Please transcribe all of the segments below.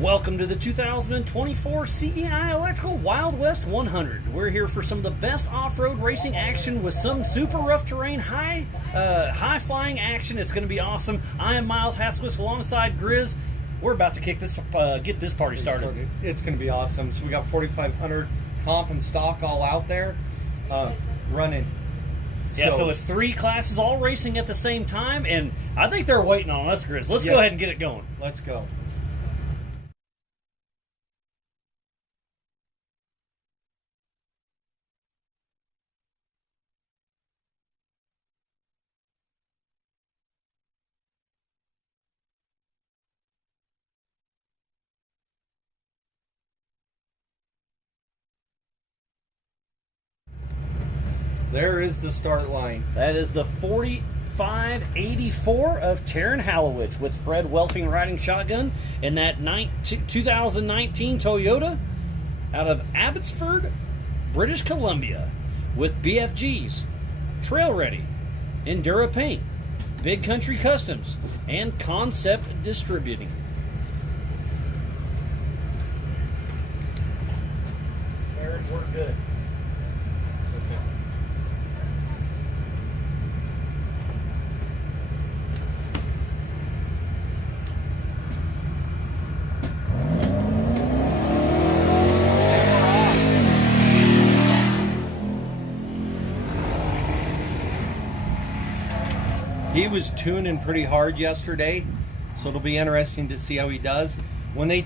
Welcome to the 2024 CEI Electrical Wild West 100. We're here for some of the best off-road racing action with some super rough terrain, high-flying action. It's going to be awesome. I am Miles Hasquist alongside Grizz. We're about to get this party started. It's going to be awesome. So we got 4,500 comp and stock all out there running. Yeah, so it's three classes all racing at the same time, and I think they're waiting on us, Grizz. Let's go ahead and get it going. Let's go. There is the start line. That is the 4584 of Taryn Hallowich with Fred Welfing riding shotgun in that 2019 Toyota out of Abbotsford, British Columbia with BFGs, Trail Ready, Endura Paint, Big Country Customs, and Concept Distributing. Aaron, we're good. He was tuning pretty hard yesterday, so it'll be interesting to see how he does. He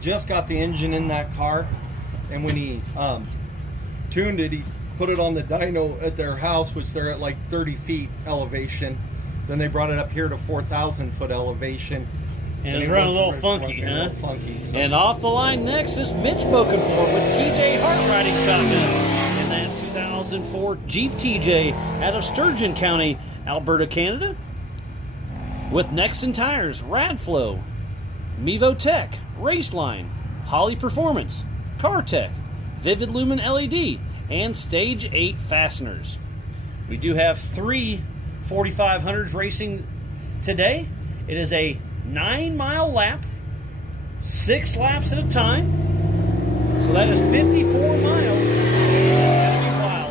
just got the engine in that car, and when he tuned it, he put it on the dyno at their house, which they're at like 30 feet elevation. Then they brought it up here to 4,000 foot elevation. And it's running a little funky, huh? A little funky. So. And off the line next is Mitch Bokenford with TJ Hart riding shotgun in that 2004 Jeep TJ out of Sturgeon County, Alberta, Canada, with Nexon Tires, Radflow, Mevo Tech, Raceline, Holly Performance, CarTech, Vivid Lumen LED, and Stage 8 Fasteners. We do have three 4500s racing today. It is a 9-mile lap, 6 laps at a time, so that is 54 miles.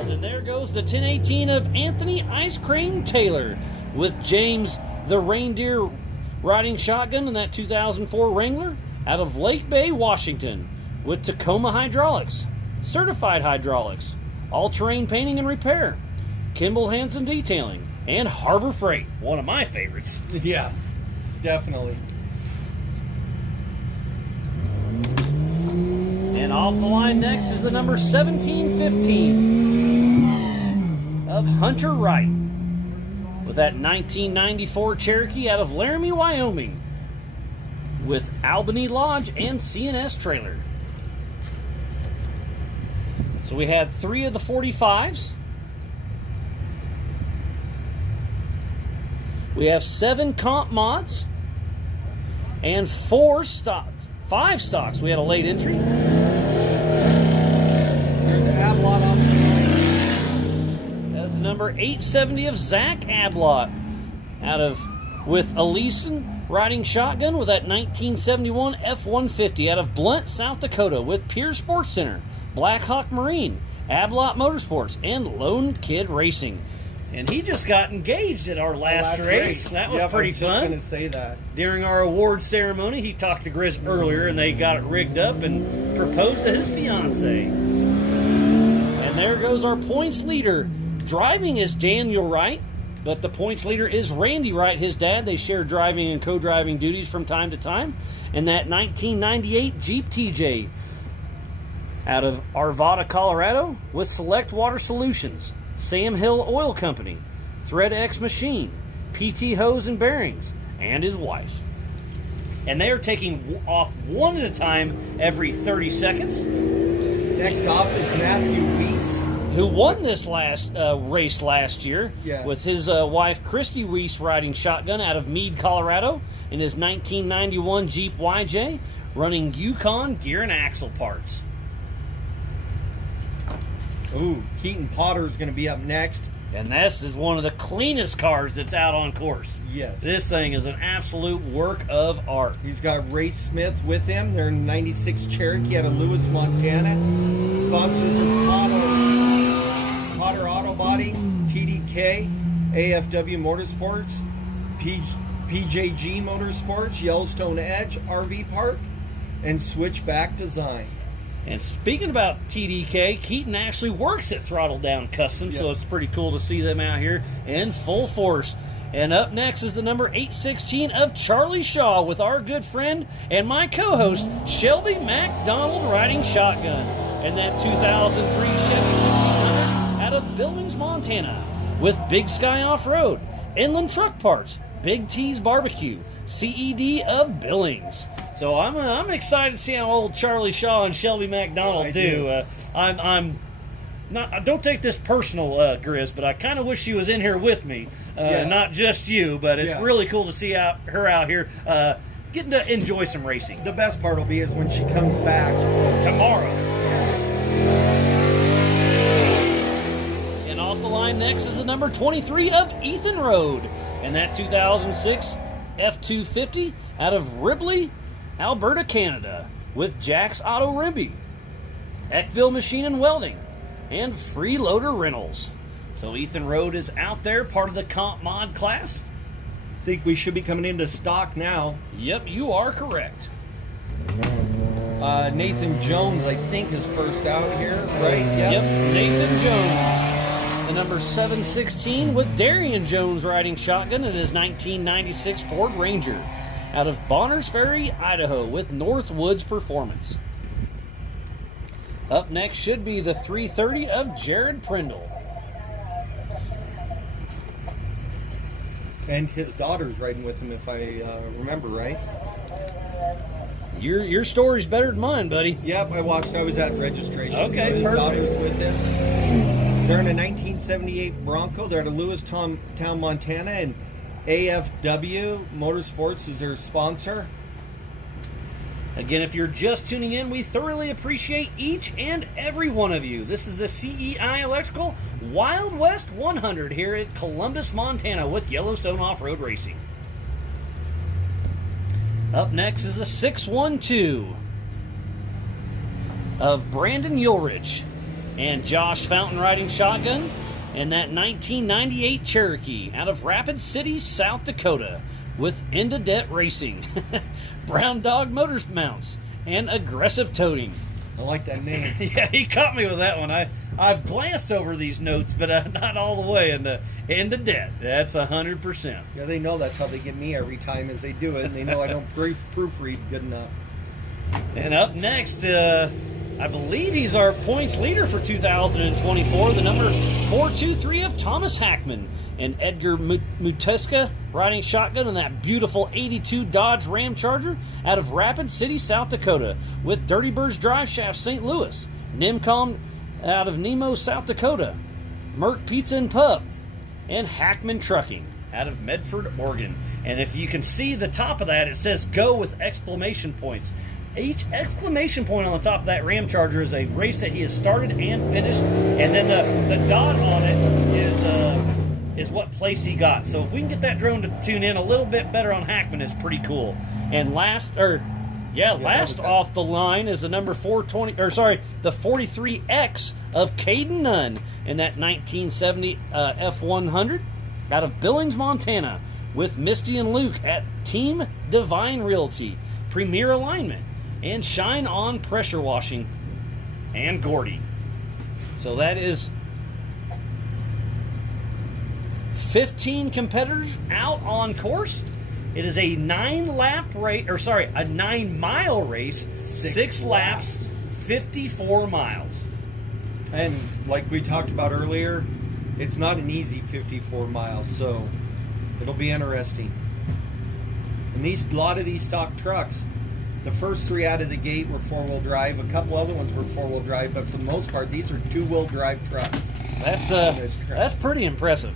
And there goes the 1018 of Anthony Ice Cream Taylor with James the Reindeer riding shotgun in that 2004 Wrangler out of Lake Bay, Washington with Tacoma Hydraulics, Certified Hydraulics, All-Terrain Painting and Repair, Kimball Hanson Detailing, and Harbor Freight, one of my favorites. Yeah, definitely. And off the line next is the number 1715 of Hunter Wright with that 1994 Cherokee out of Laramie, Wyoming with Albany Lodge and CNS trailer. So we had 3 of the 45s. We have 7 comp mods and 4 stocks. 5 stocks. We had a late entry. There's the Ablot off the line. That's the number 870 of Zach Ablot with Aleeson riding shotgun with that 1971 F-150 out of Blunt, South Dakota with Pier Sports Center, Blackhawk Marine, Ablot Motorsports, and Lone Kid Racing. And he just got engaged at our last race. That was pretty fun. I was just going to say that. During our award ceremony, he talked to Grizz earlier, and they got it rigged up and proposed to his fiancée. And there goes our points leader. Driving is Daniel Wright, but the points leader is Randy Wright, his dad. They share driving and co-driving duties from time to time. And that 1998 Jeep TJ out of Arvada, Colorado with Select Water Solutions, Sam Hill Oil Company, ThreadX Machine, PT Hose and Bearings, and his wife. And they are taking off one at a time every 30 seconds. Next off is Matthew Weiss, who won this last race last year with his wife Christy Weiss riding shotgun out of Meade, Colorado in his 1991 Jeep YJ, running Yukon gear and axle parts. Ooh, Keaton Potter is going to be up next. And this is one of the cleanest cars that's out on course. Yes. This thing is an absolute work of art. He's got Ray Smith with him. They're in 96 Cherokee out of Lewis, Montana. Sponsors are Potter Auto Body, TDK, AFW Motorsports, PJG Motorsports, Yellowstone Edge RV Park, and Switchback Design. And speaking about TDK, Keaton actually works at Throttle Down Custom, so it's pretty cool to see them out here in full force. And up next is the number 816 of Charlie Shaw with our good friend and my co-host, Shelby MacDonald, riding shotgun. And that 2003 Chevy 1500 out of Billings, Montana, with Big Sky Off-Road, Inland Truck Parts, Big T's Barbecue, CED of Billings. So I'm excited to see how old Charlie Shaw and Shelby MacDonald do. I'm not. Don't take this personal, Grizz, but I kind of wish she was in here with me, not just you. But it's really cool to see her out here getting to enjoy some racing. The best part will be is when she comes back tomorrow. And off the line next is the number 23 of Ethan Road, and that 2006 F250 out of Ripley, Alberta, Canada, with Jack's Auto Rimby, Eckville Machine and Welding, and Freeloader Rentals. So Ethan Road is out there, part of the comp mod class. I think we should be coming into stock now. Yep, you are correct. Nathan Jones, I think, is first out here, right? Yep, Nathan Jones. The number 716 with Darian Jones riding shotgun in his 1996 Ford Ranger out of Bonners Ferry, Idaho, with Northwoods Performance. Up next should be the 330 of Jared Prindle. And his daughter's riding with him, if I remember right. Your story's better than mine, buddy. Yep, I watched. I was at registration. Okay, so his perfect. daughter was with him. They're in a 1978 Bronco. They're at Lewistown, Montana, and AFW Motorsports is their sponsor. Again, if you're just tuning in, we thoroughly appreciate each and every one of you. This is the CEI Electrical Wild West 100 here at Columbus, Montana with Yellowstone Off-Road Racing. Up next is the 612 of Brandon Ulrich and Josh Fountain riding shotgun, and that 1998 Cherokee out of Rapid City, South Dakota, with Indadet Racing, Brown Dog Motors Mounts, and Aggressive Toting. I like that name. Yeah, he caught me with that one. I've glanced over these notes, but not all the way. And Indadet, that's 100%. Yeah, they know that's how they get me every time as they do it, and they know I don't proofread good enough. And up next, I believe he's our points leader for 2024, the number 423 of Thomas Hackman and Edgar Muteska riding shotgun in that beautiful 82 Dodge Ram Charger out of Rapid City, South Dakota, with Dirty Birds Drive Shaft St. Louis, Nimcom out of Nemo, South Dakota, Merck Pizza and Pub, and Hackman Trucking out of Medford, Oregon. And if you can see the top of that, it says go with exclamation points. Each exclamation point on the top of that Ram Charger is a race that he has started and finished, and then the dot on it is what place he got. So if we can get that drone to tune in a little bit better on Hackman, it's pretty cool. And last off the line is the number the 43X of Caden Nunn in that 1970 F100 out of Billings, Montana, with Misty and Luke at Team Divine Realty, Premier Alignment, and Shine On Pressure Washing, and Gordy. So that is 15 competitors out on course. It is a 9-mile race, 6 laps, 54 miles. And like we talked about earlier, it's not an easy 54 miles, so it'll be interesting. And a lot of these stock trucks, the first 3 out of the gate were 4-wheel drive. A couple other ones were 4-wheel drive, but for the most part, these are 2-wheel drive trucks. That's pretty impressive.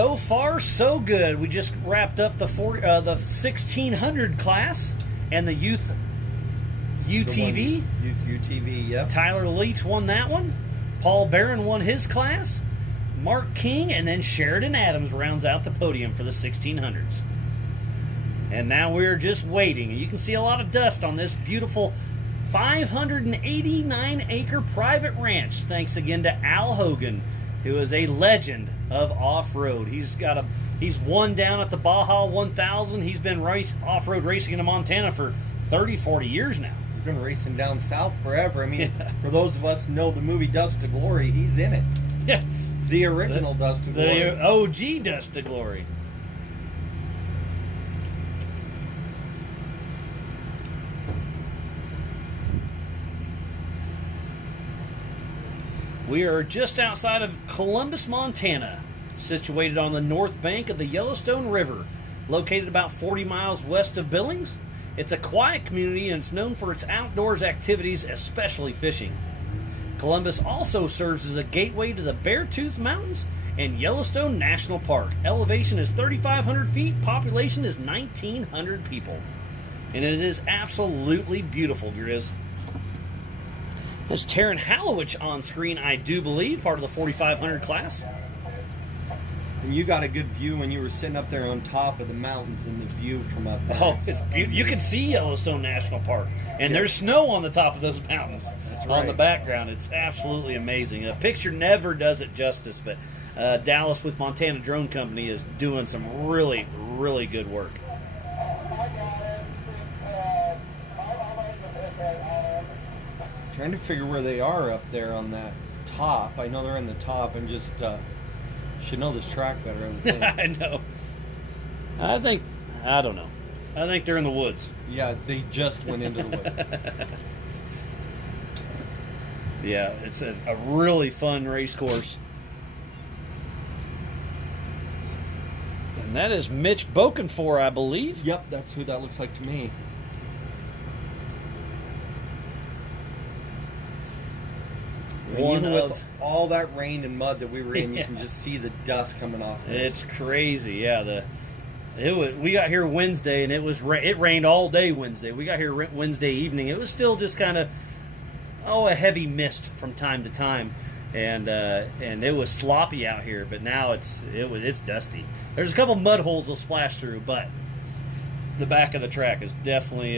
So far, so good. We just wrapped up the 1600 class and the youth UTV. Youth UTV, yep. Tyler Leach won that one. Paul Barron won his class. Mark King, and then Sheridan Adams rounds out the podium for the 1600s. And now we're just waiting. You can see a lot of dust on this beautiful 589-acre private ranch. Thanks again to Al Hogan, who is a legend of off-road. He's won down at the Baja 1000. He's been off-road racing in Montana for 30, 40 years now. He's been racing down south forever. I mean, for those of us who know the movie Dust to Glory, he's in it. Yeah. The original Dust to Glory. The OG Dust to Glory. We are just outside of Columbus, Montana, situated on the north bank of the Yellowstone River, located about 40 miles west of Billings. It's a quiet community and it's known for its outdoors activities, especially fishing. Columbus also serves as a gateway to the Beartooth Mountains and Yellowstone National Park. Elevation is 3,500 feet, population is 1,900 people. And it is absolutely beautiful, Grizz. There's Taryn Hallowich on screen, I do believe, part of the 4,500 class. And you got a good view when you were sitting up there on top of the mountains and the view from up there. Oh, it's beautiful. You can see Yellowstone National Park. And there's snow on the top of those mountains. That's right. On the background. It's absolutely amazing. A picture never does it justice, but Dallas with Montana Drone Company is doing some really, really good work. Trying to figure where they are up there on that top. I know they're in the top. I'm just should know this track better, I would think. I know. I don't know. I think they're in the woods. Yeah, they just went into the woods. Yeah, it's a really fun race course. And that is Mitch Bokenfor, I believe. Yep, that's who that looks like to me. Even with all that rain and mud that we were in, you can just see the dust coming off this. It's crazy, yeah. We got here Wednesday, and it rained all day Wednesday. We got here Wednesday evening. It was still just kind of a heavy mist from time to time, and it was sloppy out here. But now it's dusty. There's a couple mud holes will splash through, but the back of the track is definitely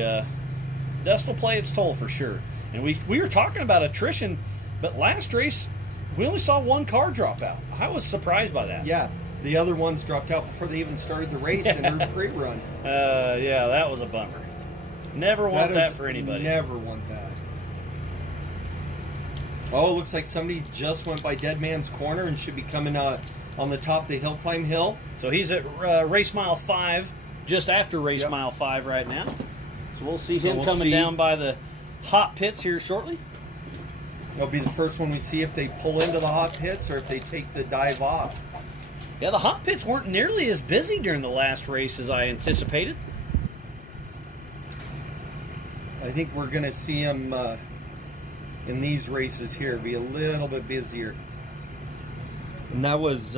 dust will play its toll for sure. And we were talking about attrition. But last race, we only saw one car drop out. I was surprised by that. Yeah, the other ones dropped out before they even started the race in their pre-run. Yeah, that was a bummer. Never want that for anybody. Never want that. Oh, it looks like somebody just went by Dead Man's Corner and should be coming on the top of the hill climb hill. So he's at race mile 5, just after race mile 5 right now. So we'll see him coming down by the hot pits here shortly. It'll be the first one we see if they pull into the hot pits or if they take the dive off. Yeah, the hot pits weren't nearly as busy during the last race as I anticipated. I think we're going to see them in these races here be a little bit busier. And that was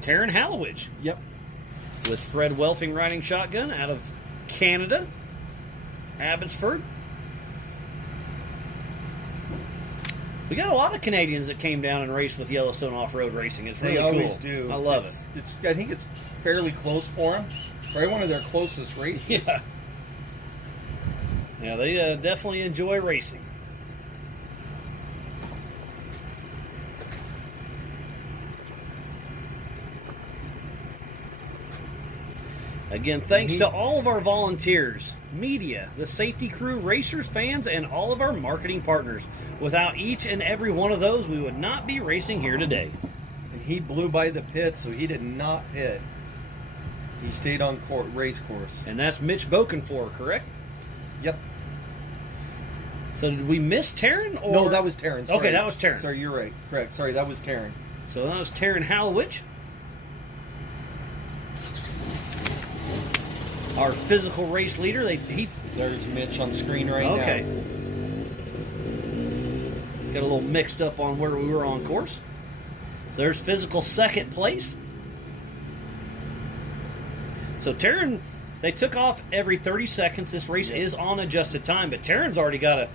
Taryn Hallowich. Yep. With Fred Welfing riding shotgun out of Canada, Abbotsford. We got a lot of Canadians that came down and raced with Yellowstone Off-Road Racing. It's really cool. They always do. I love it. I think it's fairly close for them. Probably one of their closest races. Yeah. Yeah, they definitely enjoy racing. Again, thanks to all of our volunteers, media, the safety crew, racers, fans, and all of our marketing partners. Without each and every one of those, we would not be racing here today. And he blew by the pit, so he did not pit. He stayed on race course. And that's Mitch Bokenfor, correct? Yep. So did we miss Taryn? Or... No, that was Taryn. Sorry. Okay, that was Taryn. Sorry, you're right. Correct. Sorry, that was Taryn. So that was Taryn Hallowich. Our physical race leader. There's Mitch on screen right now. Okay. Got a little mixed up on where we were on course. So there's physical second place. So Taryn, they took off every 30 seconds. This race is on adjusted time, but Taryn's already got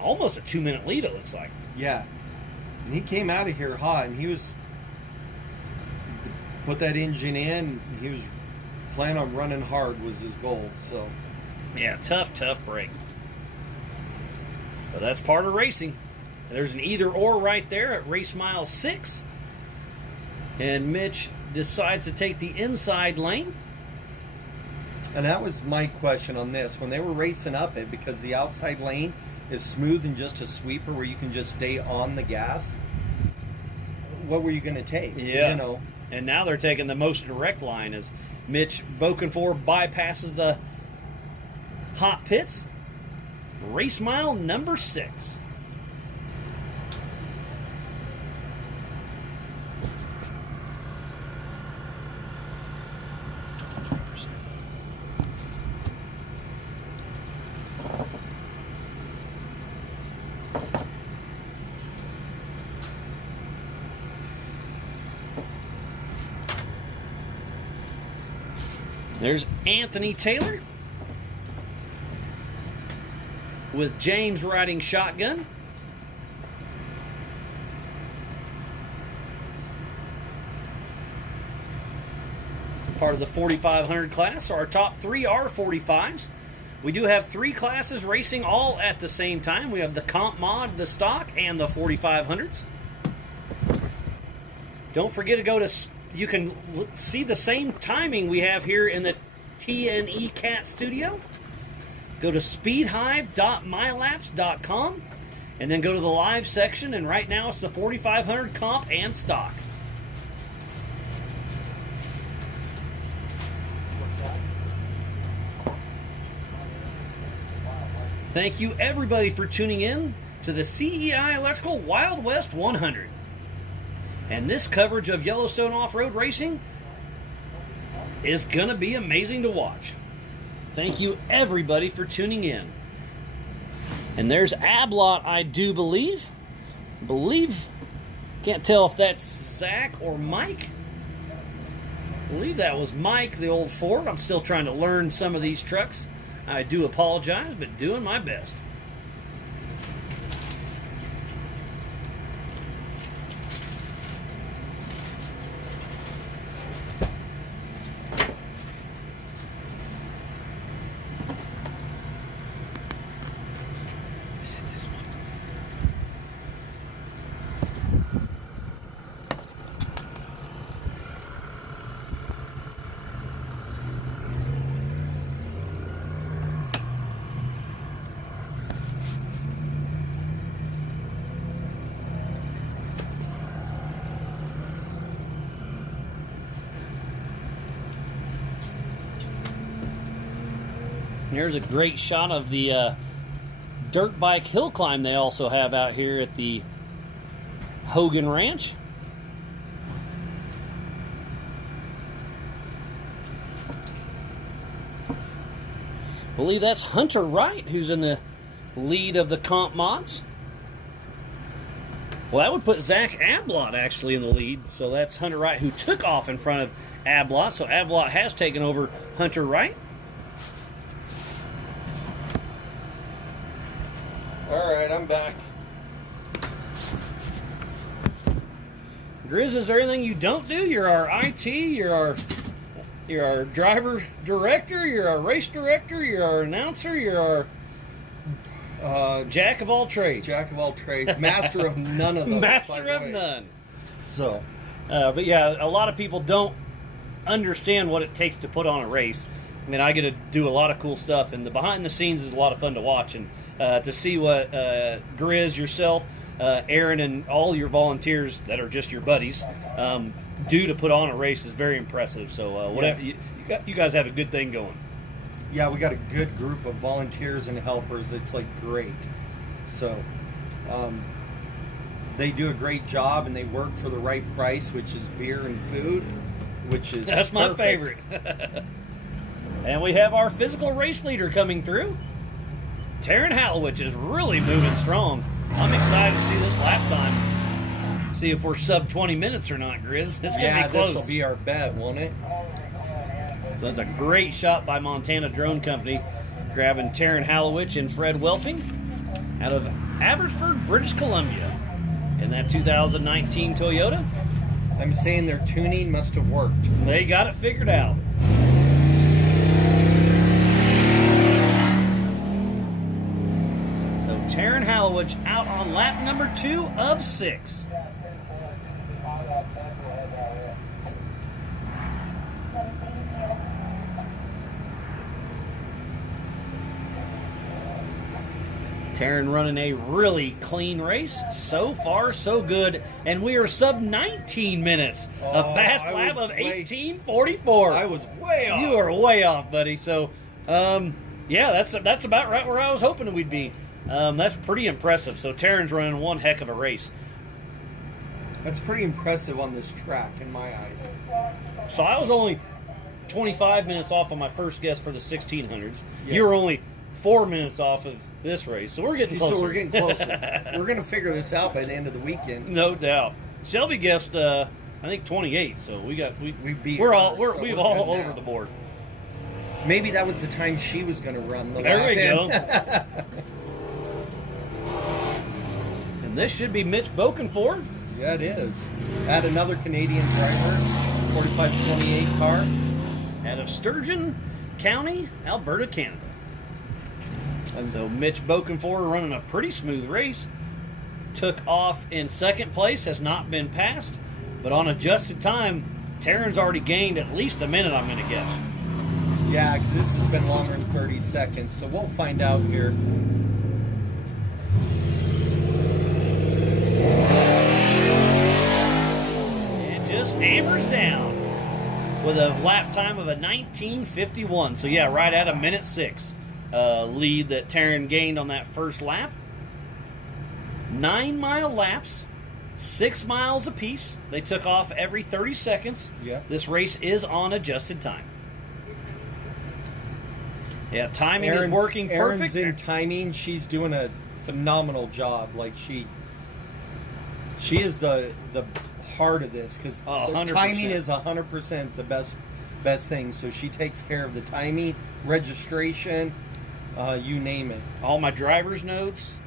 almost a 2-minute lead, it looks like. Yeah. And he came out of here hot, and he was put that engine in. He was planning on running hard was his goal. So yeah, tough break. But that's part of racing. There's an either-or right there at race mile 6. And Mitch decides to take the inside lane. And that was my question on this. When they were racing up it, because the outside lane is smooth and just a sweeper where you can just stay on the gas, what were you going to take? Yeah. You know. And now they're taking the most direct line as Mitch Bokenfour bypasses the hot pits. Race mile number 6. There's Anthony Taylor with James riding shotgun. Part of the 4500 class. So our top 3 are 45s. We do have 3 classes racing all at the same time. We have the Comp Mod, the Stock, and the 4500s. Don't forget to go to... You can see the same timing we have here in the TNE Cat Studio. Go to speedhive.mylaps.com and then go to the live section, and right now it's the 4500 comp and stock. Thank you everybody for tuning in to the CEI Electrical Wild West 100. And this coverage of Yellowstone off-road racing is going to be amazing to watch. Thank you, everybody, for tuning in. And there's Ablot, I do believe. Can't tell if that's Zach or Mike. I believe that was Mike, the old Ford. I'm still trying to learn some of these trucks. I do apologize, but doing my best. Here's a great shot of the dirt bike hill climb they also have out here at the Hogan Ranch. I believe that's Hunter Wright who's in the lead of the comp mods. Well, that would put Zach Ablot actually in the lead. So that's Hunter Wright who took off in front of Ablot. So Ablot has taken over Hunter Wright. All right, I'm back. Grizz, is there anything you don't do? You're our IT, you're our driver director, you're our race director, you're our announcer, you're our jack of all trades. Jack of all trades. Master of none of those. Master of none. So. But yeah, a lot of people don't understand what it takes to put on a race. I mean, I get to do a lot of cool stuff, and the behind the scenes is a lot of fun to watch. And to see what Grizz, yourself, Aaron, and all your volunteers that are just your buddies do to put on a race is very impressive. So whatever you guys have a good thing going. Yeah, we got a good group of volunteers and helpers. It's like great. So they do a great job, and they work for the right price, which is beer and food, which is that's my favorite. And we have our physical race leader coming through. Taryn Halowich is really moving strong. I'm excited to see this lap time. See if we're sub 20 minutes or not, Grizz. It's going to be close. This will be our bet, won't it? So that's a great shot by Montana Drone Company, grabbing Taryn Hallowich and Fred Welfing out of Abbotsford, British Columbia, in that 2019 Toyota. I'm saying their tuning must have worked. They got it figured out. So Taryn Hallowich out on lap number 2 of 6. Taryn running a really clean race. So far, so good. And we are sub 19 minutes. A fast lap of 18:44. I was way off. You are way off, buddy. So, yeah, that's about right where I was hoping we'd be. That's pretty impressive. So Taryn's running one heck of a race. That's pretty impressive on this track in my eyes. So I was only 25 minutes off on my first guess for the 1600s. Yeah. You were only 4 minutes off of this race, so we're getting closer. So we're getting closer. We're going to figure this out by the end of the weekend. No doubt. Shelby guessed, I think 28. So we've all over the board. Maybe that was the time she was going to run. There we go. And this should be Mitch Bokenfour. Yeah, it is. Add another Canadian driver, 4528 car, out of Sturgeon County, Alberta, Canada. So Mitch Bokenfour running a pretty smooth race. Took off in second place, has not been passed, but on adjusted time, Taryn's already gained at least a minute, I'm going to guess. Yeah, because this has been longer than 30 seconds, so we'll find out here. It just hammers down with a lap time of a 19:51. So yeah, right at a minute 6. Lead that Taryn gained on that first lap. 9-mile laps, 6 miles apiece. They took off every 30 seconds. Yeah. This race is on adjusted time. Yeah, timing is working perfect. Erin's in timing. She's doing a phenomenal job. Like she is the heart of this, because timing is 100% the best thing. So she takes care of the timing, registration. You name it. All my driver's notes,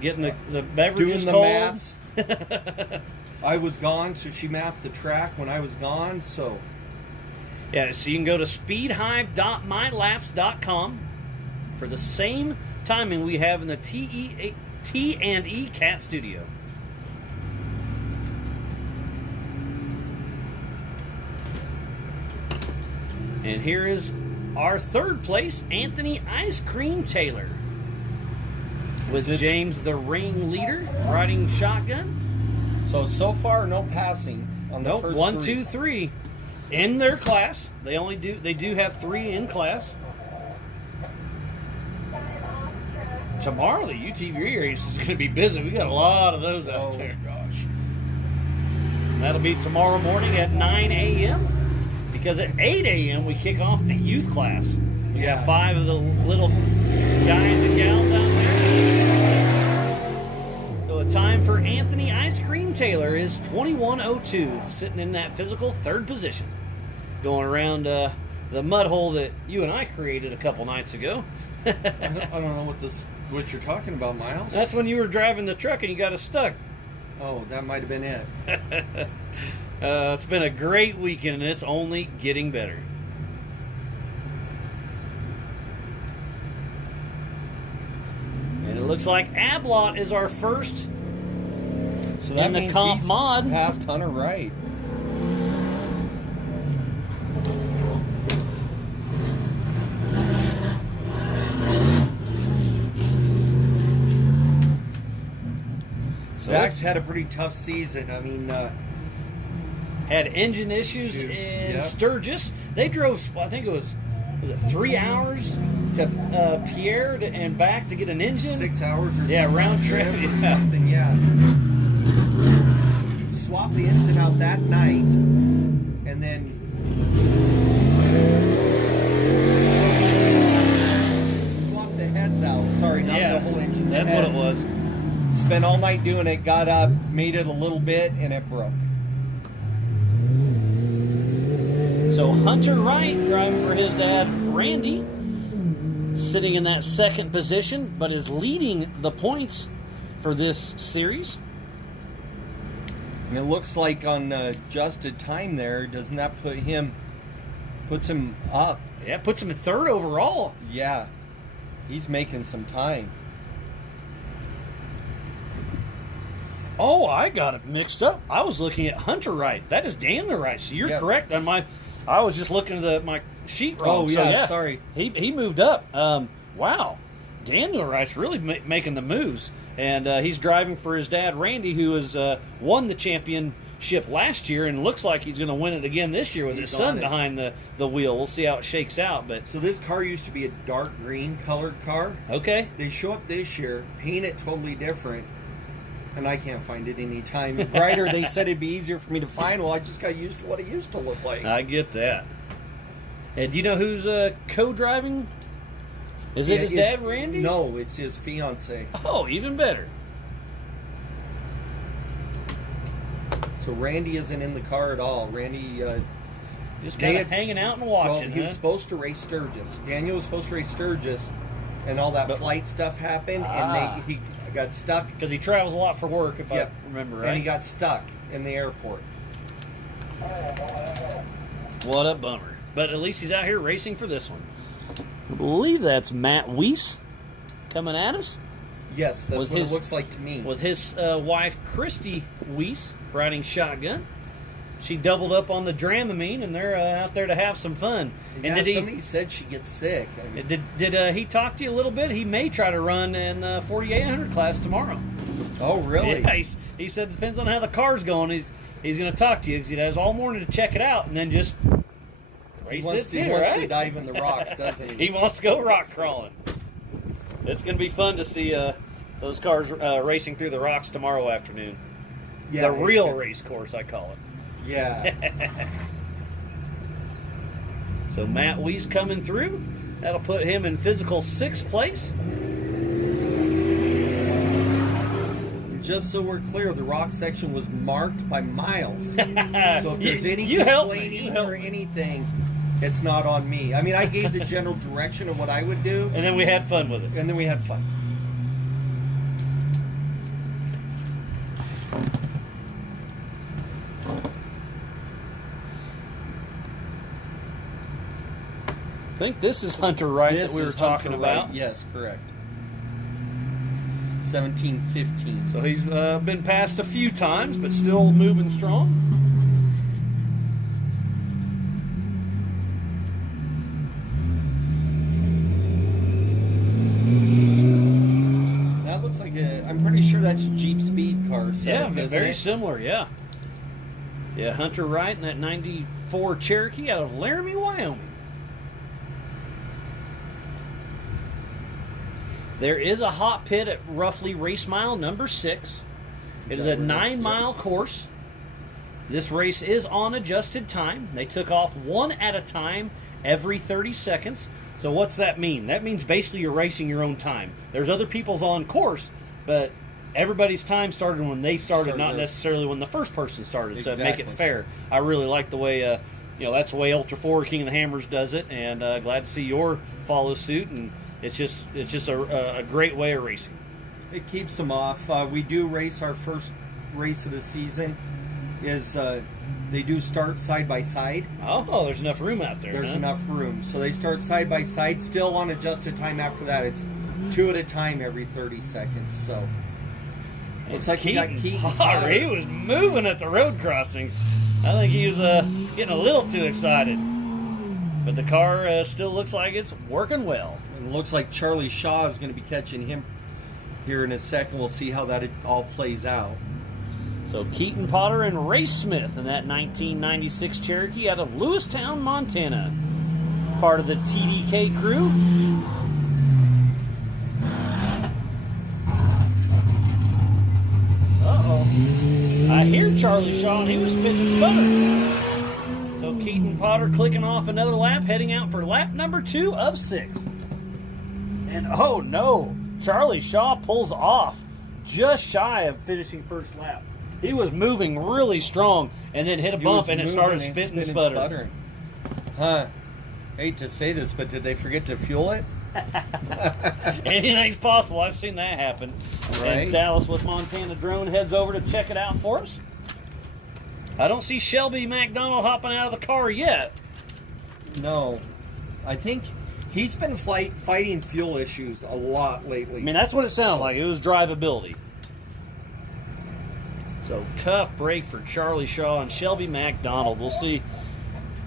getting the beverages doing the cold. maps. I was gone, so she mapped the track when I was gone. So yeah, so you can go to speedhive.mylaps.com for the same timing we have in the T&E Cat Studio. And here is our third place, Anthony Ice Cream Taylor, with James the ring leader riding shotgun. So far no passing on the first 1, three. 2, 3 in their class. They do have 3 in class. Tomorrow the UTV race is going to be busy. We got a lot of those out there. Oh gosh. That'll be tomorrow morning at 9 a.m. because at 8 a.m. we kick off the youth class. We got 5 of the little guys and gals out there. So a time for Anthony Ice Cream Taylor is 21:02, sitting in that physical 3rd position, going around the mud hole that you and I created a couple nights ago. I don't know what you're talking about, Miles. That's when you were driving the truck and you got us stuck. Oh, that might have been it. It's been a great weekend, and it's only getting better. And it looks like Ablot is our first so that in the means comp he's mod. Past Hunter Wright. Zach's had a pretty tough season. I mean, had engine issues in Sturgis. They drove, I think it was it 3 hours to Pierre and back to get an engine? 6 hours or round trip or something, Swapped the engine out that night, and then swapped the heads out. Sorry, not the whole engine. That's what it was. Spent all night doing it, got up, made it a little bit, and it broke. So Hunter Wright driving for his dad, Randy, sitting in that second position, but is leading the points for this series. And it looks like on adjusted time there, doesn't that puts him up? Yeah, puts him in third overall. Yeah, he's making some time. Oh, I got it mixed up. I was looking at Hunter Wright. That is Daniel Wright. So you're correct on my. I was just looking at my sheet wrong. Oh so, yeah, sorry. He moved up. Wow, Daniel Wright's really making the moves, and he's driving for his dad Randy, who has won the championship last year, and looks like he's going to win it again this year with his son behind the wheel. We'll see how it shakes out. But so this car used to be a dark green colored car. Okay, they show up this year, paint it totally different. And I can't find it any time brighter. They said it'd be easier for me to find. Well, I just got used to what it used to look like. I get that. And do you know who's co-driving? Is it his dad, Randy? No, it's his fiance. Oh, even better. So Randy isn't in the car at all. Randy just kind of hanging out and watching. Well, he was supposed to race Sturgis. Daniel was supposed to race Sturgis, and all that flight stuff happened, and he got stuck because he travels a lot for work, if I remember right. And he got stuck in the airport. What a bummer! But at least he's out here racing for this one. I believe that's Matt Weiss coming at us. Yes, that's what it looks like to me. With his wife Christy Weiss riding shotgun. She doubled up on the Dramamine, and they're out there to have some fun. Yeah, and somebody said she gets sick. I mean, did he talk to you a little bit? He may try to run in 4800 class tomorrow. Oh, really? Yeah, he said it depends on how the car's going. He's going to talk to you because he has all morning to check it out and then just race it too, He wants right? to dive in the rocks, doesn't he? He wants to go rock crawling. It's going to be fun to see those cars racing through the rocks tomorrow afternoon. Yeah, the real race course, I call it. Yeah. So Matt Weiss coming through. That'll put him in physical 6th place. Just so we're clear, the rock section was marked by miles. So if there's any complaining or anything, it's not on me. I mean, I gave the general direction of what I would do. And then we had fun with it. And then we had fun. I think this is Hunter Wright that we were talking about. Yes, correct. 1715. So he's been passed a few times, but still moving strong. That looks like I'm pretty sure that's Jeep Speed car setup, yeah, very similar, yeah. Yeah, Hunter Wright in that 94 Cherokee out of Laramie, Wyoming. There is a hot pit at roughly race mile number 6. It is a 9-mile course. This race is on adjusted time. They took off one at a time every 30 seconds. So what's that mean? That means basically you're racing your own time. There's other people's on course, but everybody's time started when they started, not necessarily when the first person started. Exactly. So make it fair. I really like the way, that's the way Ultra 4 King of the Hammers does it, and glad to see Y.O.R.R follow suit. And it's just a great way of racing. It keeps them off. We do race our first race of the season. They do start side by side. Oh, there's enough room out there. There's enough room, so they start side by side. Still on adjusted time after that. It's 2 at a time every 30 seconds. So looks like he got Keaton Potter. He was moving at the road crossing. I think he was getting a little too excited. But the car still looks like it's working well. It looks like Charlie Shaw is going to be catching him here in a second. We'll see how that all plays out. So Keaton Potter and Ray Smith in that 1996 Cherokee out of Lewistown, Montana. Part of the TDK crew. Uh-oh. I hear Charlie Shaw, and he was spitting and sputtering. So Keaton Potter clicking off another lap, heading out for lap number 2 of 6. And oh no, Charlie Shaw pulls off just shy of finishing first lap. He was moving really strong and then hit a bump and it started spitting and sputtering. Hate to say this, but did they forget to fuel it? Anything's possible. I've seen that happen. Right. And Dallas with Montana Drone heads over to check it out for us. I don't see Shelby McDonald hopping out of the car yet. No. I think he's been fighting fuel issues a lot lately. I mean, that's what it sounded like. It was drivability. So tough break for Charlie Shaw and Shelby McDonald. We'll see.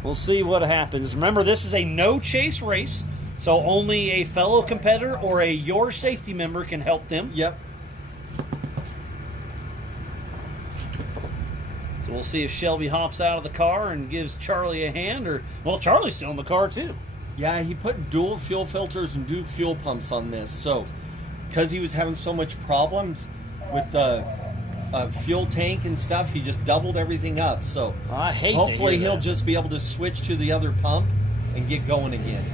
We'll see what happens. Remember, this is a no chase race, so only a fellow competitor or a Y.O.R.R safety member can help them. Yep. So we'll see if Shelby hops out of the car and gives Charlie a hand, or well, Charlie's still in the car too. Yeah, he put dual fuel filters and dual fuel pumps on this. So, because he was having so much problems with the fuel tank and stuff, he just doubled everything up. So, I hate hopefully to hear he'll that. just be able to switch to the other pump and get going again.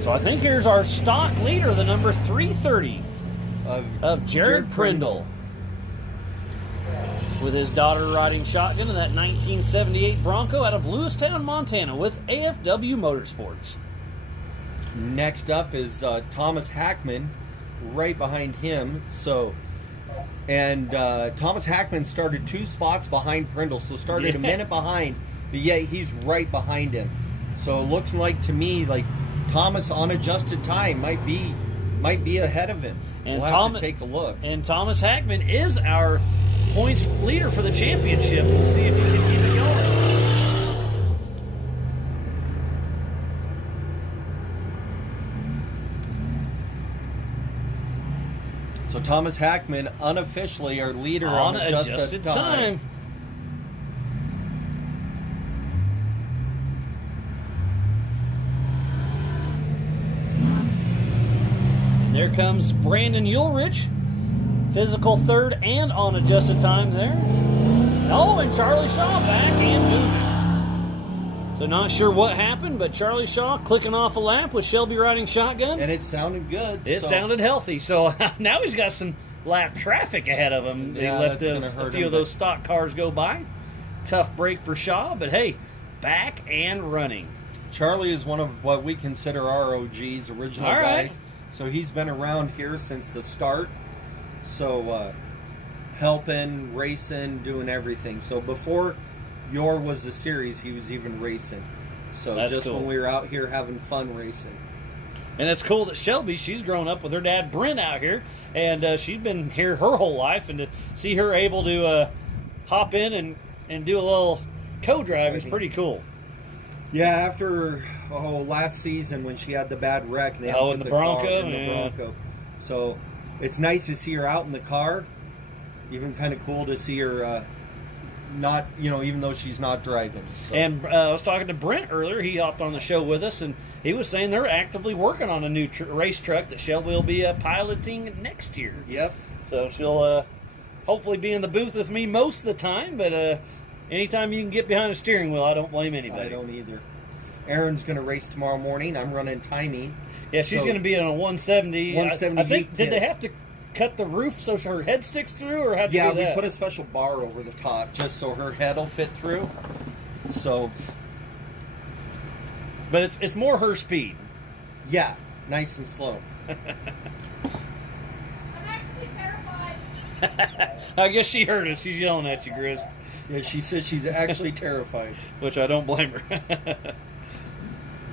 So I think here's our stock leader, the number 330 of Jared Prindle, with his daughter riding shotgun in that 1978 Bronco out of Lewistown, Montana, with AFW Motorsports. Next up is Thomas Hackman, right behind him. So, and Thomas Hackman started 2 spots behind Prindle, so started a minute behind, but yet he's right behind him. So it looks like to me like Thomas on adjusted time might be ahead of him. And we'll have to take a look. And Thomas Hackman is our points leader for the championship. We'll see if he can keep it going. So Thomas Hackman, unofficially our leader on adjusted time. And there comes Brandon Ulrich, physical third and on adjusted time there. Oh, and Charlie Shaw back and moving. So not sure what happened, but Charlie Shaw clicking off a lap with Shelby riding shotgun. And it sounded good. It sounded healthy. So now he's got some lap traffic ahead of him. Yeah, he let that's a few of those stock cars go by. Tough break for Shaw, but hey, back and running. Charlie is one of what we consider ROG's original All right. guys. So he's been around here since the start. So helping, racing, doing everything. So before Y.O.R.R was a series, he was even racing. So That's just cool. when we were out here having fun racing. And it's cool that Shelby, she's grown up with her dad Brent out here, and she's been here her whole life, and to see her able to hop in and do a little co-drive is pretty cool. Yeah, after last season when she had the bad wreck, they in the Bronco, car in the Bronco. So it's nice to see her out in the car. Even kind of cool to see her not, even though she's not driving. So. And I was talking to Brent earlier. He hopped on the show with us, and he was saying they're actively working on a new race truck that Shelby will be piloting next year. Yep. So she'll hopefully be in the booth with me most of the time, but anytime you can get behind a steering wheel, I don't blame anybody. I don't either. Erin's going to race tomorrow morning. I'm running timing. Yeah, she's going to be on a 170. 170 I think, did they yes. have to cut the roof so her head sticks through, or how do you do Yeah, we that? put a special bar over the top just so her head will fit through. So, But it's more her speed. yeah, nice and slow. I'm actually terrified. I guess she heard us. She's yelling at you, Chris, Yeah, she says she's actually terrified. which I don't blame her.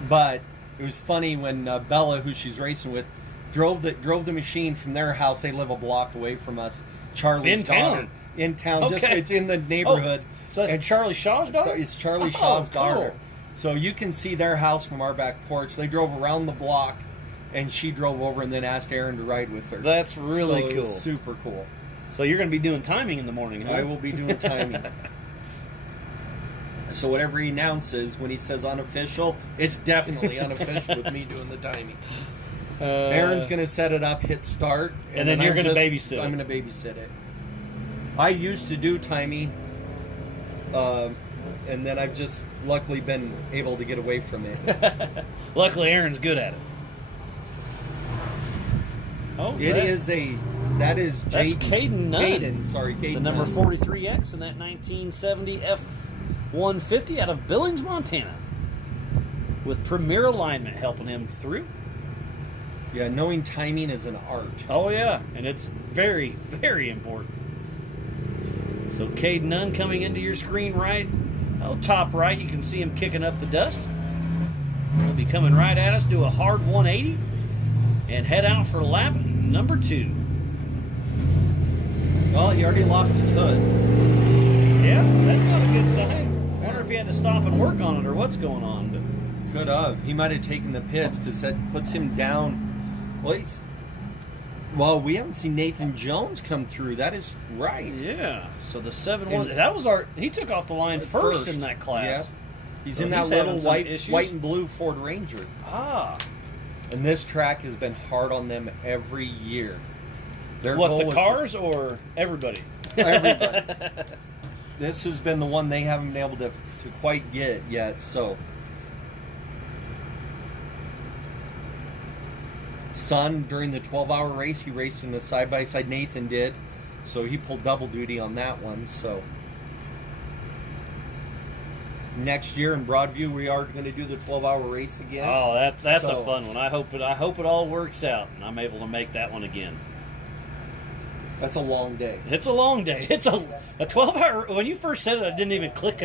But it was funny when Bella, who she's racing with, drove the machine from their house. They live a block away from us. Charlie's In town? daughter. In town. Okay. Just it's in the neighborhood. So that's And Charlie Shaw's daughter? It's Charlie Oh, Shaw's cool. daughter. So you can see their house from our back porch. They drove around the block, and she drove over and then asked Erin to ride with her. That's really So it cool. was super cool. So you're going to be doing timing in the morning, huh? I will be doing timing. So whatever he announces when he says unofficial, it's definitely unofficial with me doing the timing. Erin's going to set it up, hit start, And then you're I'm gonna babysit it. I'm going to babysit it. I used to do timing, and then I've just luckily been able to get away from it. Luckily, Erin's good at it. Oh, That is That's Jaden. Caden Nunn. Caden, sorry, Caden. the number Nunn. 43X in that 1970 F-150 out of Billings, Montana. with premier alignment helping him through. Yeah, knowing timing is an art. Oh, yeah, and it's very, very important. So Cade Nunn coming into your screen right. Oh, top right, you can see him kicking up the dust. He'll be coming right at us, do a hard 180, and head out for lap number 2. Well, he already lost his hood. Yeah, that's not a good sign. I wonder if he had to stop and work on it or what's going on. But Could have. He might have taken the pits because that puts him down. Well, we haven't seen Nathan Jones come through. That is right. yeah, so the 7-1, that was he took off the line first in that class. Yeah. He's So in that he's little having some issues? white and blue Ford Ranger. Ah, And this track has been hard on them every year. Their what, goal the was cars or everybody? everybody. This has been the one they haven't been able to quite get yet, so. Son, during the 12-hour race, he raced in a side-by-side. Nathan did, so he pulled double duty on that one. So next year in Broadview, we are going to do the 12-hour race again. Oh, that's So- a fun one. I hope it all works out, and I'm able to make that one again. That's a long day. It's a long day. It's a 12-hour. When you first said it, it didn't even click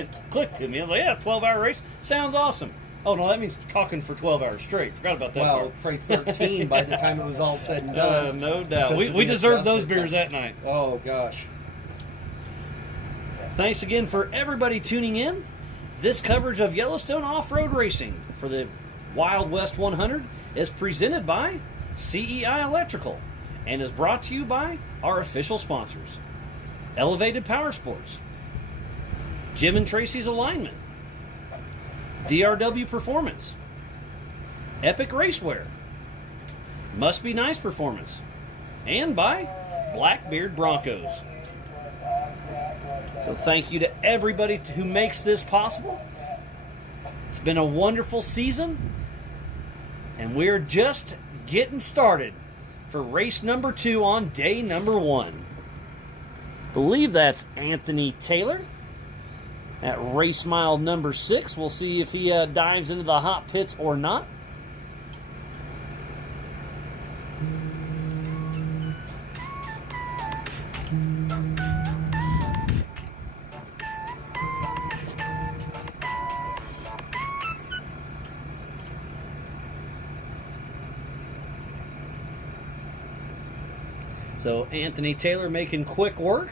to me. I was like, yeah, 12-hour race sounds awesome. Oh no, that means talking for 12 hours straight. Forgot about that Well, part. probably 13 by the time it was all said and done. No doubt. Because We of the deserved those adjusted beers time. that night. Oh, gosh. Thanks again for everybody tuning in. This coverage of Yellowstone off-road racing for the Wild West 100 is presented by CEI Electrical and is brought to you by our official sponsors: Elevated Power Sports, Jim and Tracy's Alignment, DRW Performance, Epic Racewear, Must Be Nice Performance, and by Blackbeard Broncos. So thank you to everybody who makes this possible. It's been a wonderful season, and we're just getting started for race number 2 on day number 1. Believe that's Anthony Taylor at race mile number 6. We'll see if he dives into the hot pits or not. So Anthony Taylor making quick work.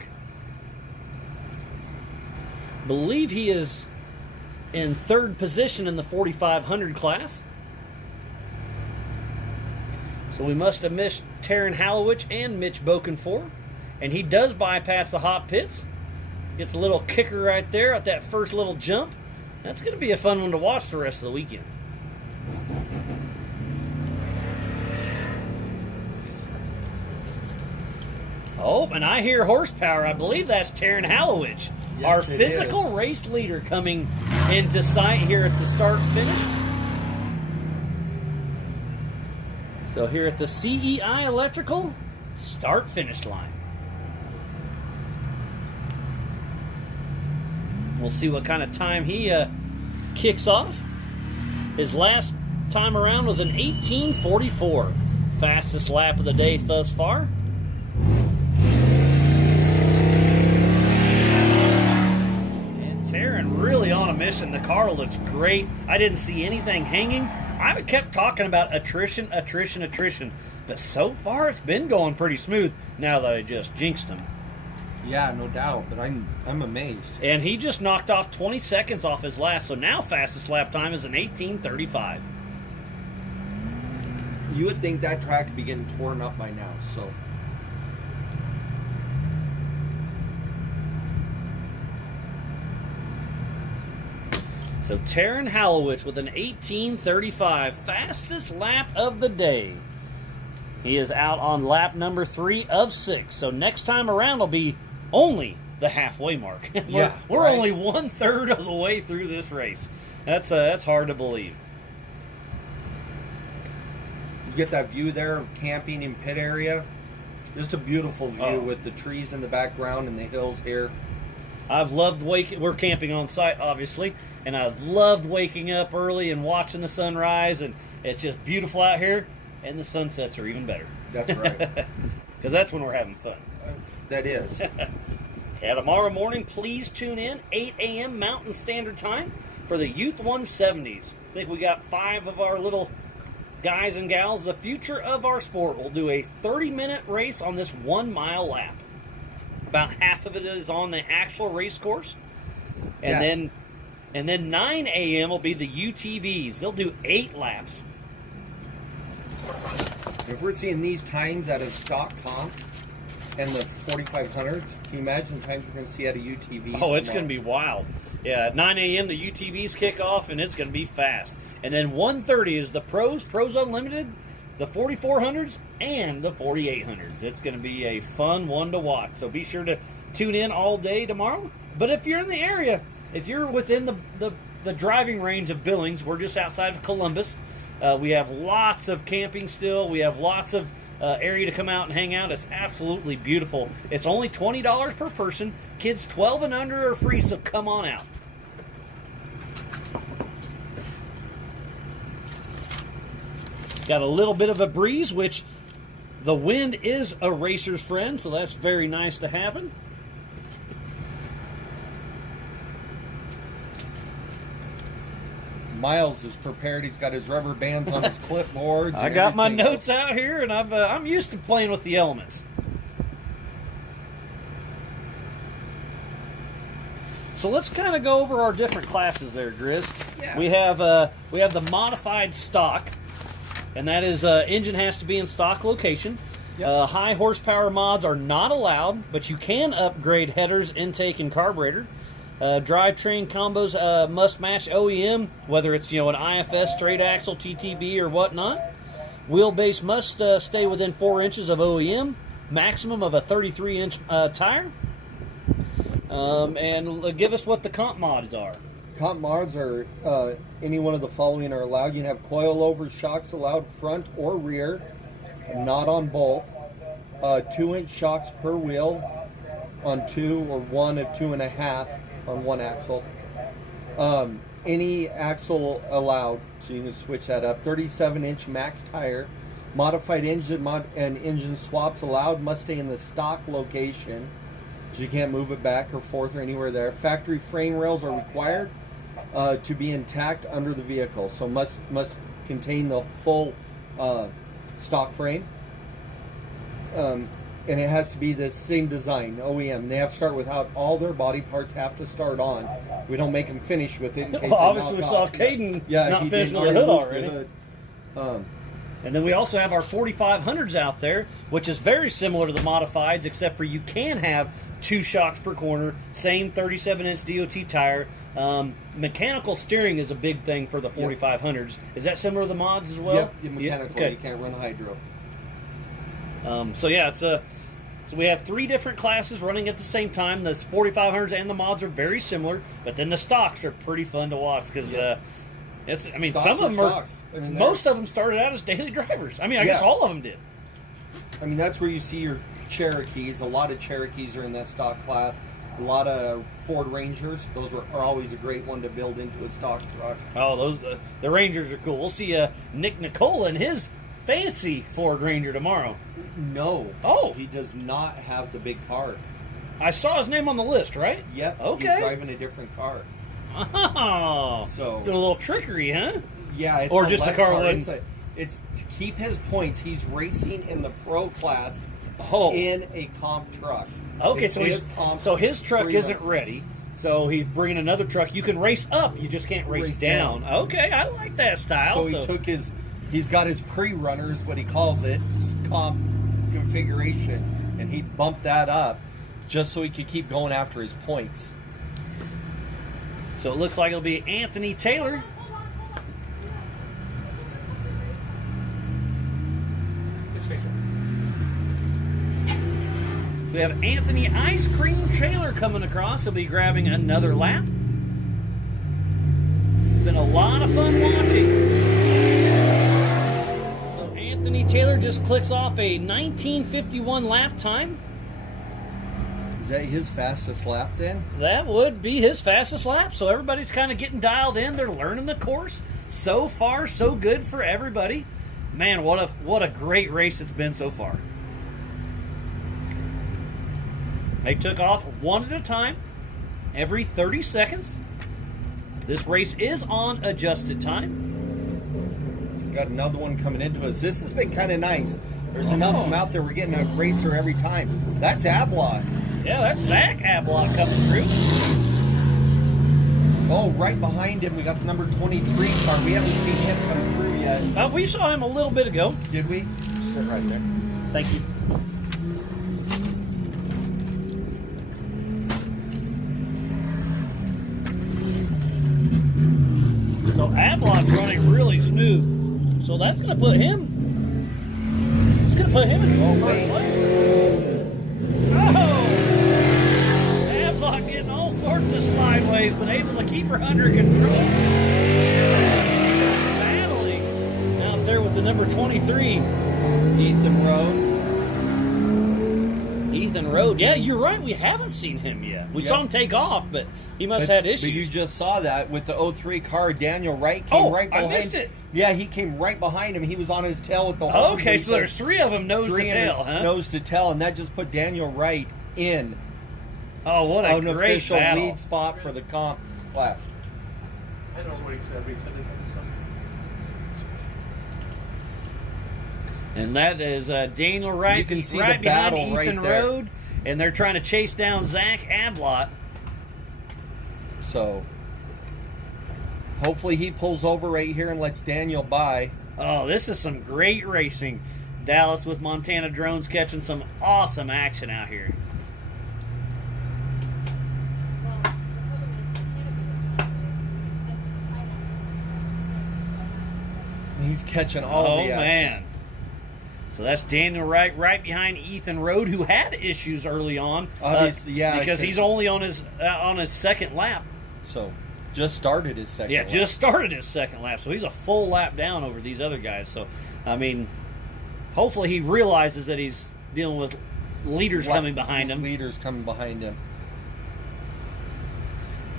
Believe he is in 3rd position in the 4,500 class. So we must have missed Taryn Hallowich and Mitch Bokenfour. And he does bypass the hot pits. Gets a little kicker right there at that first little jump. That's going to be a fun one to watch the rest of the weekend. Oh, and I hear horsepower. I believe that's Taryn Hallowich, Yes, our it physical is. race leader, coming into sight here at the start and finish. So here at the CEI Electrical start-finish line. We'll see what kind of time he kicks off. His last time around was an 18:44. Fastest lap of the day thus far. And Taryn really on a mission. The car looks great. I didn't see anything hanging. I kept talking about attrition. But so far it's been going pretty smooth now that I just jinxed him. Yeah, no doubt, but I'm amazed. And he just knocked off 20 seconds off his last, so now fastest lap time is an 18:35. You would think that track would be getting torn up by now, so. So Taryn Hallowich with an 18:35, fastest lap of the day. He is out on lap number 3 of 6. So next time around will be only the halfway mark. We're right. only 1/3 of the way through this race. That's hard to believe. You get that view there of camping in pit area. Just a beautiful view Oh. with the trees in the background and the hills here. I've loved waking. We're camping on site, obviously, and I've loved waking up early and watching the sunrise, and it's just beautiful out here. And the sunsets are even better. That's right. Because that's when we're having fun. That is. Yeah, tomorrow morning, please tune in 8 a.m. Mountain Standard Time for the Youth 170s. I think we got 5 of our little guys and gals, the future of our sport. We'll do a 30-minute race on this 1-mile lap. About half of it is on the actual race course. And then 9 a.m. will be the UTVs. They'll do 8 laps. If we're seeing these times out of stock comps and the 4500s, can you imagine the times we're going to see out of UTVs? Oh, it's going to be wild. Yeah, at 9 a.m. the UTVs kick off, and it's going to be fast. And then 1:30 is the Pros Unlimited, the 4400s, and the 4800s. It's going to be a fun one to watch. So be sure to tune in all day tomorrow. But if you're in the area, if you're within the driving range of Billings, we're just outside of Columbus. We have lots of camping still. We have lots of area to come out and hang out. It's absolutely beautiful. It's only $20 per person. Kids 12 and under are free, so come on out. Got a little bit of a breeze, which the wind is a racer's friend, so that's very nice to happen. Miles is prepared. He's got his rubber bands on his clipboards. I got my notes out here, and I'm used to playing with the elements. So let's kind of go over our different classes there, Grizz. Yeah. We have the modified stock, and that is engine has to be in stock location. Yep. High horsepower mods are not allowed, but you can upgrade headers, intake, and carburetor. Drivetrain combos must match OEM, whether it's an IFS, straight axle, TTB, or whatnot. Wheelbase must stay within 4 inches of OEM, maximum of a 33-inch tire. And give us what the comp mods are. Comp mods are any one of the following are allowed. You can have coilover shocks allowed front or rear, not on both. 2-inch shocks per wheel on 2 or 1 of 2.5 on 1 axle. Any axle allowed, so you can switch that up. 37-inch max tire. Modified engine and engine swaps allowed, must stay in the stock location, so you can't move it back or forth or anywhere there. Factory frame rails are required to be intact under the vehicle, so must contain the full stock frame. And it has to be the same design, OEM. They have to start without all their body parts have to start on. We don't make them finish with it in case Well, obviously we saw Caden not finish with the hood already. And then we also have our 4500s out there, which is very similar to the modifieds, except for you can have 2 shocks per corner, same 37-inch DOT tire. Mechanical steering is a big thing for the 4500s. Is that similar to the mods as well? Yep, mechanical. Okay. You can't run hydro. So yeah, so we have 3 different classes running at the same time. The 4500s and the mods are very similar, but then the stocks are pretty fun to watch because it's. I mean, Stocks some of them are. I mean, most of them started out as daily drivers. I mean, I guess all of them did. I mean, that's where you see your Cherokees. A lot of Cherokees are in that stock class. A lot of Ford Rangers. Those are always a great one to build into a stock truck. Oh, those the Rangers are cool. We'll see Nick Nicola and his fancy Ford Ranger tomorrow. No. Oh. He does not have the big car. I saw his name on the list, right? Yep. Okay. He's driving a different car. Oh. So. Doing a little trickery, huh? Yeah. It's or just a car it's to keep his points. He's racing in the pro class in a comp truck. Okay, it's so his truck isn't ready. So he's bringing another truck. You can race up. You just can't race down. Okay, I like that style. So he took he's got his pre-runners, what he calls it, comp configuration, and he bumped that up just so he could keep going after his points. So it looks like it'll be Anthony Taylor. It's fixed. So we have Anthony Ice Cream Taylor coming across. He'll be grabbing another lap. It's been a lot of fun watching. Anthony Taylor just clicks off a 19:51 lap time. Is that his fastest lap then? That would be his fastest lap. So everybody's kind of getting dialed in. They're learning the course. So far, so good for everybody. Man, what a great race it's been so far. They took off one at a time, every 30 seconds. This race is on adjusted time. Got another one coming into us. This has been kind of nice. There's enough of them out there. We're getting a racer every time. That's Ablot. Yeah, that's Zach Ablot coming through. Oh, right behind him, we got the number 23 car. We haven't seen him come through yet. We saw him a little bit ago. Did we? Sit right there. Thank you. So Ablot's running really smooth. So that's going to put him. It's going to put him in Oh, first wait. place. Oh! Ablot getting all sorts of slideways, but able to keep her under control. Battling out there with the number 23. Ethan Rowe. Ethan Rowe. Yeah, you're right. We haven't seen him yet. We Yep. saw him take off, but he must have had But issues. you just saw that with the 03 car. Daniel Wright came right behind. I missed it. Yeah, he came right behind him. He was on his tail with the whole. Okay, so there's three of them nose to tail, huh? Nose to tail, and that just put Daniel Wright in Oh, what a an great official battle. lead spot for the comp class. I don't know what he said, but he said it. And that is Daniel Wright. You can see right the battle behind right Ethan there. Road, and they're trying to chase down Zach Ablot. So hopefully he pulls over right here and lets Daniel by. Oh, this is some great racing. Dallas with Montana Drones catching some awesome action out here. He's catching all Oh, the action. man. So that's Daniel Wright right behind Ethan Road, who had issues early on. Obviously, yeah, Because he's only on his second lap. So just started his second Yeah, lap. just started his second lap. So he's a full lap down over these other guys. So, I mean, hopefully he realizes that he's dealing with leaders coming behind him. Leaders coming behind him.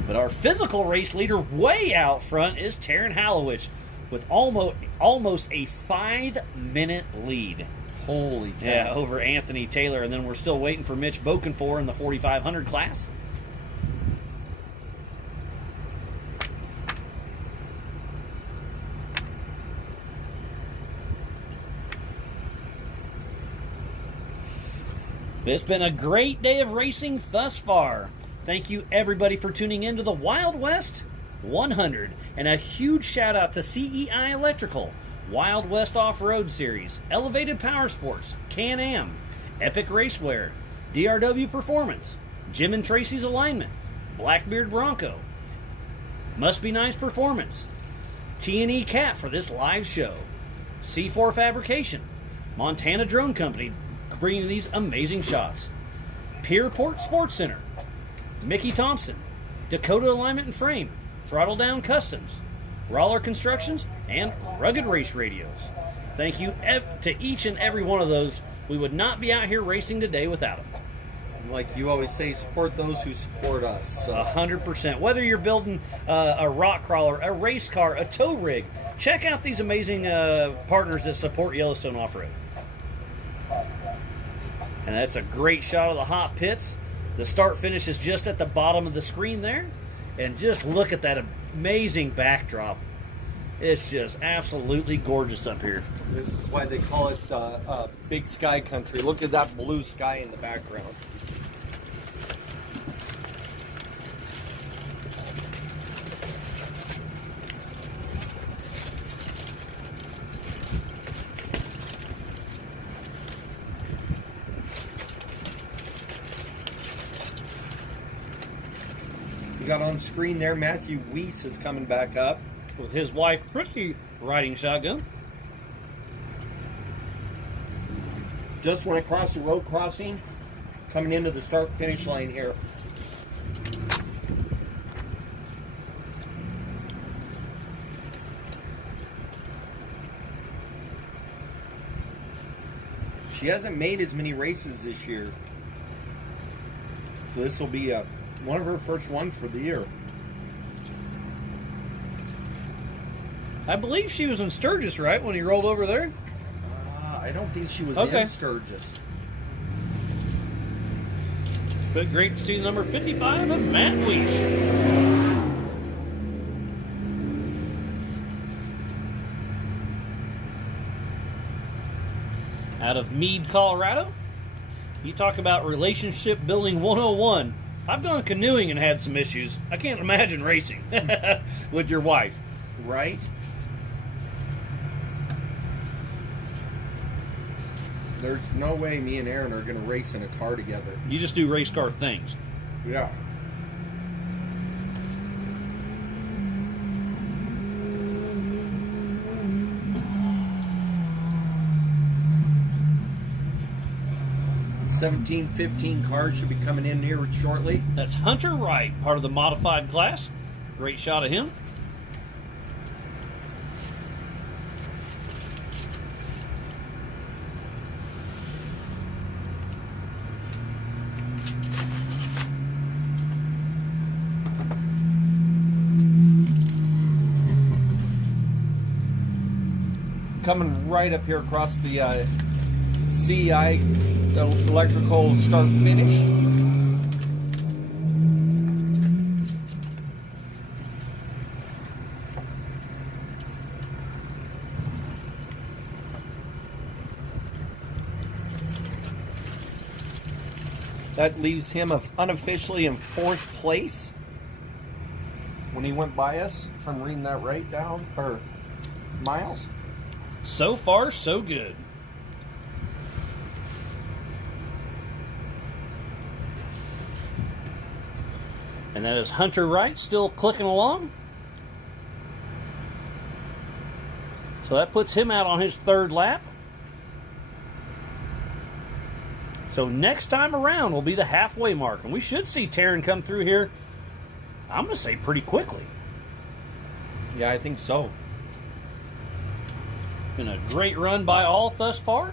But our physical race leader way out front is Taryn Hallowich with almost a 5-minute lead. Holy cow. Yeah, over Anthony Taylor. And then we're still waiting for Mitch Bokenfour in the 4,500 class. It's been a great day of racing thus far. Thank you, everybody, for tuning in to the Wild West 100. And a huge shout out to CEI Electrical, Wild West Off-Road Series, Elevated Power Sports, Can-Am, Epic Racewear, DRW Performance, Jim and Tracy's Alignment, Blackbeard Bronco, Must Be Nice Performance, T&E Cat for this live show, C4 Fabrication, Montana Drone Company bringing these amazing shots, Pierport Sports Center, Mickey Thompson, Dakota Alignment and Frame, Throttle Down Customs, Roller Constructions, and Rugged Race Radios. Thank you to each and every one of those. We would not be out here racing today without them. And like you always say, support those who support us. So. 100%. Whether you're building a rock crawler, a race car, a tow rig, check out these amazing partners that support Yellowstone Off-Road. And that's a great shot of the hot pits. The start finish is just at the bottom of the screen there. And just look at that amazing backdrop. It's just absolutely gorgeous up here. This is why they call it Big Sky Country. Look at that blue sky in the background. You got on screen there, Matthew Weiss is coming back up. With his wife, Christy, riding shotgun. Just when I cross the road crossing, coming into the start-finish line here. She hasn't made as many races this year. So this will be one of her first ones for the year. I believe she was in Sturgis, right, when he rolled over there? I don't think she was Okay. in Sturgis. But great to see number 55 of Matt Weiss. Out of Meade, Colorado. You talk about relationship building 101. I've gone canoeing and had some issues. I can't imagine racing with your wife. Right? There's no way me and Aaron are going to race in a car together. You just do race car things. Yeah. $17-15 cars should be coming in here shortly. That's Hunter Wright, part of the modified class. Great shot of him. Coming right up here across the CI electrical start finish. That leaves him unofficially in 4th place when he went by us, if I'm reading that right down, or miles. So far, so good. And that is Hunter Wright still clicking along. So that puts him out on his 3rd lap. So next time around will be the halfway mark. And we should see Taryn come through here, I'm going to say pretty quickly. Yeah, I think so. Been a great run by all thus far.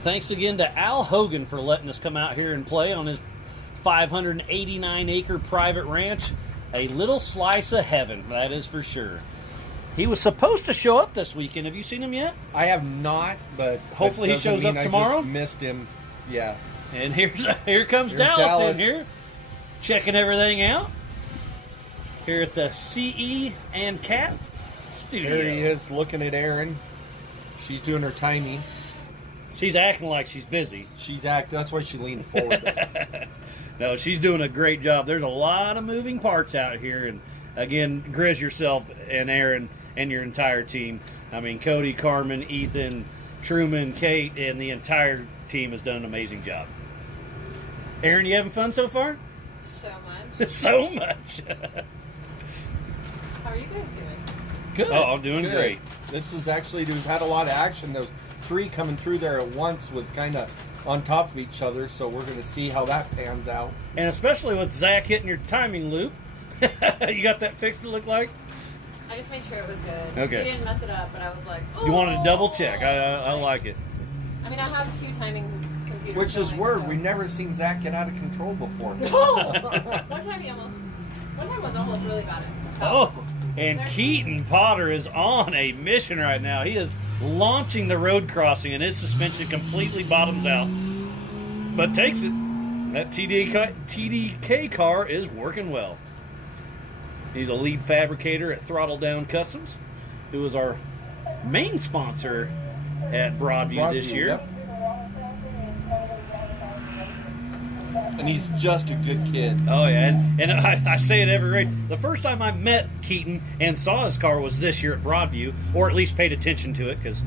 Thanks again to Al Hogan for letting us come out here and play on his 589-acre private ranch. A little slice of heaven, that is for sure. He was supposed to show up this weekend. Have you seen him yet? I have not, but Hopefully he shows up tomorrow. I just missed him. Yeah. And here comes Dallas in here, checking everything out. Here at the CE and Cat studio. There he is, looking at Aaron. She's doing her timing. She's acting like she's busy. That's why she leaned forward. No, she's doing a great job. There's a lot of moving parts out here, and again, Grizz yourself and Aaron and your entire team. I mean, Cody, Carmen, Ethan, Truman, Kate, and the entire team has done an amazing job. Aaron, you having fun so far? So much. So much. How are you guys doing? Good. Oh, I'm doing Good. great. This is actually, we've had a lot of action. Those 3 coming through there at once was kind of on top of each other, so we're going to see how that pans out. And especially with Zach hitting your timing loop. You got that fixed, it looked like? I just made sure it was good. Okay. He didn't mess it up, but I was like, oh. You wanted to double check. I like it. I mean, I have 2 timing computers. Which is going, weird. so. We've never seen Zach get out of control before. One time was almost really bad. Oh, and Keaton Potter is on a mission right now. He is launching the road crossing, and his suspension completely bottoms out, but takes it. That TDK car is working well. He's a lead fabricator at Throttle Down Customs, who is our main sponsor at Broadview this year. Yep. And he's just a good kid. Oh, yeah, and I say it every race. The first time I met Keaton and saw his car was this year at Broadview, or at least paid attention to it, because,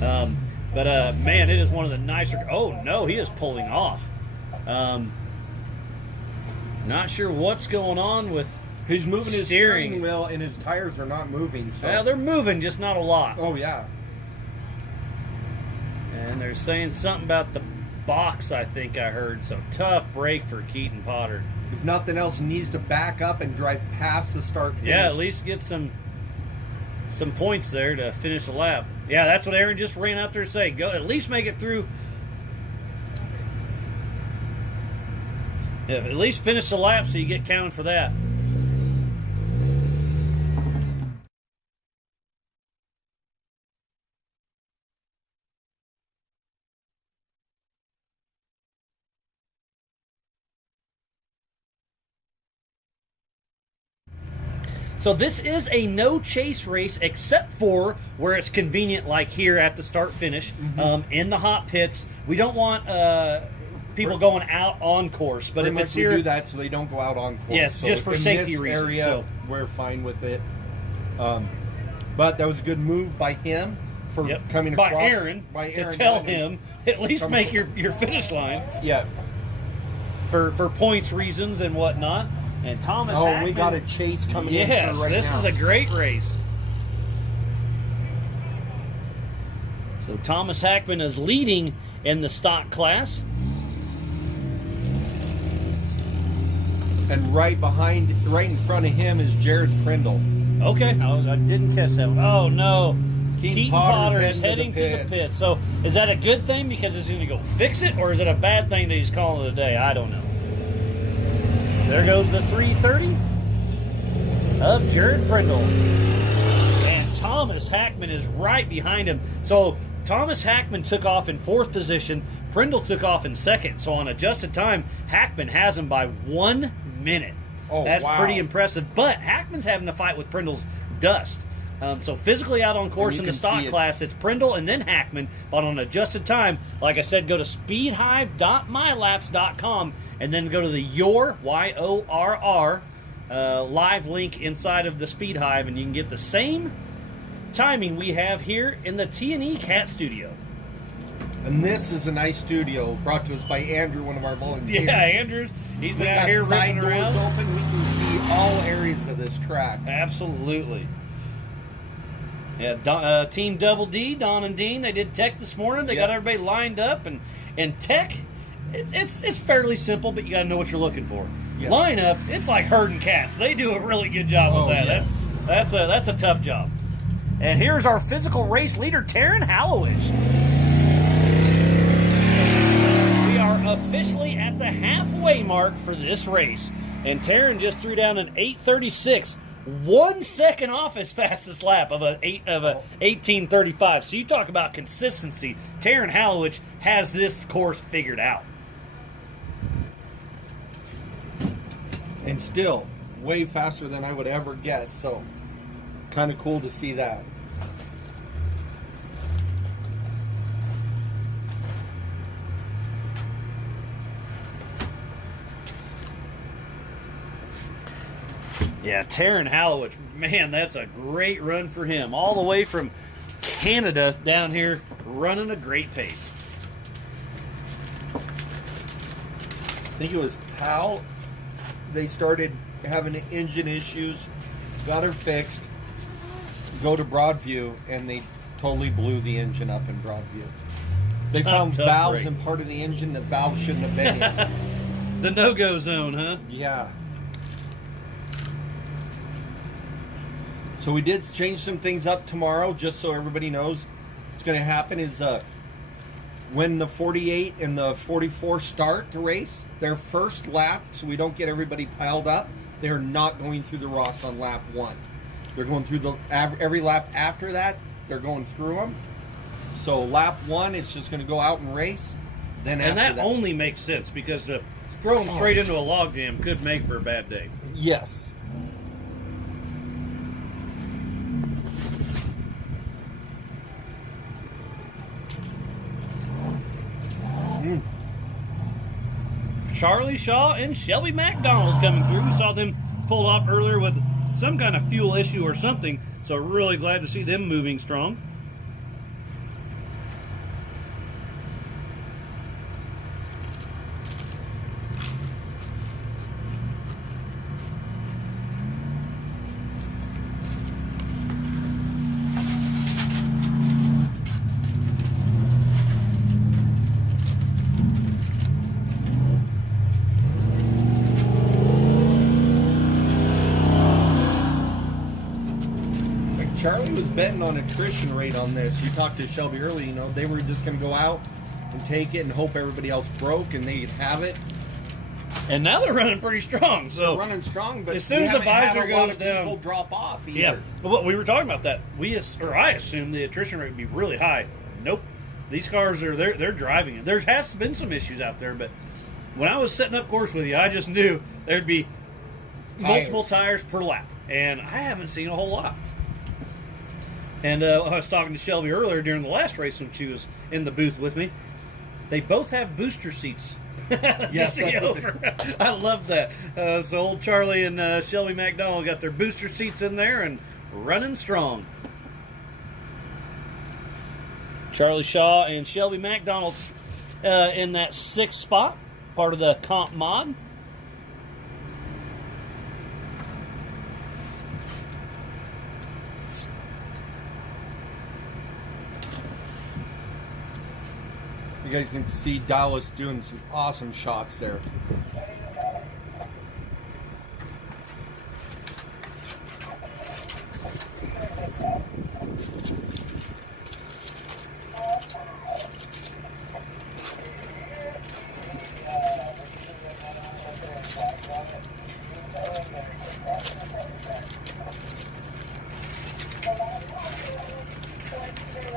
man, it is one of the nicer. Oh no, he is pulling off. Not sure what's going on with. He's moving his Steering. steering wheel, and his tires are not moving. So. Well, they're moving, just not a lot. Oh yeah. And they're saying something about the box, I think I heard. So tough break for Keaton Potter. if nothing else, he needs to back up and drive past the start finish. Yeah, at least get some points there to finish the lap. Yeah, that's what Aaron just ran out there to say. Go, at least make it through. Yeah, at least finish the lap so you get counted for that. So this is a no chase race except for where it's convenient, like here at the start finish, in the hot pits. We don't want people going out on course, but if it's here, we do that so they don't go out on course. Yes, so just for safety this reasons. Area, so we're fine with it. But that was a good move by him for coming across. By Aaron to tell him at least make your finish line. Yeah. For points reasons and whatnot. And Thomas Hackman, we got a chase coming in yes, right now. This is a great race. So Thomas Hackman is leading in the stock class. And right in front of him is Jared Prindle. Okay, I didn't catch that one. Oh, no. Keaton Potter's Potter's heading to the pits. So is that a good thing because he's going to go fix it, or is it a bad thing that he's calling it a day? I don't know. There goes the 330 of Jared Prindle. And Thomas Hackman is right behind him. So Thomas Hackman took off in 4th position. Prindle took off in 2nd. So on adjusted time, Hackman has him by 1 minute. Oh, that's wow. pretty impressive. But Hackman's having to fight with Prindle's dust. So physically out on course in the stock class, it's Prindle and then Hackman. But on adjusted time, like I said, go to speedhive.mylaps.com and then go to the Y.O.R.R, Y-O-R-R, live link inside of the Speed Hive, and you can get the same timing we have here in the T&E Cat Studio. And this is a nice studio brought to us by Andrew, one of our volunteers. Yeah, Andrews. He's been out here side ripping doors around. open. We can see all areas of this track. Absolutely. Yeah, Team Double D, Don and Dean, they did tech this morning. They got everybody lined up, and tech, it's fairly simple, but you got to know what you're looking for. Yeah. Lineup, it's like herding cats. They do a really good job with that. Yes. That's a tough job. And here's our physical race leader, Taryn Hallowich. We are officially at the halfway mark for this race, and Taryn just threw down an 8:36. 1 second off his fastest lap of a 18:35. So you talk about consistency. Taryn Hallowich has this course figured out. And still, way faster than I would ever guess. So, kind of cool to see that. Yeah, Taryn Hallowich, man, that's a great run for him. All the way from Canada down here, running a great pace. I think it was Powell. They started having engine issues, got her fixed, go to Broadview, and they totally blew the engine up in Broadview. They found valves in part of the engine that valves shouldn't have been in. The no-go zone, huh? Yeah. So we did change some things up tomorrow, just so everybody knows what's going to happen is when the 48 and the 44 start the race, their first lap, so we don't get everybody piled up, they're not going through the rocks on lap 1. They're going through every lap after that, they're going through them. So lap 1, it's just going to go out and race. Then and after that only makes sense because the throwing straight into a log jam could make for a bad day. Yes. Charlie Shaw and Shelby McDonald coming through. We saw them pull off earlier with some kind of fuel issue or something, so really glad to see them moving strong. Charlie was betting on attrition rate on this. You talked to Shelby early, you know, they were just going to go out and take it and hope everybody else broke and they'd have it. And now they're running pretty strong. So they're running strong, but as soon as the visor goes down, people drop off either. Yeah, well, we were talking about that. I assumed the attrition rate would be really high. Nope, these cars they're driving it. There has been some issues out there, but when I was setting up course with you, I just knew there'd be multiple tires per lap, and I haven't seen a whole lot. And I was talking to Shelby earlier during the last race when she was in the booth with me. They both have booster seats. Yes, that's what I love that. So old Charlie and Shelby McDonald got their booster seats in there and running strong. Charlie Shaw and Shelby McDonald's in that 6th spot, part of the comp mod. You guys can see Dallas doing some awesome shots there.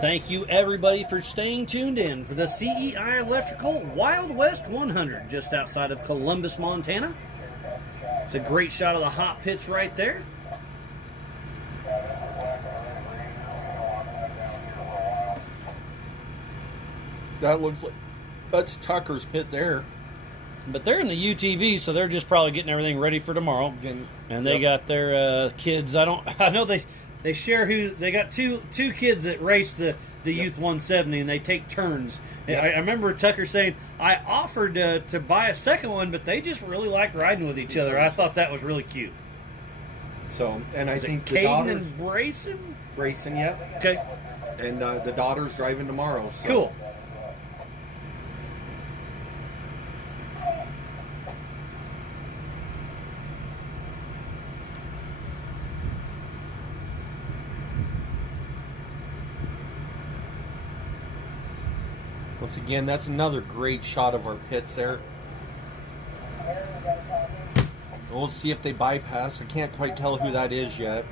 Thank you, everybody, for staying tuned in for the CEI Electrical Wild West 100 just outside of Columbus, Montana. It's a great shot of the hot pits right there. That looks like that's Tucker's pit there. But they're in the UTV, so they're just probably getting everything ready for tomorrow. And they got their kids. I know they share who they got two kids that race the Youth 170, and they take turns. Yep. I remember Tucker saying, I offered to buy a second one, but they just really like riding with each other. I thought that was really cute. So, and I think the Caden daughter's and Brayson? racing, yep. Okay. And the daughter's driving tomorrow. So. Cool. Once again, that's another great shot of our pits there. We'll see if they bypass. I can't quite tell who that is yet.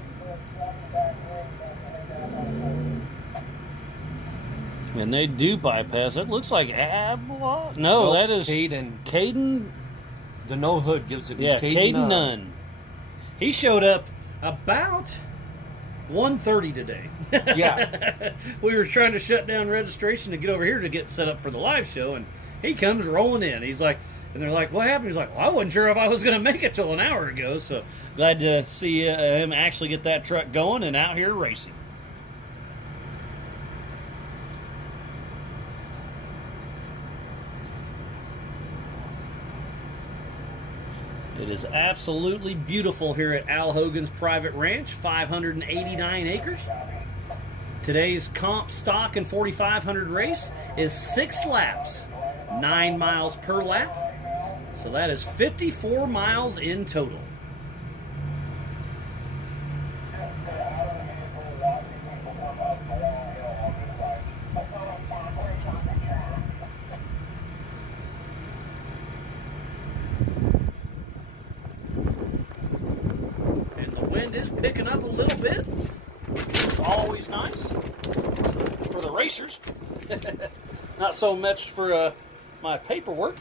And they do bypass. It looks like Abla. No, that is Caden. Caden. The no hood gives it. Yeah, Caden Nunn. He showed up about 1:30 today. Yeah. We were trying to shut down registration to get over here to get set up for the live show, and he comes rolling in. He's like, and they're like, what happened? He's like, well, I wasn't sure if I was going to make it till an hour ago, so glad to see him actually get that truck going and out here racing. It is absolutely beautiful here at Al Hogan's private ranch, 589 acres. Today's comp stock and 4,500 race is 6 laps, 9 miles per lap. So that is 54 miles in total. Is picking up a little bit. Always nice for the racers. Not so much for my paperwork.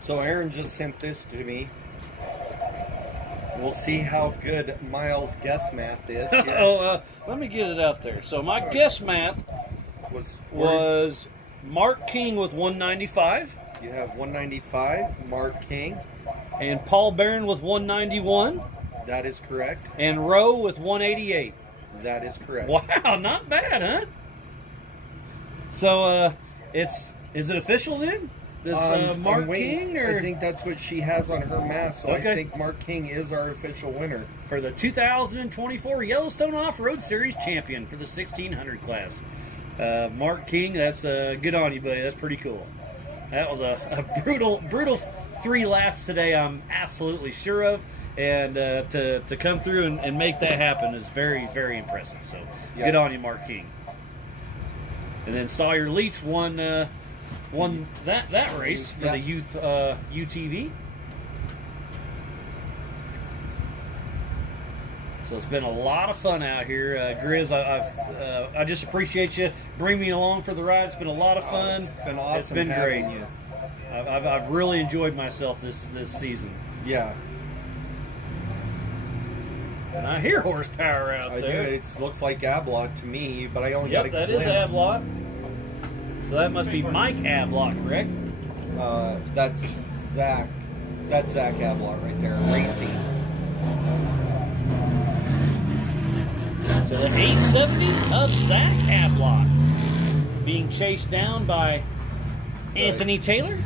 So Aaron just sent this to me. We'll see how good Miles' guess math is. Let me get it out there. So my guess math was Mark King with 195. You have 195, Mark King. And Paul Barron with 191. That is correct. And Rowe with 188. That is correct. Wow, not bad, huh? So is it official then? Mark King? Or? I think that's what she has on her math, so Okay. I think Mark King is our official winner. For the 2024 Yellowstone Off-Road Series champion for the 1600 class. Mark King, that's good on you, buddy. That's pretty cool. That was a brutal 3 laps today, I'm absolutely sure of. And to come through and make that happen is very, very impressive. So good on you, Mark King. And then Sawyer Leach won that race for the youth UTV. So it's been a lot of fun out here, Grizz. I just appreciate you bringing me along for the ride. It's been a lot of fun. It's been awesome. It's been having great. You. I've really enjoyed myself this season. Yeah. And I hear horsepower out there. It looks like Ablot to me, but I only got a that glimpse. is Ablot. So that must be Mike Ablot, correct? That's Zach. That's Zach Ablot right there, racing. So the 870 of Zach Ablot being chased down by Anthony Taylor.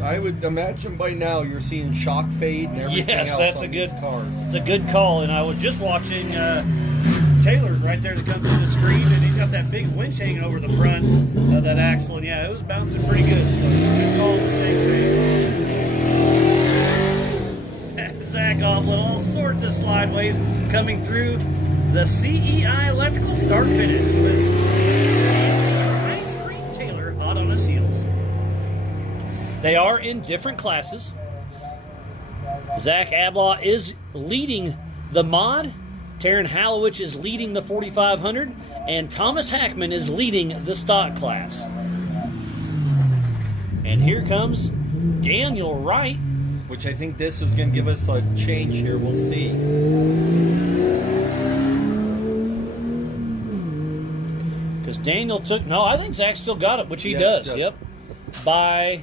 I would imagine by now you're seeing shock fade and everything else that's on a good these cars. It's a good call, and I was just watching Taylor right there that comes through the screen, and he's got that big winch hanging over the front of that axle, and yeah, it was bouncing pretty good. So good call to shake. Zach Oblet, all sorts of slideways coming through the CEI Electrical start finish with Ice Cream Taylor hot on his heels. They are in different classes. Zach Ablot is leading the mod. Taryn Hallowich is leading the 4500, and Thomas Hackman is leading the stock class. And here comes Daniel Wright. Which I think this is going to give us a change here. We'll see. Because Daniel took... No, I think Zach still got it, which he Yes, does. Yep. By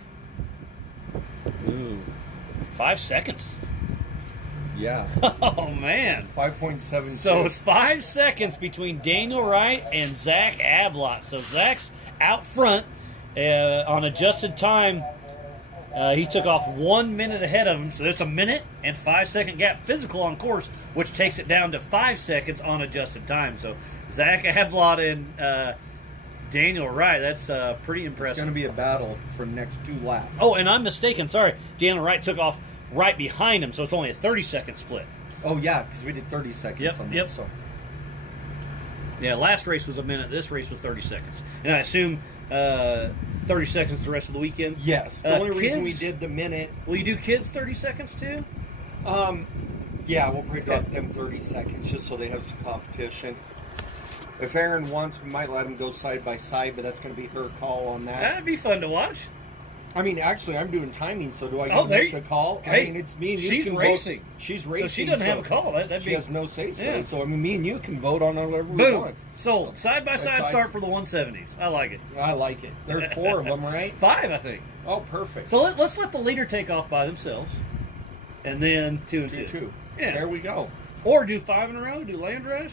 5 seconds. Yeah. Oh, man. 5.7. So it's 5 seconds between Daniel Wright and Zach Ablot. So Zach's out front on adjusted time. He took off 1 minute ahead of him, so there's a minute and 5 second gap physical on course, which takes it down to 5 seconds on adjusted time. So Zach Ablot and Daniel Wright, that's pretty impressive. It's going to be a battle for the next 2 laps. Oh, and I'm mistaken. Sorry. Daniel Wright took off right behind him, so it's only a 30-second split. Oh, yeah, because we did 30 seconds on this. Yep. So. Yeah, last race was a minute. This race was 30 seconds. And I assume 30 seconds the rest of the weekend? Yes. The only reason we kids? did the minute... Will you do kids 30 seconds too? Yeah, we'll break up them 30 seconds just so they have some competition. If Aaron wants, we might let them go side by side, but that's going to be her call on that. That'd be fun to watch. I mean, actually, I'm doing timing, so do I Oh, get there make the call? Hey, I mean, it's me and you she's can racing. vote. She's racing. So she doesn't have a call. That'd she be... has no say-so. Yeah. So, I mean, me and you can vote on whatever we Boom. want. So, side-by-side Side- start for the 170s. I like it. I like it. There's 4 of them, right? 5, I think. Oh, perfect. So let's let the leader take off by themselves. And then 2 and 2. 2. Yeah. There we go. Or do 5 in a row, do land rush.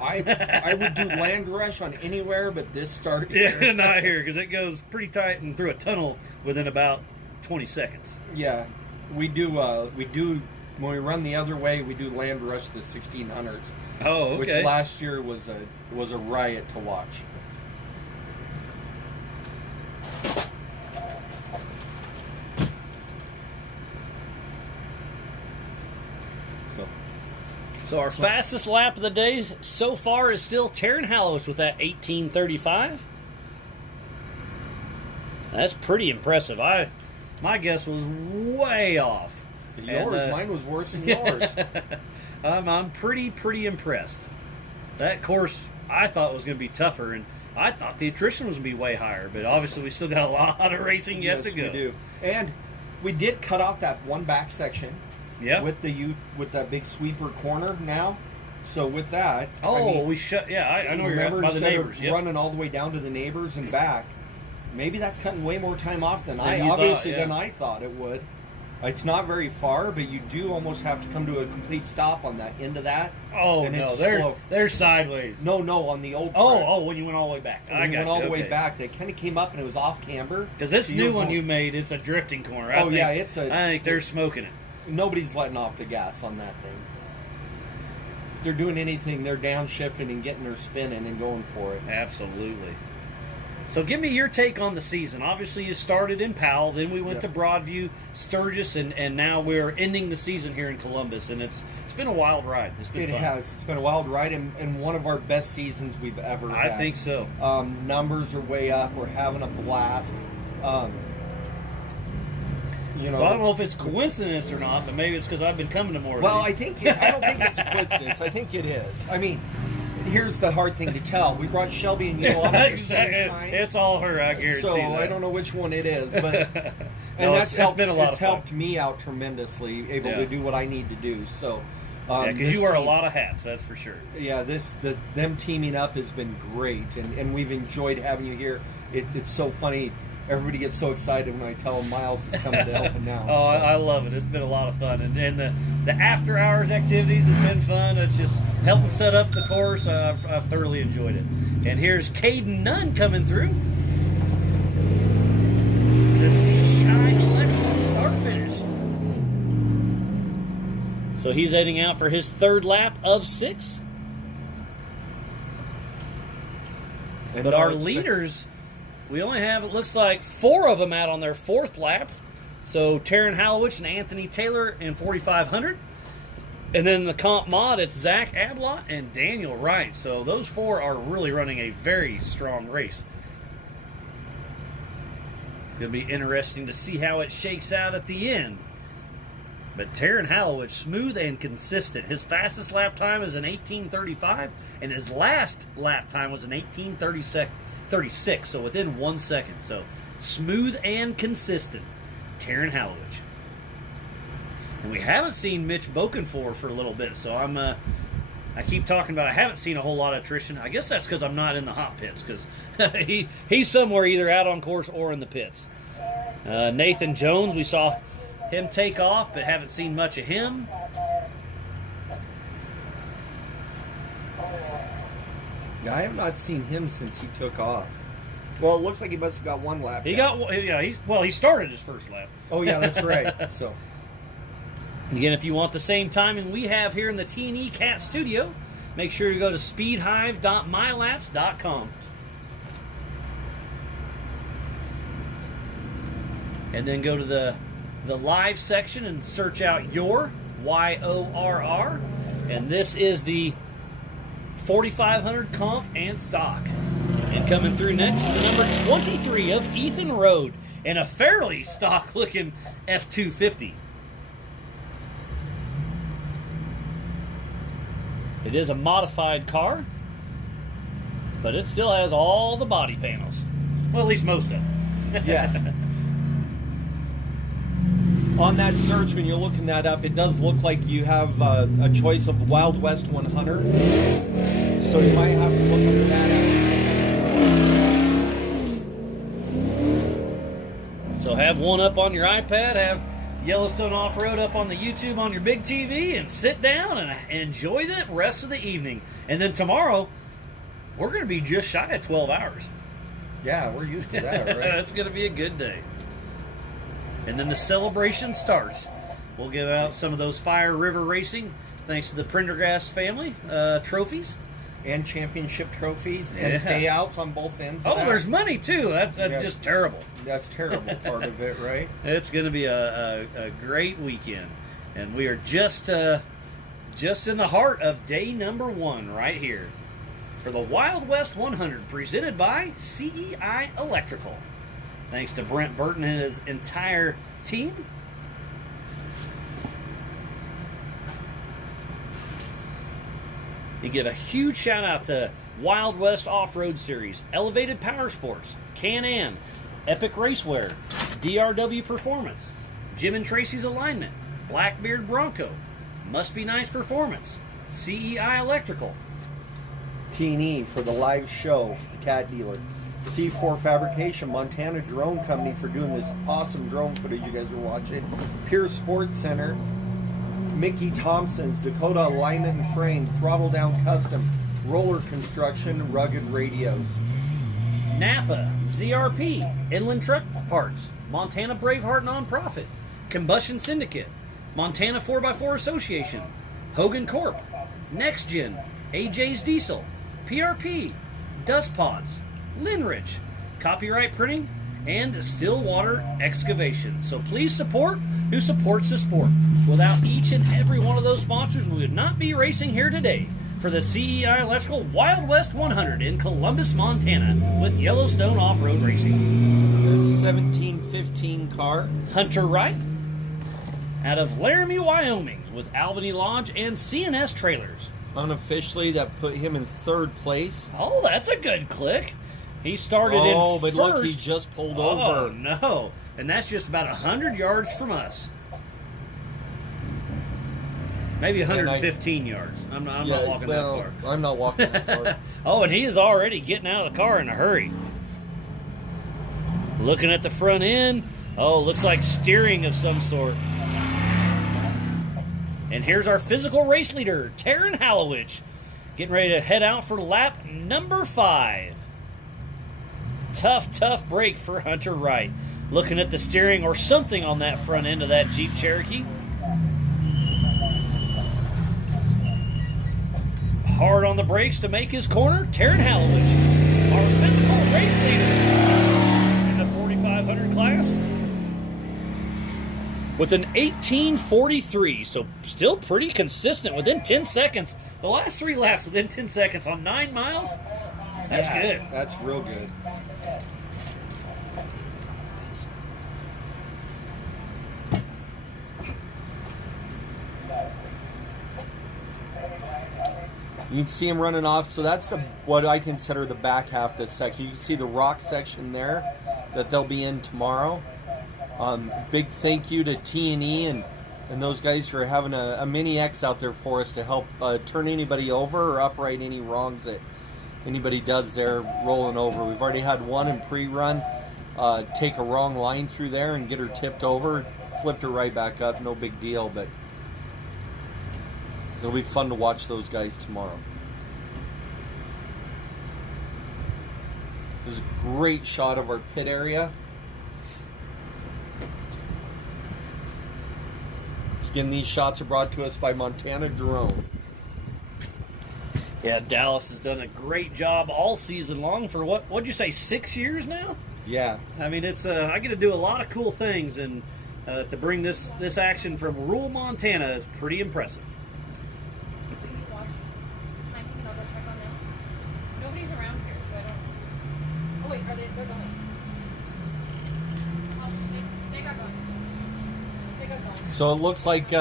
I would do land rush on anywhere, but this start Yeah, here. not here, because it goes pretty tight and through a tunnel within about 20 seconds. Yeah, we do when we run the other way, we do land rush the 1600s. Oh, okay. Which last year was a riot to watch. So our fastest lap of the day so far is still Taryn Hallowich with that 18:35. That's pretty impressive. My guess was way off. Yours, mine was worse than yours. I'm pretty impressed. That course I thought was going to be tougher, and I thought the attrition was going to be way higher. But obviously, we still got a lot of racing yet to go. Yes, we do. And we did cut off that one back section. Yeah. With that big sweeper corner now. So with that, Oh, I mean, we shut. Yeah, I know you're remember by the instead neighbors. of Yep. running all the way down to the neighbors and back. Maybe that's cutting way more time off than Than I you thought, obviously yeah. than I thought it would. It's not very far, but you do almost have to come to a complete stop on that end of that. Oh and no, it's they're slow. they're sideways. No, on the old track. Oh, when you went all the way back. When I we got went all the way okay. back, they kind of came up and it was off camber. Because this So new you're one going- you made, it's a drifting corner. Oh, yeah, I think they're smoking it. Nobody's letting off the gas on that thing. they're doing anything, they're downshifting and getting their spin in and going for it. Absolutely. So give me your take on the season. Obviously, you started in Powell, then we went to Broadview, Sturgis, and now we're ending the season here in Columbus. And it's been a wild ride. It's been fun. It has. It's been a wild ride and one of our best seasons we've ever had. I think so. Numbers are way up. We're having a blast. You know, so I don't know if it's coincidence or not, but maybe it's because I've been coming to more well, of these. I don't think it's a coincidence. I think it is. I mean, here's the hard thing to tell. We brought Shelby and Neil on at the same time. It's all her, I guarantee So that. I don't know which one it is, but No, that's it's been a lot it's of fun. helped me out tremendously, able to do what I need to do. So because this you wear a team- lot of hats, that's for sure. Yeah, them teaming up has been great, and we've enjoyed having you here. It's so funny. Everybody gets so excited when I tell them Miles is coming to help them now. Oh, I love it. It's been a lot of fun. And the after-hours activities has been fun. It's just helping set up the course. I've thoroughly enjoyed it. And here's Caden Nunn coming through. The CEI Electrical start-finish. So he's heading out for his third lap of 6. And But no, our it's- leaders... We only have, it looks like, 4 of them out on their 4th lap. So Taryn Hallowich and Anthony Taylor in 4,500. And then the comp mod, it's Zach Ablott and Daniel Wright. So those 4 are really running a very strong race. It's going to be interesting to see how it shakes out at the end. But Taryn Hallowich, smooth and consistent. His fastest lap time is an 18:35, and his last lap time was an 18:36, so within 1 second. So smooth and consistent, Taryn Hallowich. And we haven't seen Mitch Bokenfor for a little bit, so I keep talking about I haven't seen a whole lot of attrition. I guess that's because I'm not in the hot pits, because he's somewhere either out on course or in the pits. Nathan Jones, we saw him take off, but haven't seen much of him. Yeah, I have not seen him since he took off. Well, it looks like he must have got one lap. He down. he started his first lap. Oh yeah, that's right. So Again, if you want the same timing we have here in the T&E Cat Studio, make sure you go to speedhive.mylaps.com. And then go to the live section and search out Y.O.R.R, Y-O-R-R. And this is the 4,500 comp and stock. And coming through next is the number 23 of Ethan Road in a fairly stock-looking F250. It is a modified car, but it still has all the body panels. Well, at least most of them. yeah. On that search, when you're looking that up, it does look like you have a choice of Wild West 100. So you might have to look into that up. So have one up on your iPad, have Yellowstone Off-Road up on the YouTube on your big TV, and sit down and enjoy the rest of the evening. And then tomorrow, we're going to be just shy of 12 hours. Yeah, we're used to that, right? It's going to be a good day. And then the celebration starts. We'll give out some of those Fire River Racing, thanks to the Prendergast family, trophies. And championship trophies and payouts on both ends. Oh, of that. there's money too. That's just terrible. That's terrible part of it, right? It's going to be a great weekend, and we are just in the heart of day number 1 right here for the Wild West 100, presented by CEI Electrical. Thanks to Brent Burton and his entire team. You give a huge shout out to Wild West Off-Road Series, Elevated Power Sports, Can-Am, Epic Racewear, DRW Performance, Jim and Tracy's Alignment, Blackbeard Bronco, Must Be Nice Performance, CEI Electrical, T&E for the live show, the cat dealer. C4 Fabrication, Montana Drone Company for doing this awesome drone footage you guys are watching. Pierce Sports Center, Mickey Thompson's, Dakota Alignment and Frame, Throttle Down Custom, Roller Construction, Rugged Radios. Napa, ZRP, Inland Truck Parts, Montana Braveheart Nonprofit, Combustion Syndicate, Montana 4x4 Association, Hogan Corp, Next Gen, AJ's Diesel, PRP, Dust Pods, Linrich, Copyright Printing, and Stillwater Excavation. So please support who supports the sport. Without each and every one of those sponsors, we would not be racing here today for the CEI Electrical Wild West 100 in Columbus, Montana with Yellowstone Off-Road Racing. The 1715 car. Hunter Wright out of Laramie, Wyoming with Albany Lodge and CNS Trailers. Unofficially, that put him in 3rd place. Oh, that's a good click. He started in Oh, but first. look, he just pulled Oh, over. no. And that's just about 100 yards from us. Maybe 115 yards. I'm not walking that far. I'm not walking that far. Oh, and he is already getting out of the car in a hurry. Looking at the front end. Oh, looks like steering of some sort. And here's our physical race leader, Taryn Hallowich, getting ready to head out for lap number 5. Tough break for Hunter Wright. Looking at the steering or something on that front end of that Jeep Cherokee. Hard on the brakes to make his corner, Taryn Hallowich, our physical race leader in the 4,500 class. With an 18:43, so still pretty consistent within 10 seconds. The last 3 laps within 10 seconds on 9 miles. That's good. That's real good. You can see him running off. So that's what I consider the back half of this section. You can see the rock section there that they'll be in tomorrow. Big thank you to T&E and those guys for having a Mini X out there for us to help turn anybody over or upright any wrongs that anybody does there rolling over. We've already had one in pre-run take a wrong line through there and get her tipped over, flipped her right back up, no big deal, but it'll be fun to watch those guys tomorrow. There's a great shot of our pit area. Again, these shots are brought to us by Montana Drone. Yeah, Dallas has done a great job all season long for what'd you say, 6 years now? Yeah. I mean, it's I get to do a lot of cool things, and to bring this action from rural Montana is pretty impressive. Can you watch? I think I'll go check on them. Nobody's around here, so I don't. Oh wait, they're going. Oh, they got going. They got going. So it looks like